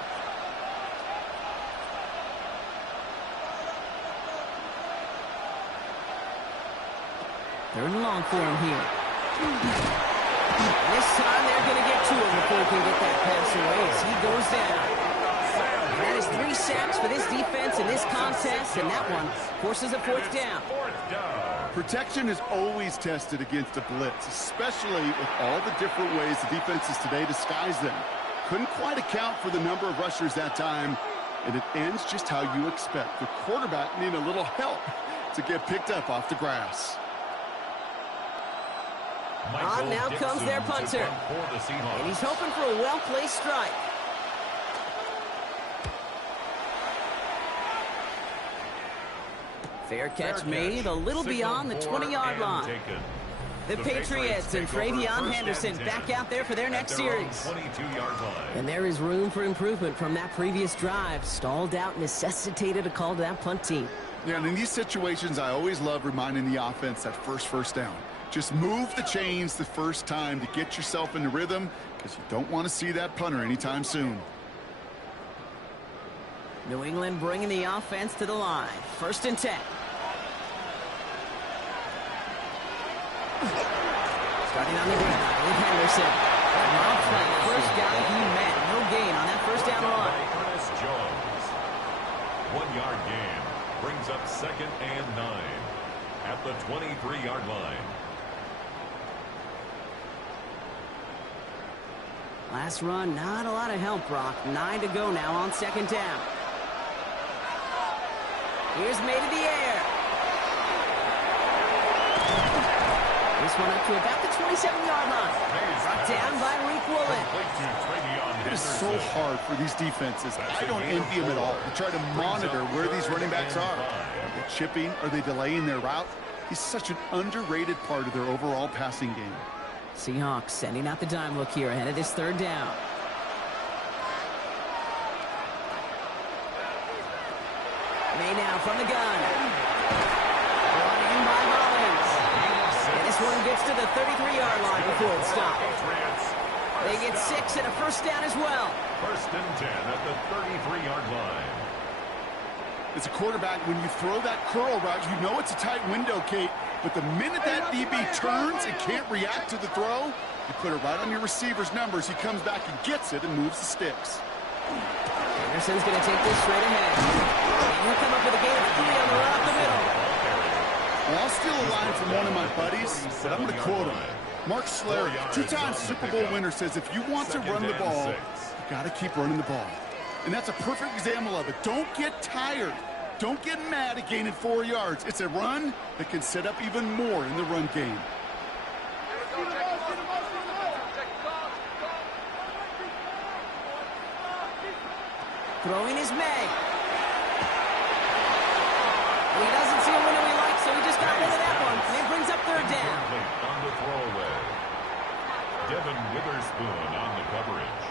Third and long for him here. This time they're going to get to him before he can get that pass away as he goes down. And that is 3 sacks for this defense in this contest, and that one forces a 4th down. Protection is always tested against a blitz, especially with all the different ways the defenses today disguise them. Couldn't quite account for the number of rushers that time, and it ends just how you expect. The quarterback needing a little help to get picked up off the grass. On now comes their punter. And he's hoping for a well-placed strike. Fair catch made a little beyond the 20-yard line. The Patriots and Travion Henderson back out there for their next series. And there is room for improvement from that previous drive. Stalled out, necessitated a call to that punt team. Yeah, and in these situations, I always love reminding the offense that first down. Just move the chains the first time to get yourself into rhythm, because you don't want to see that punter anytime soon. New England bringing the offense to the line. 1st and 10. Starting on the ground with Henderson. Long play. First guy he met. No gain on that first down run. Ernest Jones. 1-yard gain. Brings up 2nd and 9 at the 23-yard line. Last run, not a lot of help, Brock. 9 to go now on 2nd down. Here's made in the air. This one up to about the 27-yard line. Brought down by Reek Woolen. It is so hard for these defenses. I don't envy them at all. To try to monitor where these running backs are. Are they chipping? Are they delaying their route? He's such an underrated part of their overall passing game. Seahawks sending out the dime look here ahead of this 3rd down. May now from the gun. Brought in by Mullins. And this one gets to the 33-yard line before it stops. They get 6 and a 1st down as well. 1st and 10 at the 33-yard line. As a quarterback, when you throw that curl route, you know it's a tight window, Kate. But the minute that DB turns and can't react to the throw, you put it right on your receiver's numbers. He comes back and gets it and moves the sticks. Anderson's going to take this straight ahead. And he'll come up with a gain of 3 on the run up the middle. Well, I'll steal a line from one of my buddies, but I'm going to quote him. Mark Schlereth, 2-time Super Bowl winner, says if you want to run the ball, you got to keep running the ball. And that's a perfect example of it. Don't get tired. Don't get mad at gaining 4 yards. It's a run that can set up even more in the run game. Throwing is May. He doesn't see a window he likes, so he just got rid of that one. And it brings up 3rd down. On the throwaway. Devin Witherspoon on the coverage.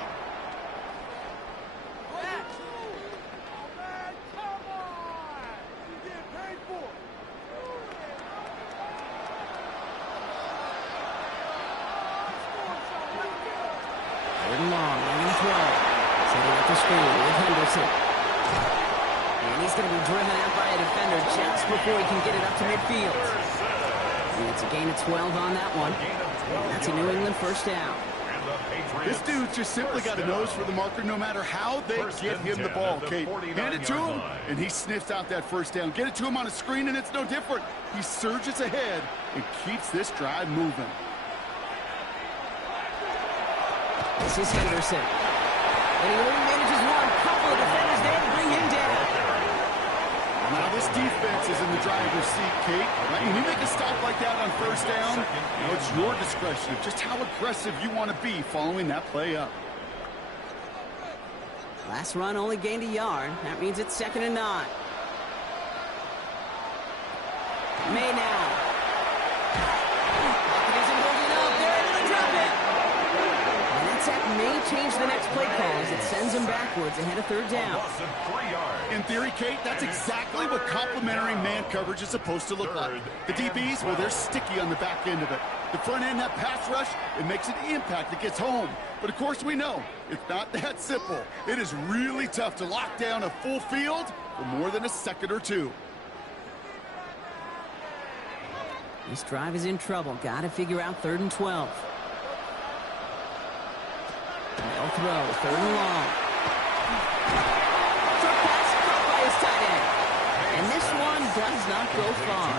And he's going to be driven out by a defender just before he can get it up to midfield. And it's a gain of 12 on that one. And that's a New England 1st down. This dude's just simply got a nose for the marker no matter how they get him the ball, Kate. Hand it to him, and he sniffs out that 1st down. Get it to him on a screen, and it's no different. He surges ahead and keeps this drive moving. This is Henderson. And he only manages one. Couple of defenders there to bring him down. Now this defense is in the driver's seat, Kate. Right? When you make a stop like that on 1st down, you know, it's your discretion of just how aggressive you want to be following that play up. Last run only gained a yard. That means it's 2nd and 9. May now. Pocket isn't holding up. They're into the drop it. And that sack may change the next play call as it sends him backwards ahead of 3rd down. In theory, Kate, that's exactly what complimentary man coverage is supposed to look like. The DBs, well, they're sticky on the back end of it. The front end, that pass rush, it makes an impact. It gets home. But, of course, we know it's not that simple. It is really tough to lock down a full field for more than a second or two. This drive is in trouble. Got to figure out 3rd and 12. They'll throw. 3rd and long. Short pass caught by his tight end. And this one does not go far.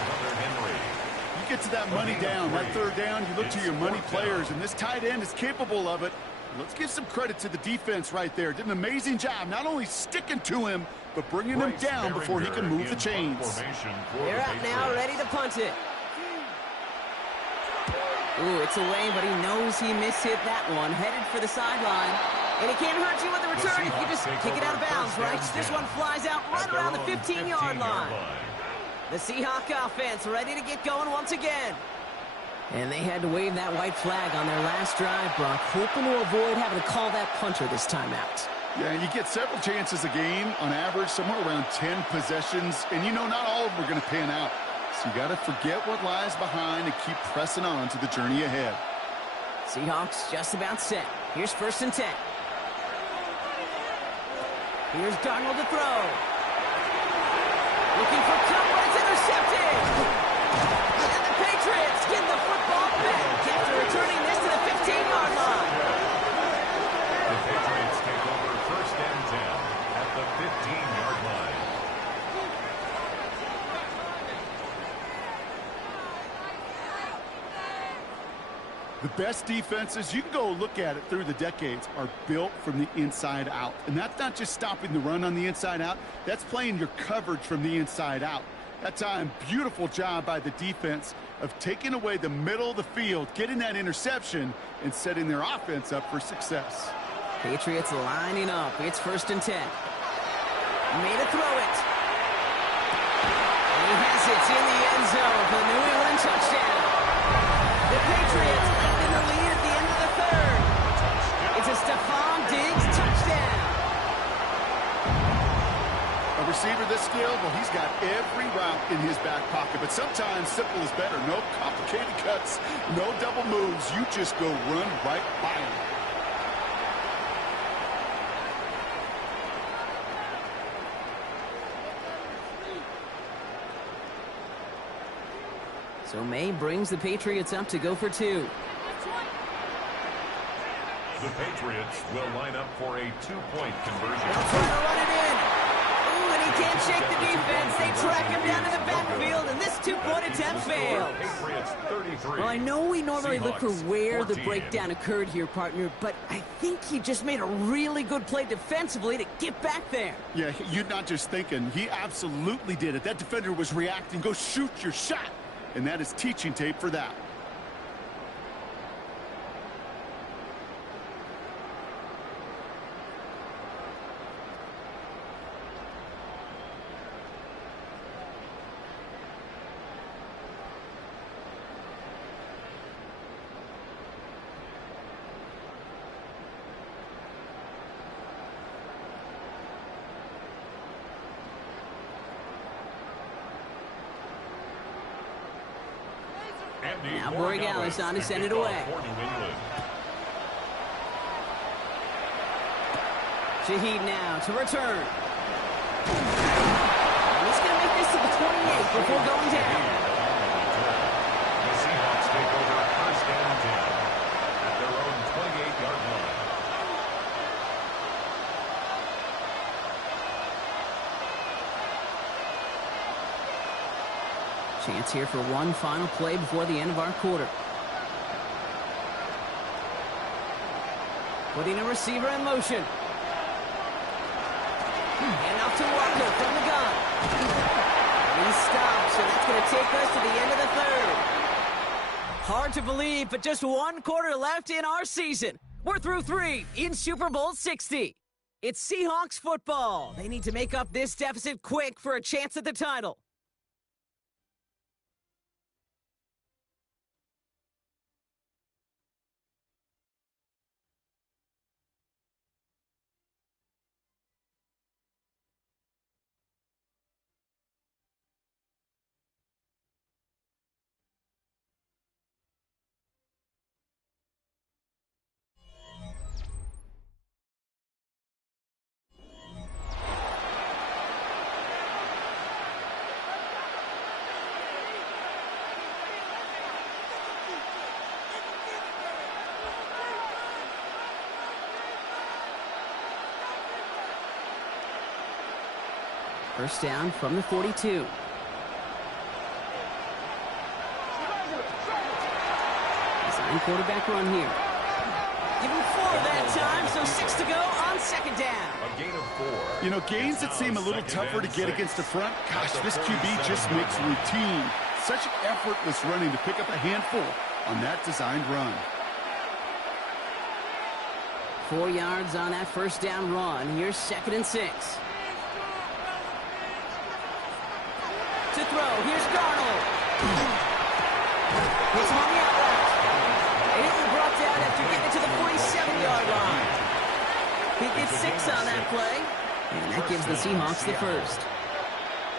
You get to that money down, that 3rd down, you look to your money players, and this tight end is capable of it. Let's give some credit to the defense right there. Did an amazing job not only sticking to him, but bringing him down before he can move the chains. They're out now, ready to punt it. Ooh, it's away, but he knows he mishit that one. Headed for the sideline. And it can't hurt you with the return if you just kick it out of bounds, right? This one flies out right around the 15-yard line. The Seahawk offense ready to get going once again. And they had to wave that white flag on their last drive, Brock, hoping to avoid having to call that punter this time out. Yeah, you get several chances a game, on average, somewhere around 10 possessions, and you know not all of them are going to pan out. So you got to forget what lies behind and keep pressing on to the journey ahead. Seahawks just about set. Here's 1st and 10. Here's Darnold to throw. Looking for Cup, but it's intercepted. And the Patriots get the football back after returning this to the 15-yard line. The Patriots take over 1st and 10 at the 15-yard line. The best defenses, you can go look at it through the decades, are built from the inside out. And that's not just stopping the run on the inside out. That's playing your coverage from the inside out. That time, beautiful job by the defense of taking away the middle of the field, getting that interception, and setting their offense up for success. Patriots lining up. It's 1st and 10. Made a throw it. And he has it in the end zone for the New England touchdown. The Patriots in the lead at the end of the 3rd. It's a Stephon Diggs touchdown. A receiver this skilled, well, he's got every route in his back pocket. But sometimes simple is better. No complicated cuts, no double moves. You just go run right by him. So May brings the Patriots up to go for 2. The Patriots will line up for a 2-point conversion. They'll try to run it in. Ooh, and he can't shake the defense. They track him down to the backfield, and this 2-point attempt fails. Patriots 33. Well, I know we normally look for Seahawks where 14. the breakdown occurred here, partner, but I think he just made a really good play defensively to get back there. Yeah, you're not just thinking. He absolutely did it. That defender was reacting. Go shoot your shot. And that is teaching tape for that. Now Borregales on to send it away. Shaheed now to return. And he's going to make this to the 28 before going down. The Seahawks take over 1st and 10 at their own 28-yard line. Chance here for one final play before the end of our quarter. Putting a receiver in motion. And off to Walker from the gun. And he stops, and that's going to take us to the end of the 3rd. Hard to believe, but just one quarter left in our season. We're through 3 in Super Bowl 60. It's Seahawks football. They need to make up this deficit quick for a chance at the title. First down from the 42. Design quarterback run here. Give him 4 that time, so 6 to go on second down. A gain of 4. You know, gains that seem a little tougher to get against the front. Gosh, this QB just makes routine. Such effortless running to pick up a handful on that designed run. 4 yards on that first down run. Here's 2nd and 6. To throw, here's Darnold. Hits him on the outright. A hit was brought down after getting it to the 47-yard line. He gets 6 on that play, and that gives the Seahawks the first.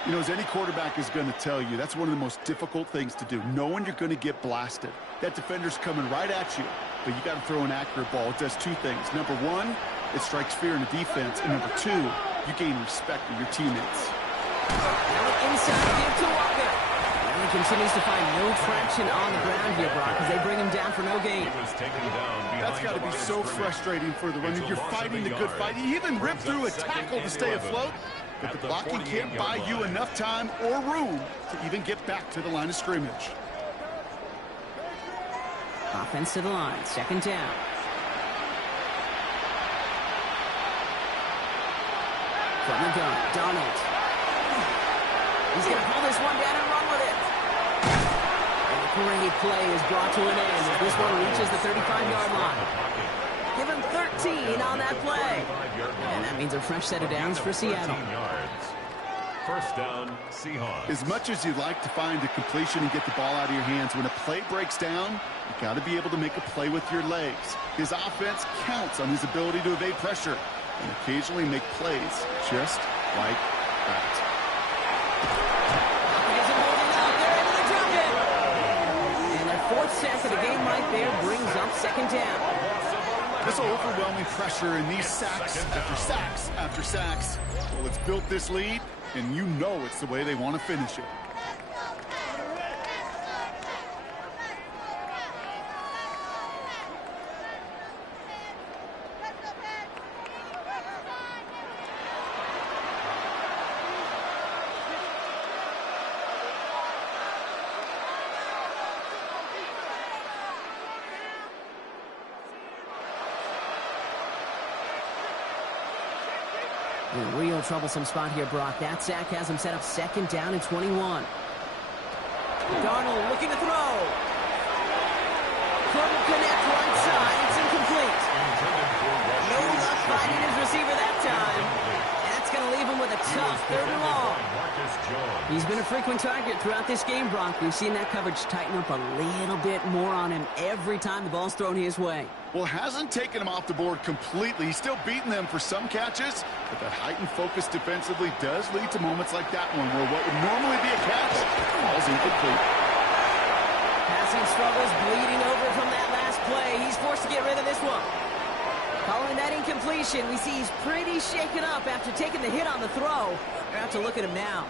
You know, as any quarterback is going to tell you, that's one of the most difficult things to do, knowing you're going to get blasted. That defender's coming right at you, but you got to throw an accurate ball. It does 2 things. Number 1, it strikes fear in the defense, and number 2, you gain respect with your teammates. Now inside, give to Walker. And he continues to find no traction on the ground here, Brock, as they bring him down for no gain. That's got to be so frustrating for the runner. You're fighting the good fight. He even ripped through a tackle to stay afloat, but the blocking can't buy you enough time or room to even get back to the line of scrimmage. Offense to the line, 2nd down. From the gun, Darnold. He's going to pull this one down and run with it. And a great play is brought to an end as this one reaches the 35-yard line. Give him 13 on that play. And that means a fresh set of downs for Seattle. First down, Seahawks. As much as you'd like to find a completion and get the ball out of your hands, when a play breaks down, you got to be able to make a play with your legs. His offense counts on his ability to evade pressure and occasionally make plays just like that. And their 4th sack of the game right there brings up 2nd down. This overwhelming pressure and these sacks after sacks after sacks, well, it's built this lead, and you know it's the way they want to finish it. In a real troublesome spot here, Brock. That sack has him set up 2nd down and 21. Darnold looking to throw. Couldn't connect right side. It's incomplete. No luck finding his receiver that time. That's going to leave him with a tough 3rd and long. He's been a frequent target throughout this game, Brock. We've seen that coverage tighten up a little bit more on him every time the ball's thrown his way. Well, hasn't taken him off the board completely. He's still beating them for some catches, but that heightened focus defensively does lead to moments like that one where what would normally be a catch falls incomplete. Passing struggles bleeding over from that last play. He's forced to get rid of this one. Following that incompletion, we see he's pretty shaken up after taking the hit on the throw. We're going to have to look at him now.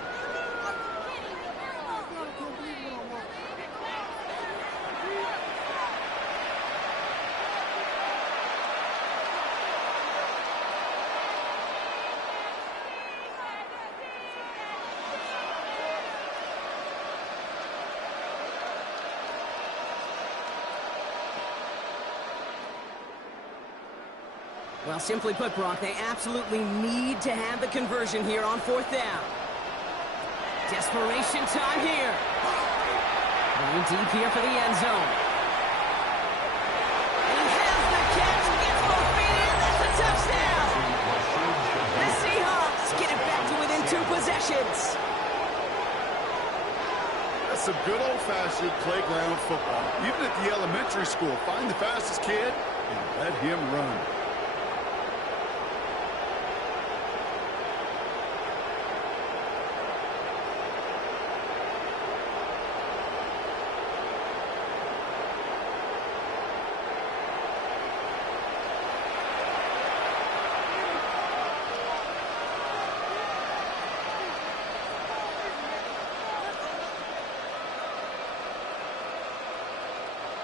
Well, simply put, Brock, they absolutely need to have the conversion here on 4th down. Desperation time here. Going deep here for the end zone. And he has the catch, gets both feet in, that's a touchdown. The Seahawks get it back to within 2 possessions. That's some good old-fashioned playground football. Even at the elementary school, find the fastest kid and let him run.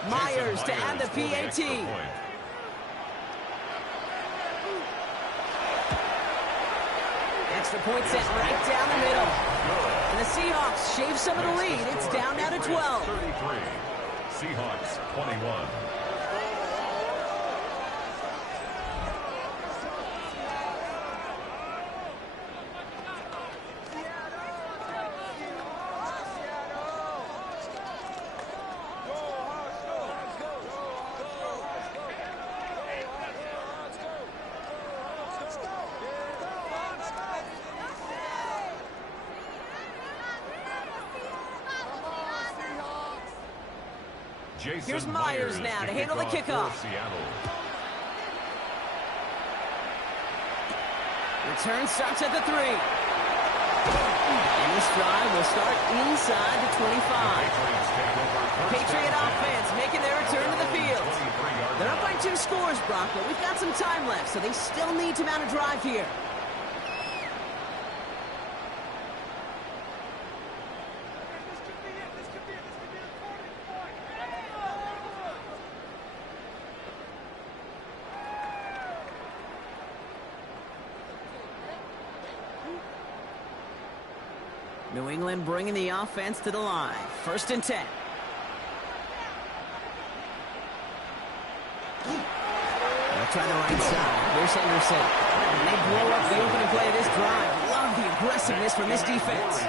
Myers to add the PAT. Extra point set right down the middle. And the Seahawks shave some of the lead. It's down now to 12. 33. Seahawks 21. Here's Myers now to handle the kickoff. Return starts at the 3. And this drive will start inside the 25. Patriot offense making their return to the field. They're up by 2 scores, Brock, but we've got some time left, so they still need to mount a drive here. New England bringing the offense to the line. 1st and 10. They'll try the right side. Here's Henderson. And they blow up the opening play of this drive. Love the aggressiveness from this defense.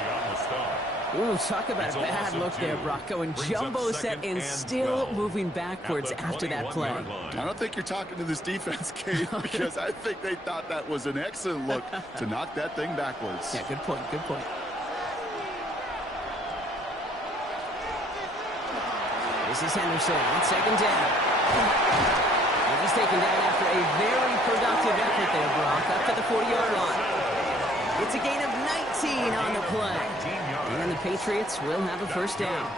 Ooh, talk about a bad look there, Brock. Going jumbo set and still moving backwards after that play. I don't think you're talking to this defense, Kate, because I think they thought that was an excellent look to knock that thing backwards. Yeah, good point, good point. This is Henderson on 2nd down. He's taken down after a very productive effort there, Brock, up to the 40-yard line. It's a gain of 19 on the play. And the Patriots will have a 1st down.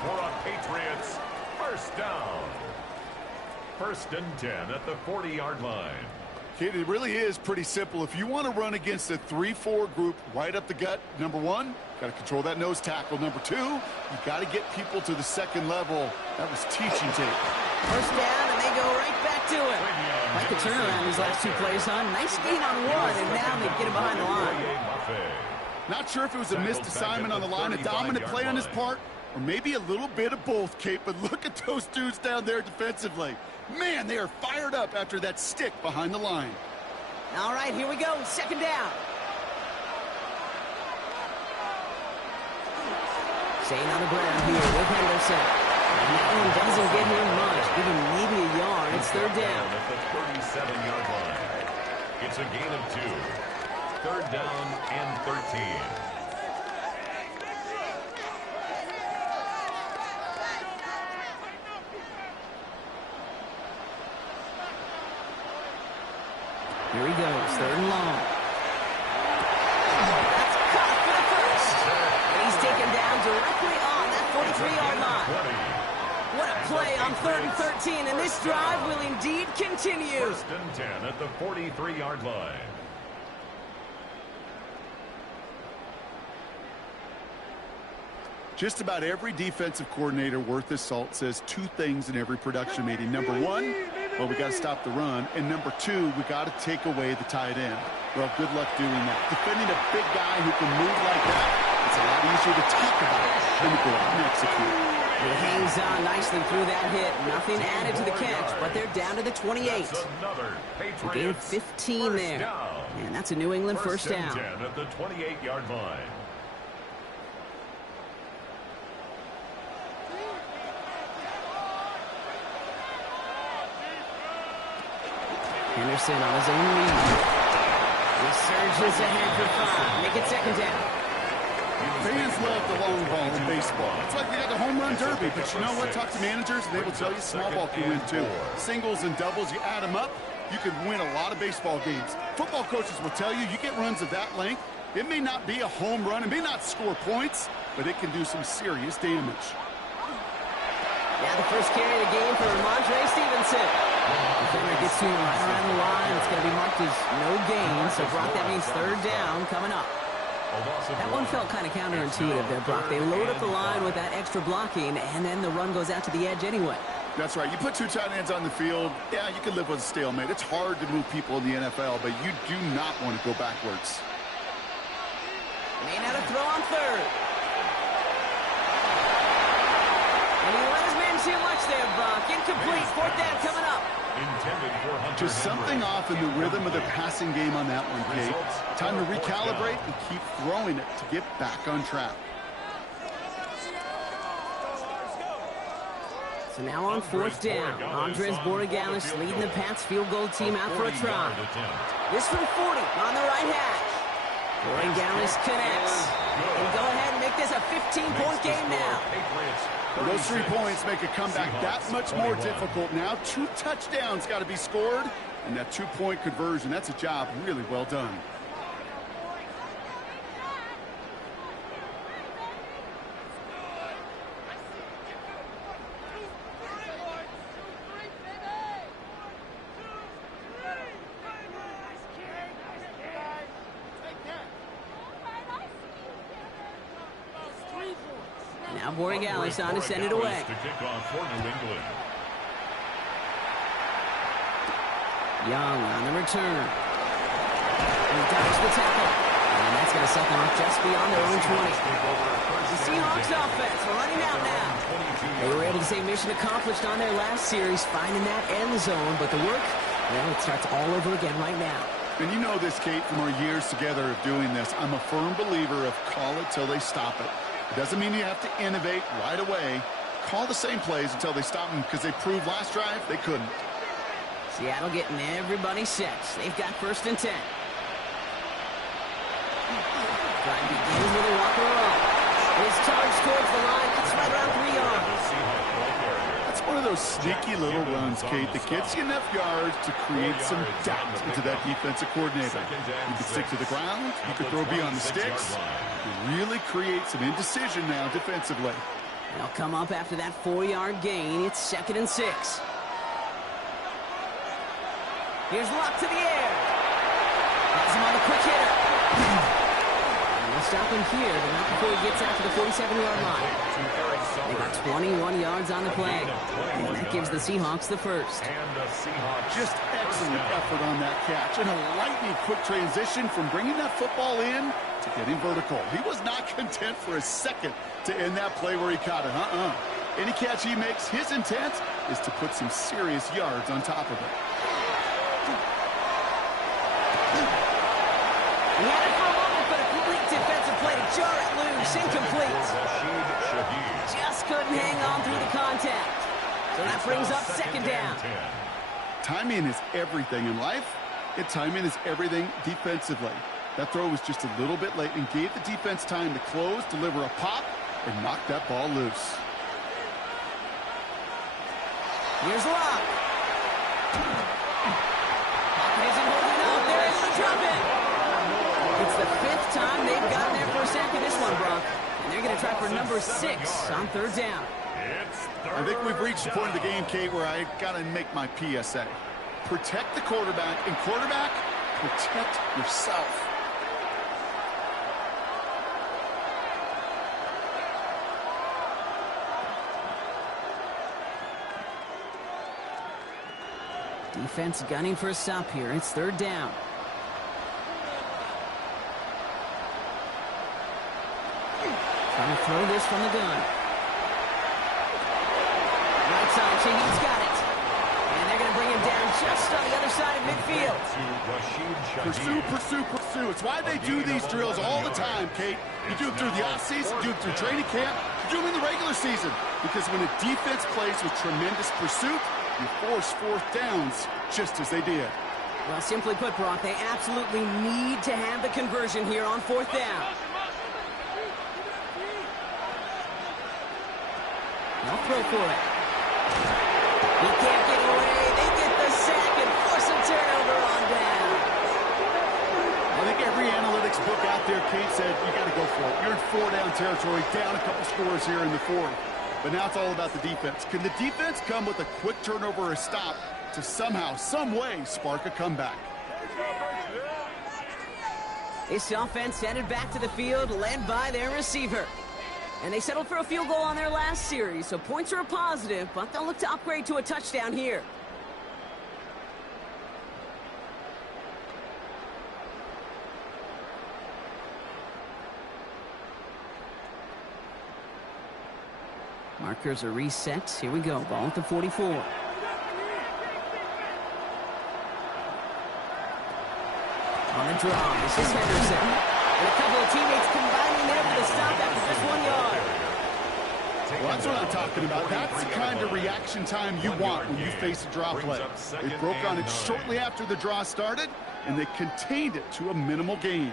Patriots, 1st down. 1st and 10 at the 40-yard line. Kid, it really is pretty simple. If you want to run against a 3-4 group right up the gut, number 1, got to control that nose tackle. Number 2, you got to get people to the 2nd level. That was teaching tape. 1st down, and they go right back to it. Like the turnaround these last 2 plays, huh? Nice gain on 1, and now they get him behind the line. Not sure if it was a missed assignment on the line, a dominant play on his part, or maybe a little bit of both, Kate, but look at those dudes down there defensively. Man, they are fired up after that stick behind the line. All right, here we go. 2nd down. Staying on the ground here with Henderson. And that one doesn't get him much. Give him maybe a yard. It's 3rd down. At the 37-yard line. It's a gain of 2. 3rd down and 13. Here he goes, 3rd and long. That's caught for the 1st. And he's taken down directly on that 43-yard line. What a play on 3rd and 13, and this drive will indeed continue. 1st and 10 at the 43-yard line. Just about every defensive coordinator worth his salt says 2 things in every production meeting. Number 1, well, we got to stop the run. And number 2, we got to take away the tight end. Well, good luck doing that. Defending a big guy who can move like that, it's a lot easier to talk about than to go out and execute. He hangs on nicely through that hit. Nothing added to the catch, but they're down to the 28. A gain of 15 there. And that's a New England 1st down. 10 at the 28-yard line. Henderson on his own lead. He surges ahead for 5. Make it 2nd down. Fans love the long ball in baseball. It's like they got the home run derby, but you know what? Talk to managers, and they will tell you small ball can win too. Singles and doubles, you add them up, you can win a lot of baseball games. Football coaches will tell you, you get runs of that length, it may not be a home run, it may not score points, but it can do some serious damage. Yeah, the first carry of the game for Ramondre Stevenson. Defender gets to him right around the line. It's going to be marked as no gain. So, Brock, that means 3rd down coming up. That one felt kind of counterintuitive there, Brock. They load up the line with that extra blocking, and then the run goes out to the edge anyway. That's right. You put 2 tight ends on the field, yeah, you can live with a stalemate. It's hard to move people in the NFL, but you do not want to go backwards. May not have throw on 3rd. And he let his man too much there, Brock. Incomplete. 4th down coming up. Just something off in the rhythm of the passing game on that one, Kate. Time to recalibrate and keep throwing it to get back on track. So now on 4th down, Andres Borregalis leading the Pats field goal team out for a try. This from 40 on the right hash. Borregalis connects. And go ahead and make this a 15-point game now. Those 3 points make a comeback that much more difficult. Now 2 touchdowns got to be scored, and that 2-point conversion, that's a job really well done. Now Borregales on to send it away. To kick off for New England. Young on the return. And he dodges the tackle. And that's going to set them off just beyond their own 20. The Seahawks offense are running out now. They were able to say mission accomplished on their last series, finding that end zone. But the work, well, it starts all over again right now. And you know this, Kate, from our years together of doing this. I'm a firm believer of call it till they stop it. It doesn't mean you have to innovate right away. Call the same plays until they stop them, because they proved last drive they couldn't. Seattle getting everybody set. They've got 1st and 10. Drive begins with a walk around. His charge towards the line. It's right around 3 yards. That's one of those sneaky little runs, Kate, that gets you enough yards to create some doubt into that defensive coordinator. You can stick to the ground. You can throw beyond the sticks. You really create some indecision now defensively. They'll come up after that 4-yard gain. It's 2nd and 6. Here's Luck to the air. Has him on the quick hitter. And they'll stop him here, but not before he gets out to the 47-yard line. They got 21 yards on the play. And that gives the Seahawks the 1st. Just excellent effort on that catch. And a lightning quick transition from bringing that football in to getting vertical. He was not content for a second to end that play where he caught it. Any catch he makes, his intent is to put some serious yards on top of it. He had it for a moment, but a complete defensive play to jar it loose. Incomplete. Just couldn't hang on through the contact. So that brings up 2nd down. Timing is everything in life, and timing is everything defensively. That throw was just a little bit late and gave the defense time to close, deliver a pop, and knock that ball loose. Here's Locke. Pocket isn't holding up. There is the drop in. It's the 5th time they've gotten there for a sack in this one, Brock. And they're going to try for number 6 on 3rd down. I think we've reached the point of the game, Kate, where I got to make my PSA. Protect the quarterback, and quarterback, protect yourself. Defense gunning for a stop here. It's 3rd down. Trying to throw this from the gun. Right side, Shaheed's got it. And they're going to bring him down just on the other side of midfield. Pursue, pursue, pursue. It's why they do these drills all the time, Kate. You do it through the offseason, you do it through training camp, you do them in the regular season. Because when a defense plays with tremendous pursuit, you force 4th downs just as they did. Well, simply put, Brock, they absolutely need to have the conversion here on 4th down. They'll throw for it. He can't get away. They get the sack and force a turnover on down. I think every analytics book out there, Kate, said you got to go for it. You're in 4-down territory, down a couple scores here in the 4th. But now it's all about the defense. Can the defense come with a quick turnover or a stop to somehow, some way, spark a comeback? This offense headed back to the field, led by their receiver. And they settled for a field goal on their last series, so points are a positive, but they'll look to upgrade to a touchdown here. Markers are reset. Here we go. Ball at the 44. On the draw, this is Henderson. And a couple of teammates combining there for the stop after just 1 yard. Well, that's what I'm talking about. That's the kind of reaction time you want when you face a draw play. They broke on it shortly after the draw started, and they contained it to a minimal gain.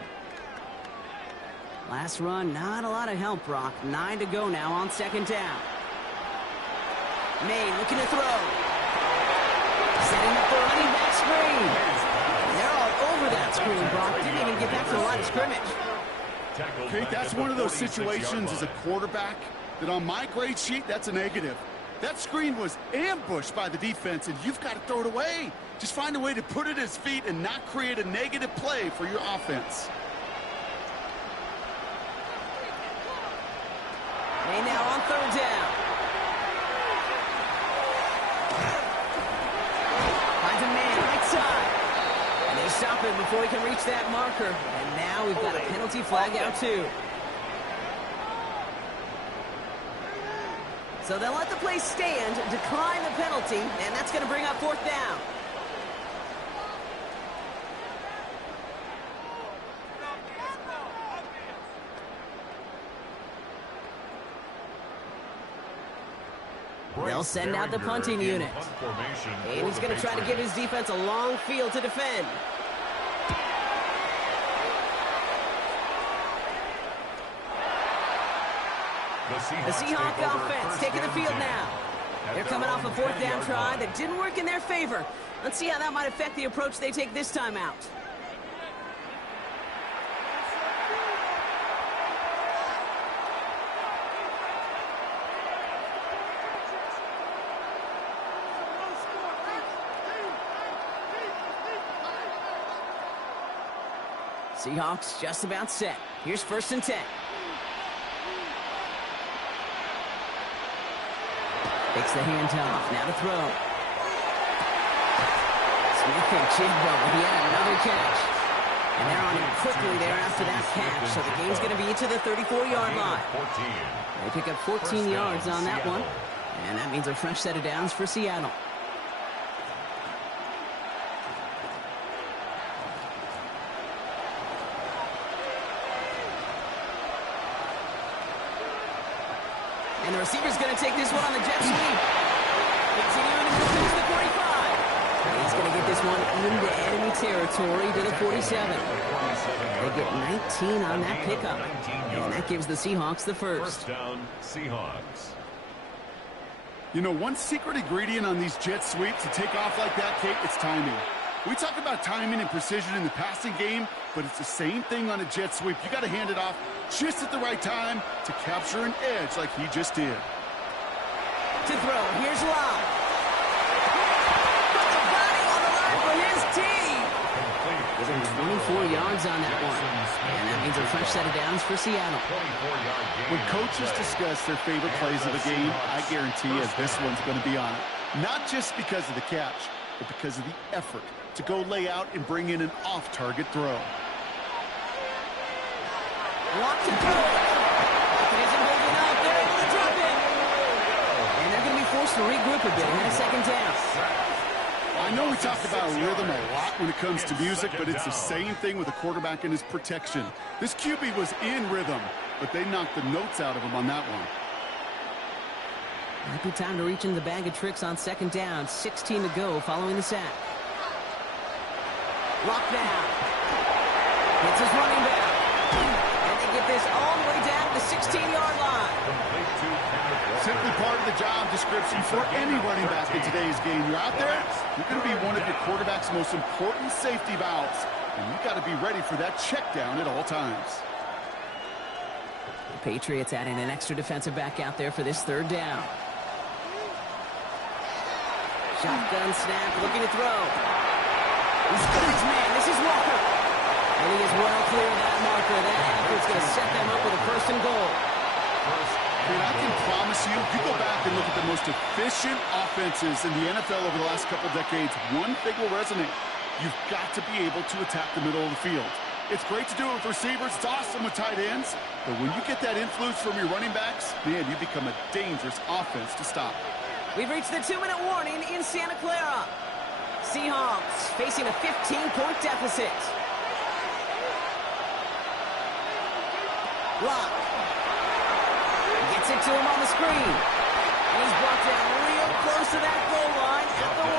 Last run, not a lot of help, Brock. 9 to go now on 2nd down. Maine looking to throw. Setting up the running back screen. And they're all over that screen, Brock. Didn't even get back to the line of scrimmage. Okay, that's one of those situations as a quarterback that on my grade sheet, that's a negative. That screen was ambushed by the defense, and you've got to throw it away. Just find a way to put it at his feet and not create a negative play for your offense. Maine now on third down. Finds a man right side. And they stop him before he can reach that marker. And now we've got a penalty flag out too. So they'll let the play stand, decline the penalty, and that's going to bring up fourth down. They'll send out the punting unit. And he's going to try to give his defense a long field to defend. The Seahawk offense taking the field now. They're coming off a fourth down try that didn't work in their favor. Let's see how that might affect the approach they take this time out. Seahawks just about set. Here's 1st and 10. Takes the handoff. Now to throw. Smith and Chigbo. He had another catch. And they're on him quickly there after that catch. So the game's going to be to the 34-yard line. They pick up 14 yards on that one. And that means a fresh set of downs for Seattle. And the receiver's going to take this one on the jet sweep. Continuing to move to the 45. And he's going to get this one into enemy territory to the 47. They get 19 on that pickup. And that gives the Seahawks the first. First down, Seahawks. You know, one secret ingredient on these jet sweeps to take off like that, Kate, it's timing. We talk about timing and precision in the passing game, but it's the same thing on a jet sweep. You got to hand it off just at the right time to capture an edge like he just did. To throw, here's Love. Got the body on the line for his team. Within 24 yards on that one. And that means a fresh set of downs for Seattle. When coaches discuss their favorite plays of the game, I guarantee you this one's going to be on it. Not just because of the catch, but because of the effort to go lay out and bring in an off-target throw. Locked to throw. It isn't holding up. They're able to drop it. And they're going to be forced to regroup a bit in that second down. I know we talk about rhythm a lot when it comes to music, but it's the same thing with a quarterback and his protection. This QB was in rhythm, but they knocked the notes out of him on that one. Might be time to reach in the bag of tricks on second down. 16 to go following the sack. Locked down. It's his running back. And they get this all the way down to the 16-yard line. Simply part of the job description for any running back in today's game. You're out there, you're going to be one of your quarterback's most important safety valves. And you've got to be ready for that check down at all times. The Patriots adding an extra defensive back out there for this third down. Shotgun snap, looking to throw. He's got his man. This is Walker. And he is well clear of that marker. That effort's going to set them up with a first and goal. And I can promise you, if you go back and look at the most efficient offenses in the NFL over the last couple decades, one thing will resonate. You've got to be able to attack the middle of the field. It's great to do it with receivers. It's awesome with tight ends. But when you get that influence from your running backs, man, you become a dangerous offense to stop. We've reached the 2-minute warning in Santa Clara. Seahawks facing a 15-point deficit. Lock. Gets it to him on the screen. And he's brought down real close to that goal line at the 1.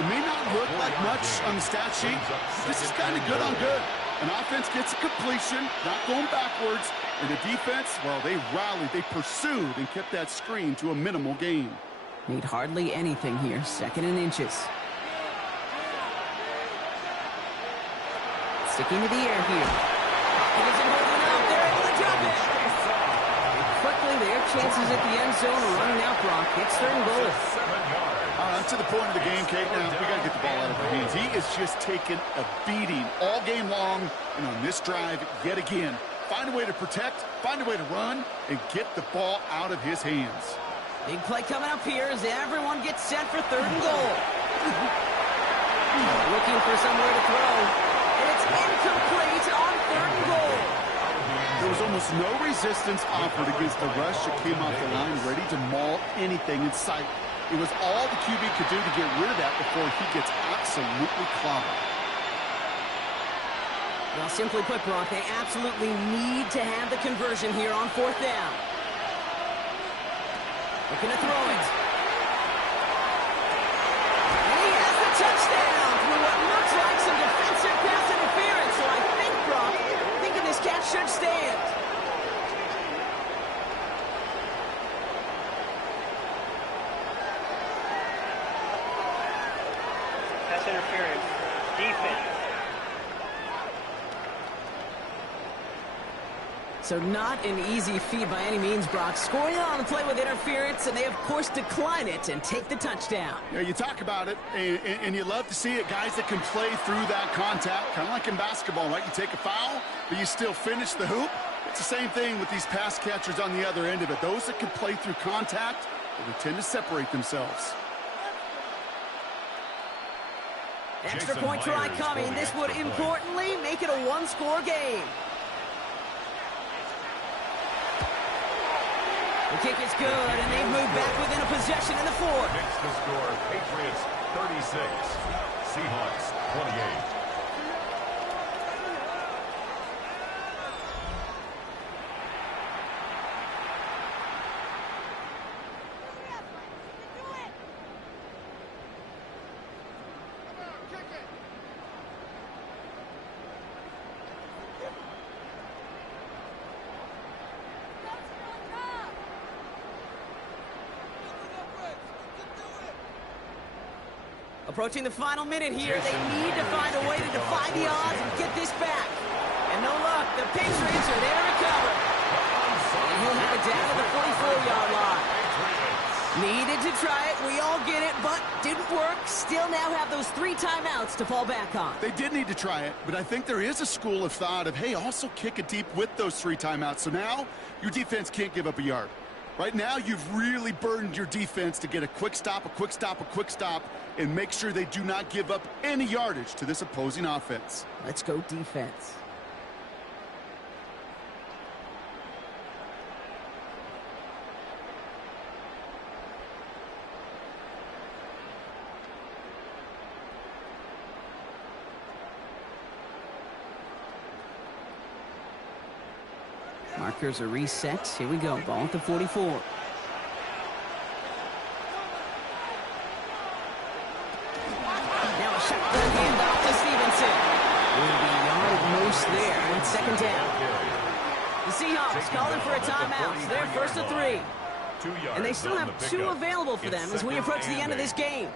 It may not look like much on the stat sheet. This is kind of good on good. An offense gets a completion, not going backwards, and the defense, well, they rallied, they pursued, and kept that screen to a minimal gain. Need hardly anything here. 2nd and inches. Sticking to the air here. It isn't holding up. They're able to drop it. Quickly, their chances at the end zone are running out, Brock. It's 3rd and goal. To the point of the game, Kate, now we got to get the ball out of their hands. He is just taking a beating all game long, and on this drive, yet again, find a way to protect, find a way to run, and get the ball out of his hands. Big play coming up here as everyone gets set for 3rd and goal. Looking for somewhere to throw, and it's incomplete on 3rd and goal. There was almost no resistance offered against the rush that came off the line, ready to maul anything in sight. It was all the QB could do to get rid of that before he gets absolutely clobbered. Well, simply put, Brock, they absolutely need to have the conversion here on 4th down. Looking to throw it. And he has the touchdown through what looks like some defensive pass interference. So I think, Brock, thinking this catch should stand. Pass interference. Defense. So not an easy feat by any means, Brock. Scoring on the play with interference, and they, of course, decline it and take the touchdown. Yeah, you talk about it, and you love to see it. Guys that can play through that contact, kind of like in basketball, right? You take a foul, but you still finish the hoop. It's the same thing with these pass catchers on the other end of it. Those that can play through contact, they tend to separate themselves. Extra point try coming. This would importantly make it a 1-score game. The kick is good, and they've moved back within a possession in the 4th. Next to score, Patriots 36, Seahawks 28. Approaching the final minute here. They need to find a way to defy the odds and get this back. And no luck. The Patriots are there to recover. And he'll have it down to the 44-yard line. Needed to try it. We all get it, but didn't work. Still now have those 3 timeouts to fall back on. They did need to try it, but I think there is a school of thought of, hey, also kick it deep with those 3 timeouts. So now your defense can't give up a yard. Right now, you've really burdened your defense to get a quick stop, a quick stop, a quick stop, and make sure they do not give up any yardage to this opposing offense. Let's go defense. Markers are reset. Here we go. Ball at the 44. Now a shotgun handoff to Stevenson. Will be yard at most there on 2nd down. The Seahawks calling for a timeout. So they're 1st and 3. And they still have 2 available for them as we approach the end of this game.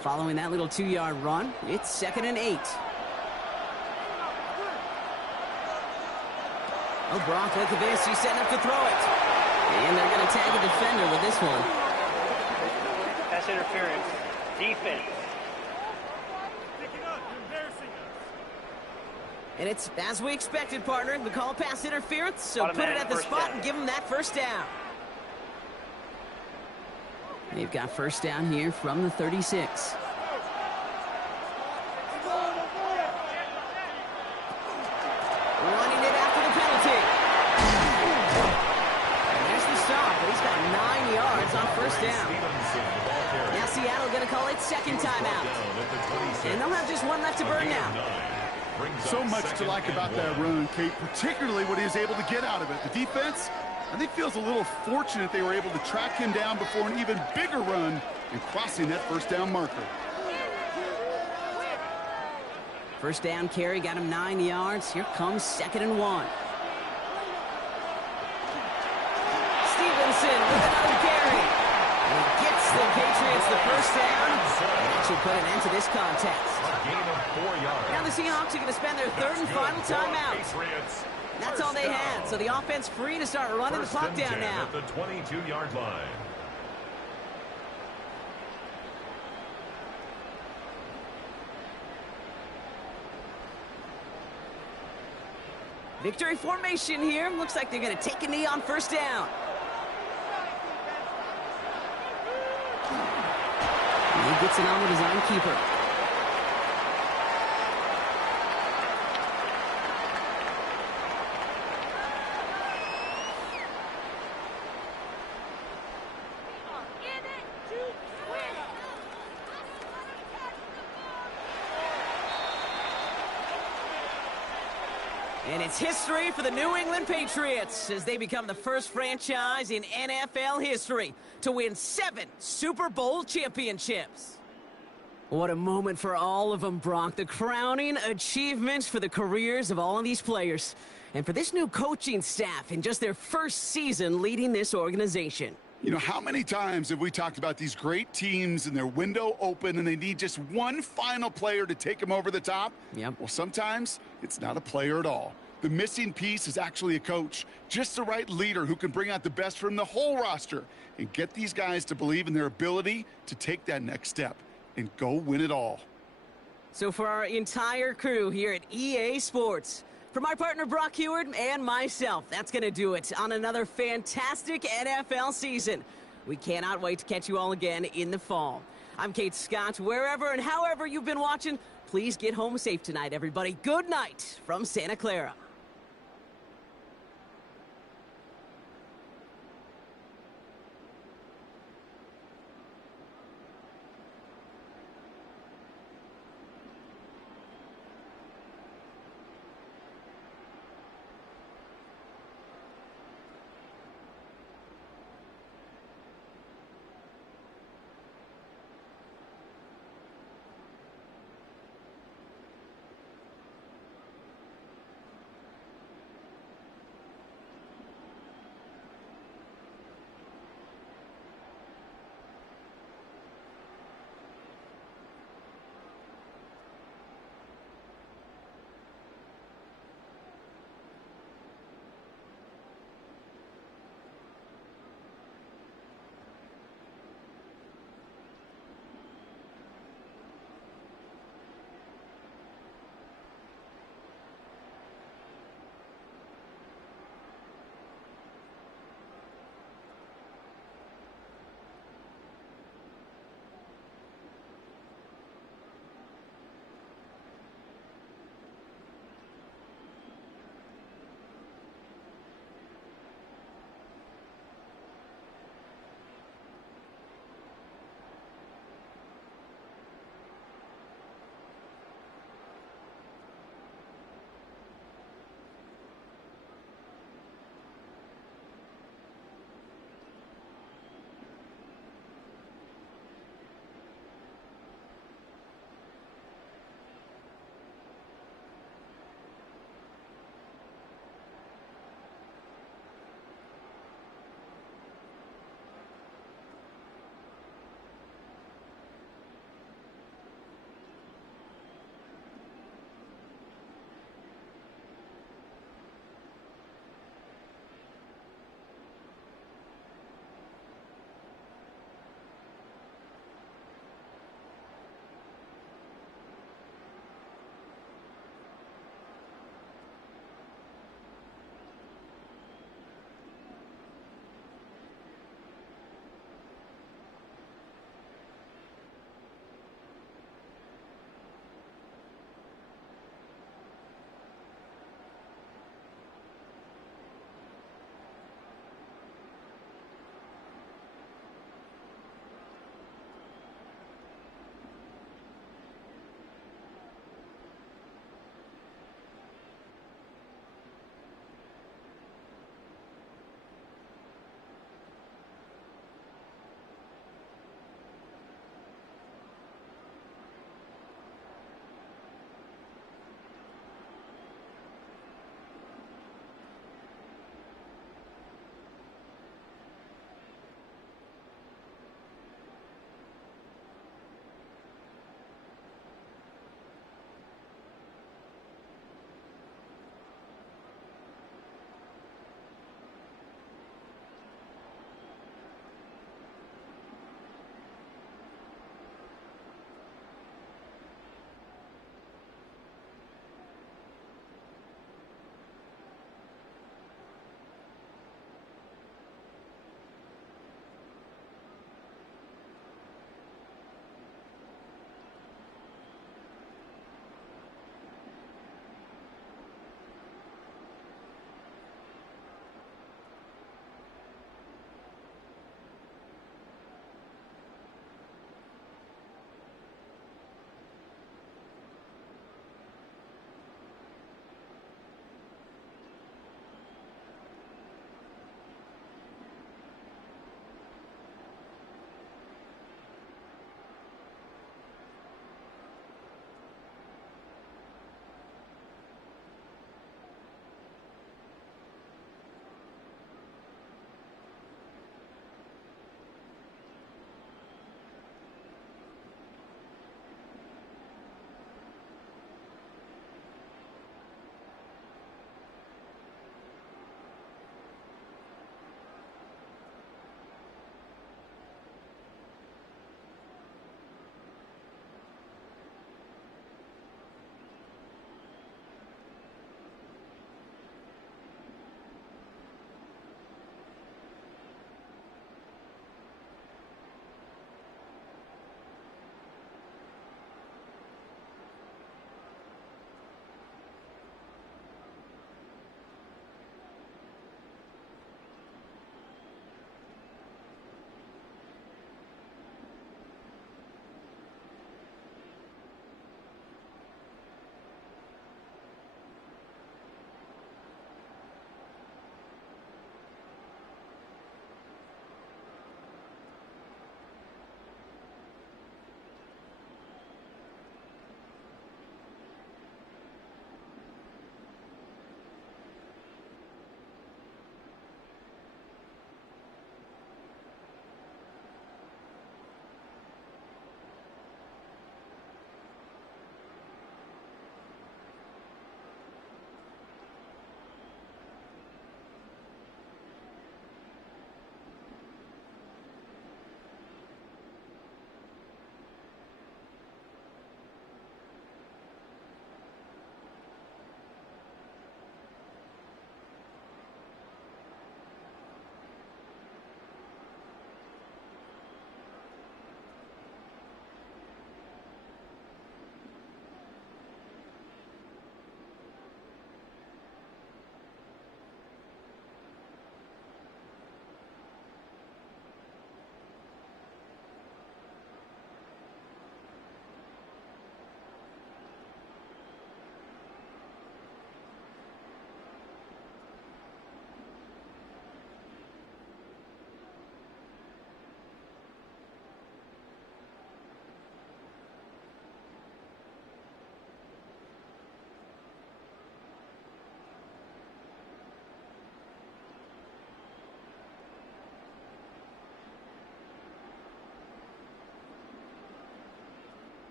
Following that little 2-yard run, it's 2nd and 8. Oh, Brock, look at this. He's setting up to throw it. And they're going to tag a defender with this one. Pass interference. Defense. And it's as we expected, partner. We call pass interference, so put it at the spot and give them that 1st down. They've got 1st down here from the 36. Running it after the penalty. And there's the stop, but he's got 9 yards on 1st down. Now Seattle going to call it 2nd timeout. And they'll have just 1 left to burn now. brings So up much to 2nd like and about that 1. run, Kate, particularly what he was able to get out of it. The defense, I think, feels a little fortunate they were able to track him down before an even bigger run and crossing that first down marker. First down carry got him 9 yards. Here comes 2nd and 1. Stevenson with another carry. And he gets the Patriots the first down. And that should put an end to this contest. A gain of 4 yards. Now the Seahawks are going to spend their third and final timeout. That's all they had. So the offense free to start running the clock down now. At the 22-yard line. Victory formation here. Looks like they're going to take a knee on first down. And he gets it on with his own keeper. And it's history for the New England Patriots as they become the first franchise in NFL history to win 7 Super Bowl championships. What a moment for all of them, Brock. The crowning achievements for the careers of all of these players. And for this new coaching staff in just their first season leading this organization. You know, how many times have we talked about these great teams and their window open and they need just one final player to take them over the top? Yep. Well, sometimes it's not a player at all. The missing piece is actually a coach, just the right leader who can bring out the best from the whole roster and get these guys to believe in their ability to take that next step and go win it all. So for our entire crew here at EA Sports, for my partner Brock Heward and myself, that's going to do it on another fantastic NFL season. We cannot wait to catch you all again in the fall. I'm Kate Scott. Wherever and however you've been watching, please get home safe tonight, everybody. Good night from Santa Clara.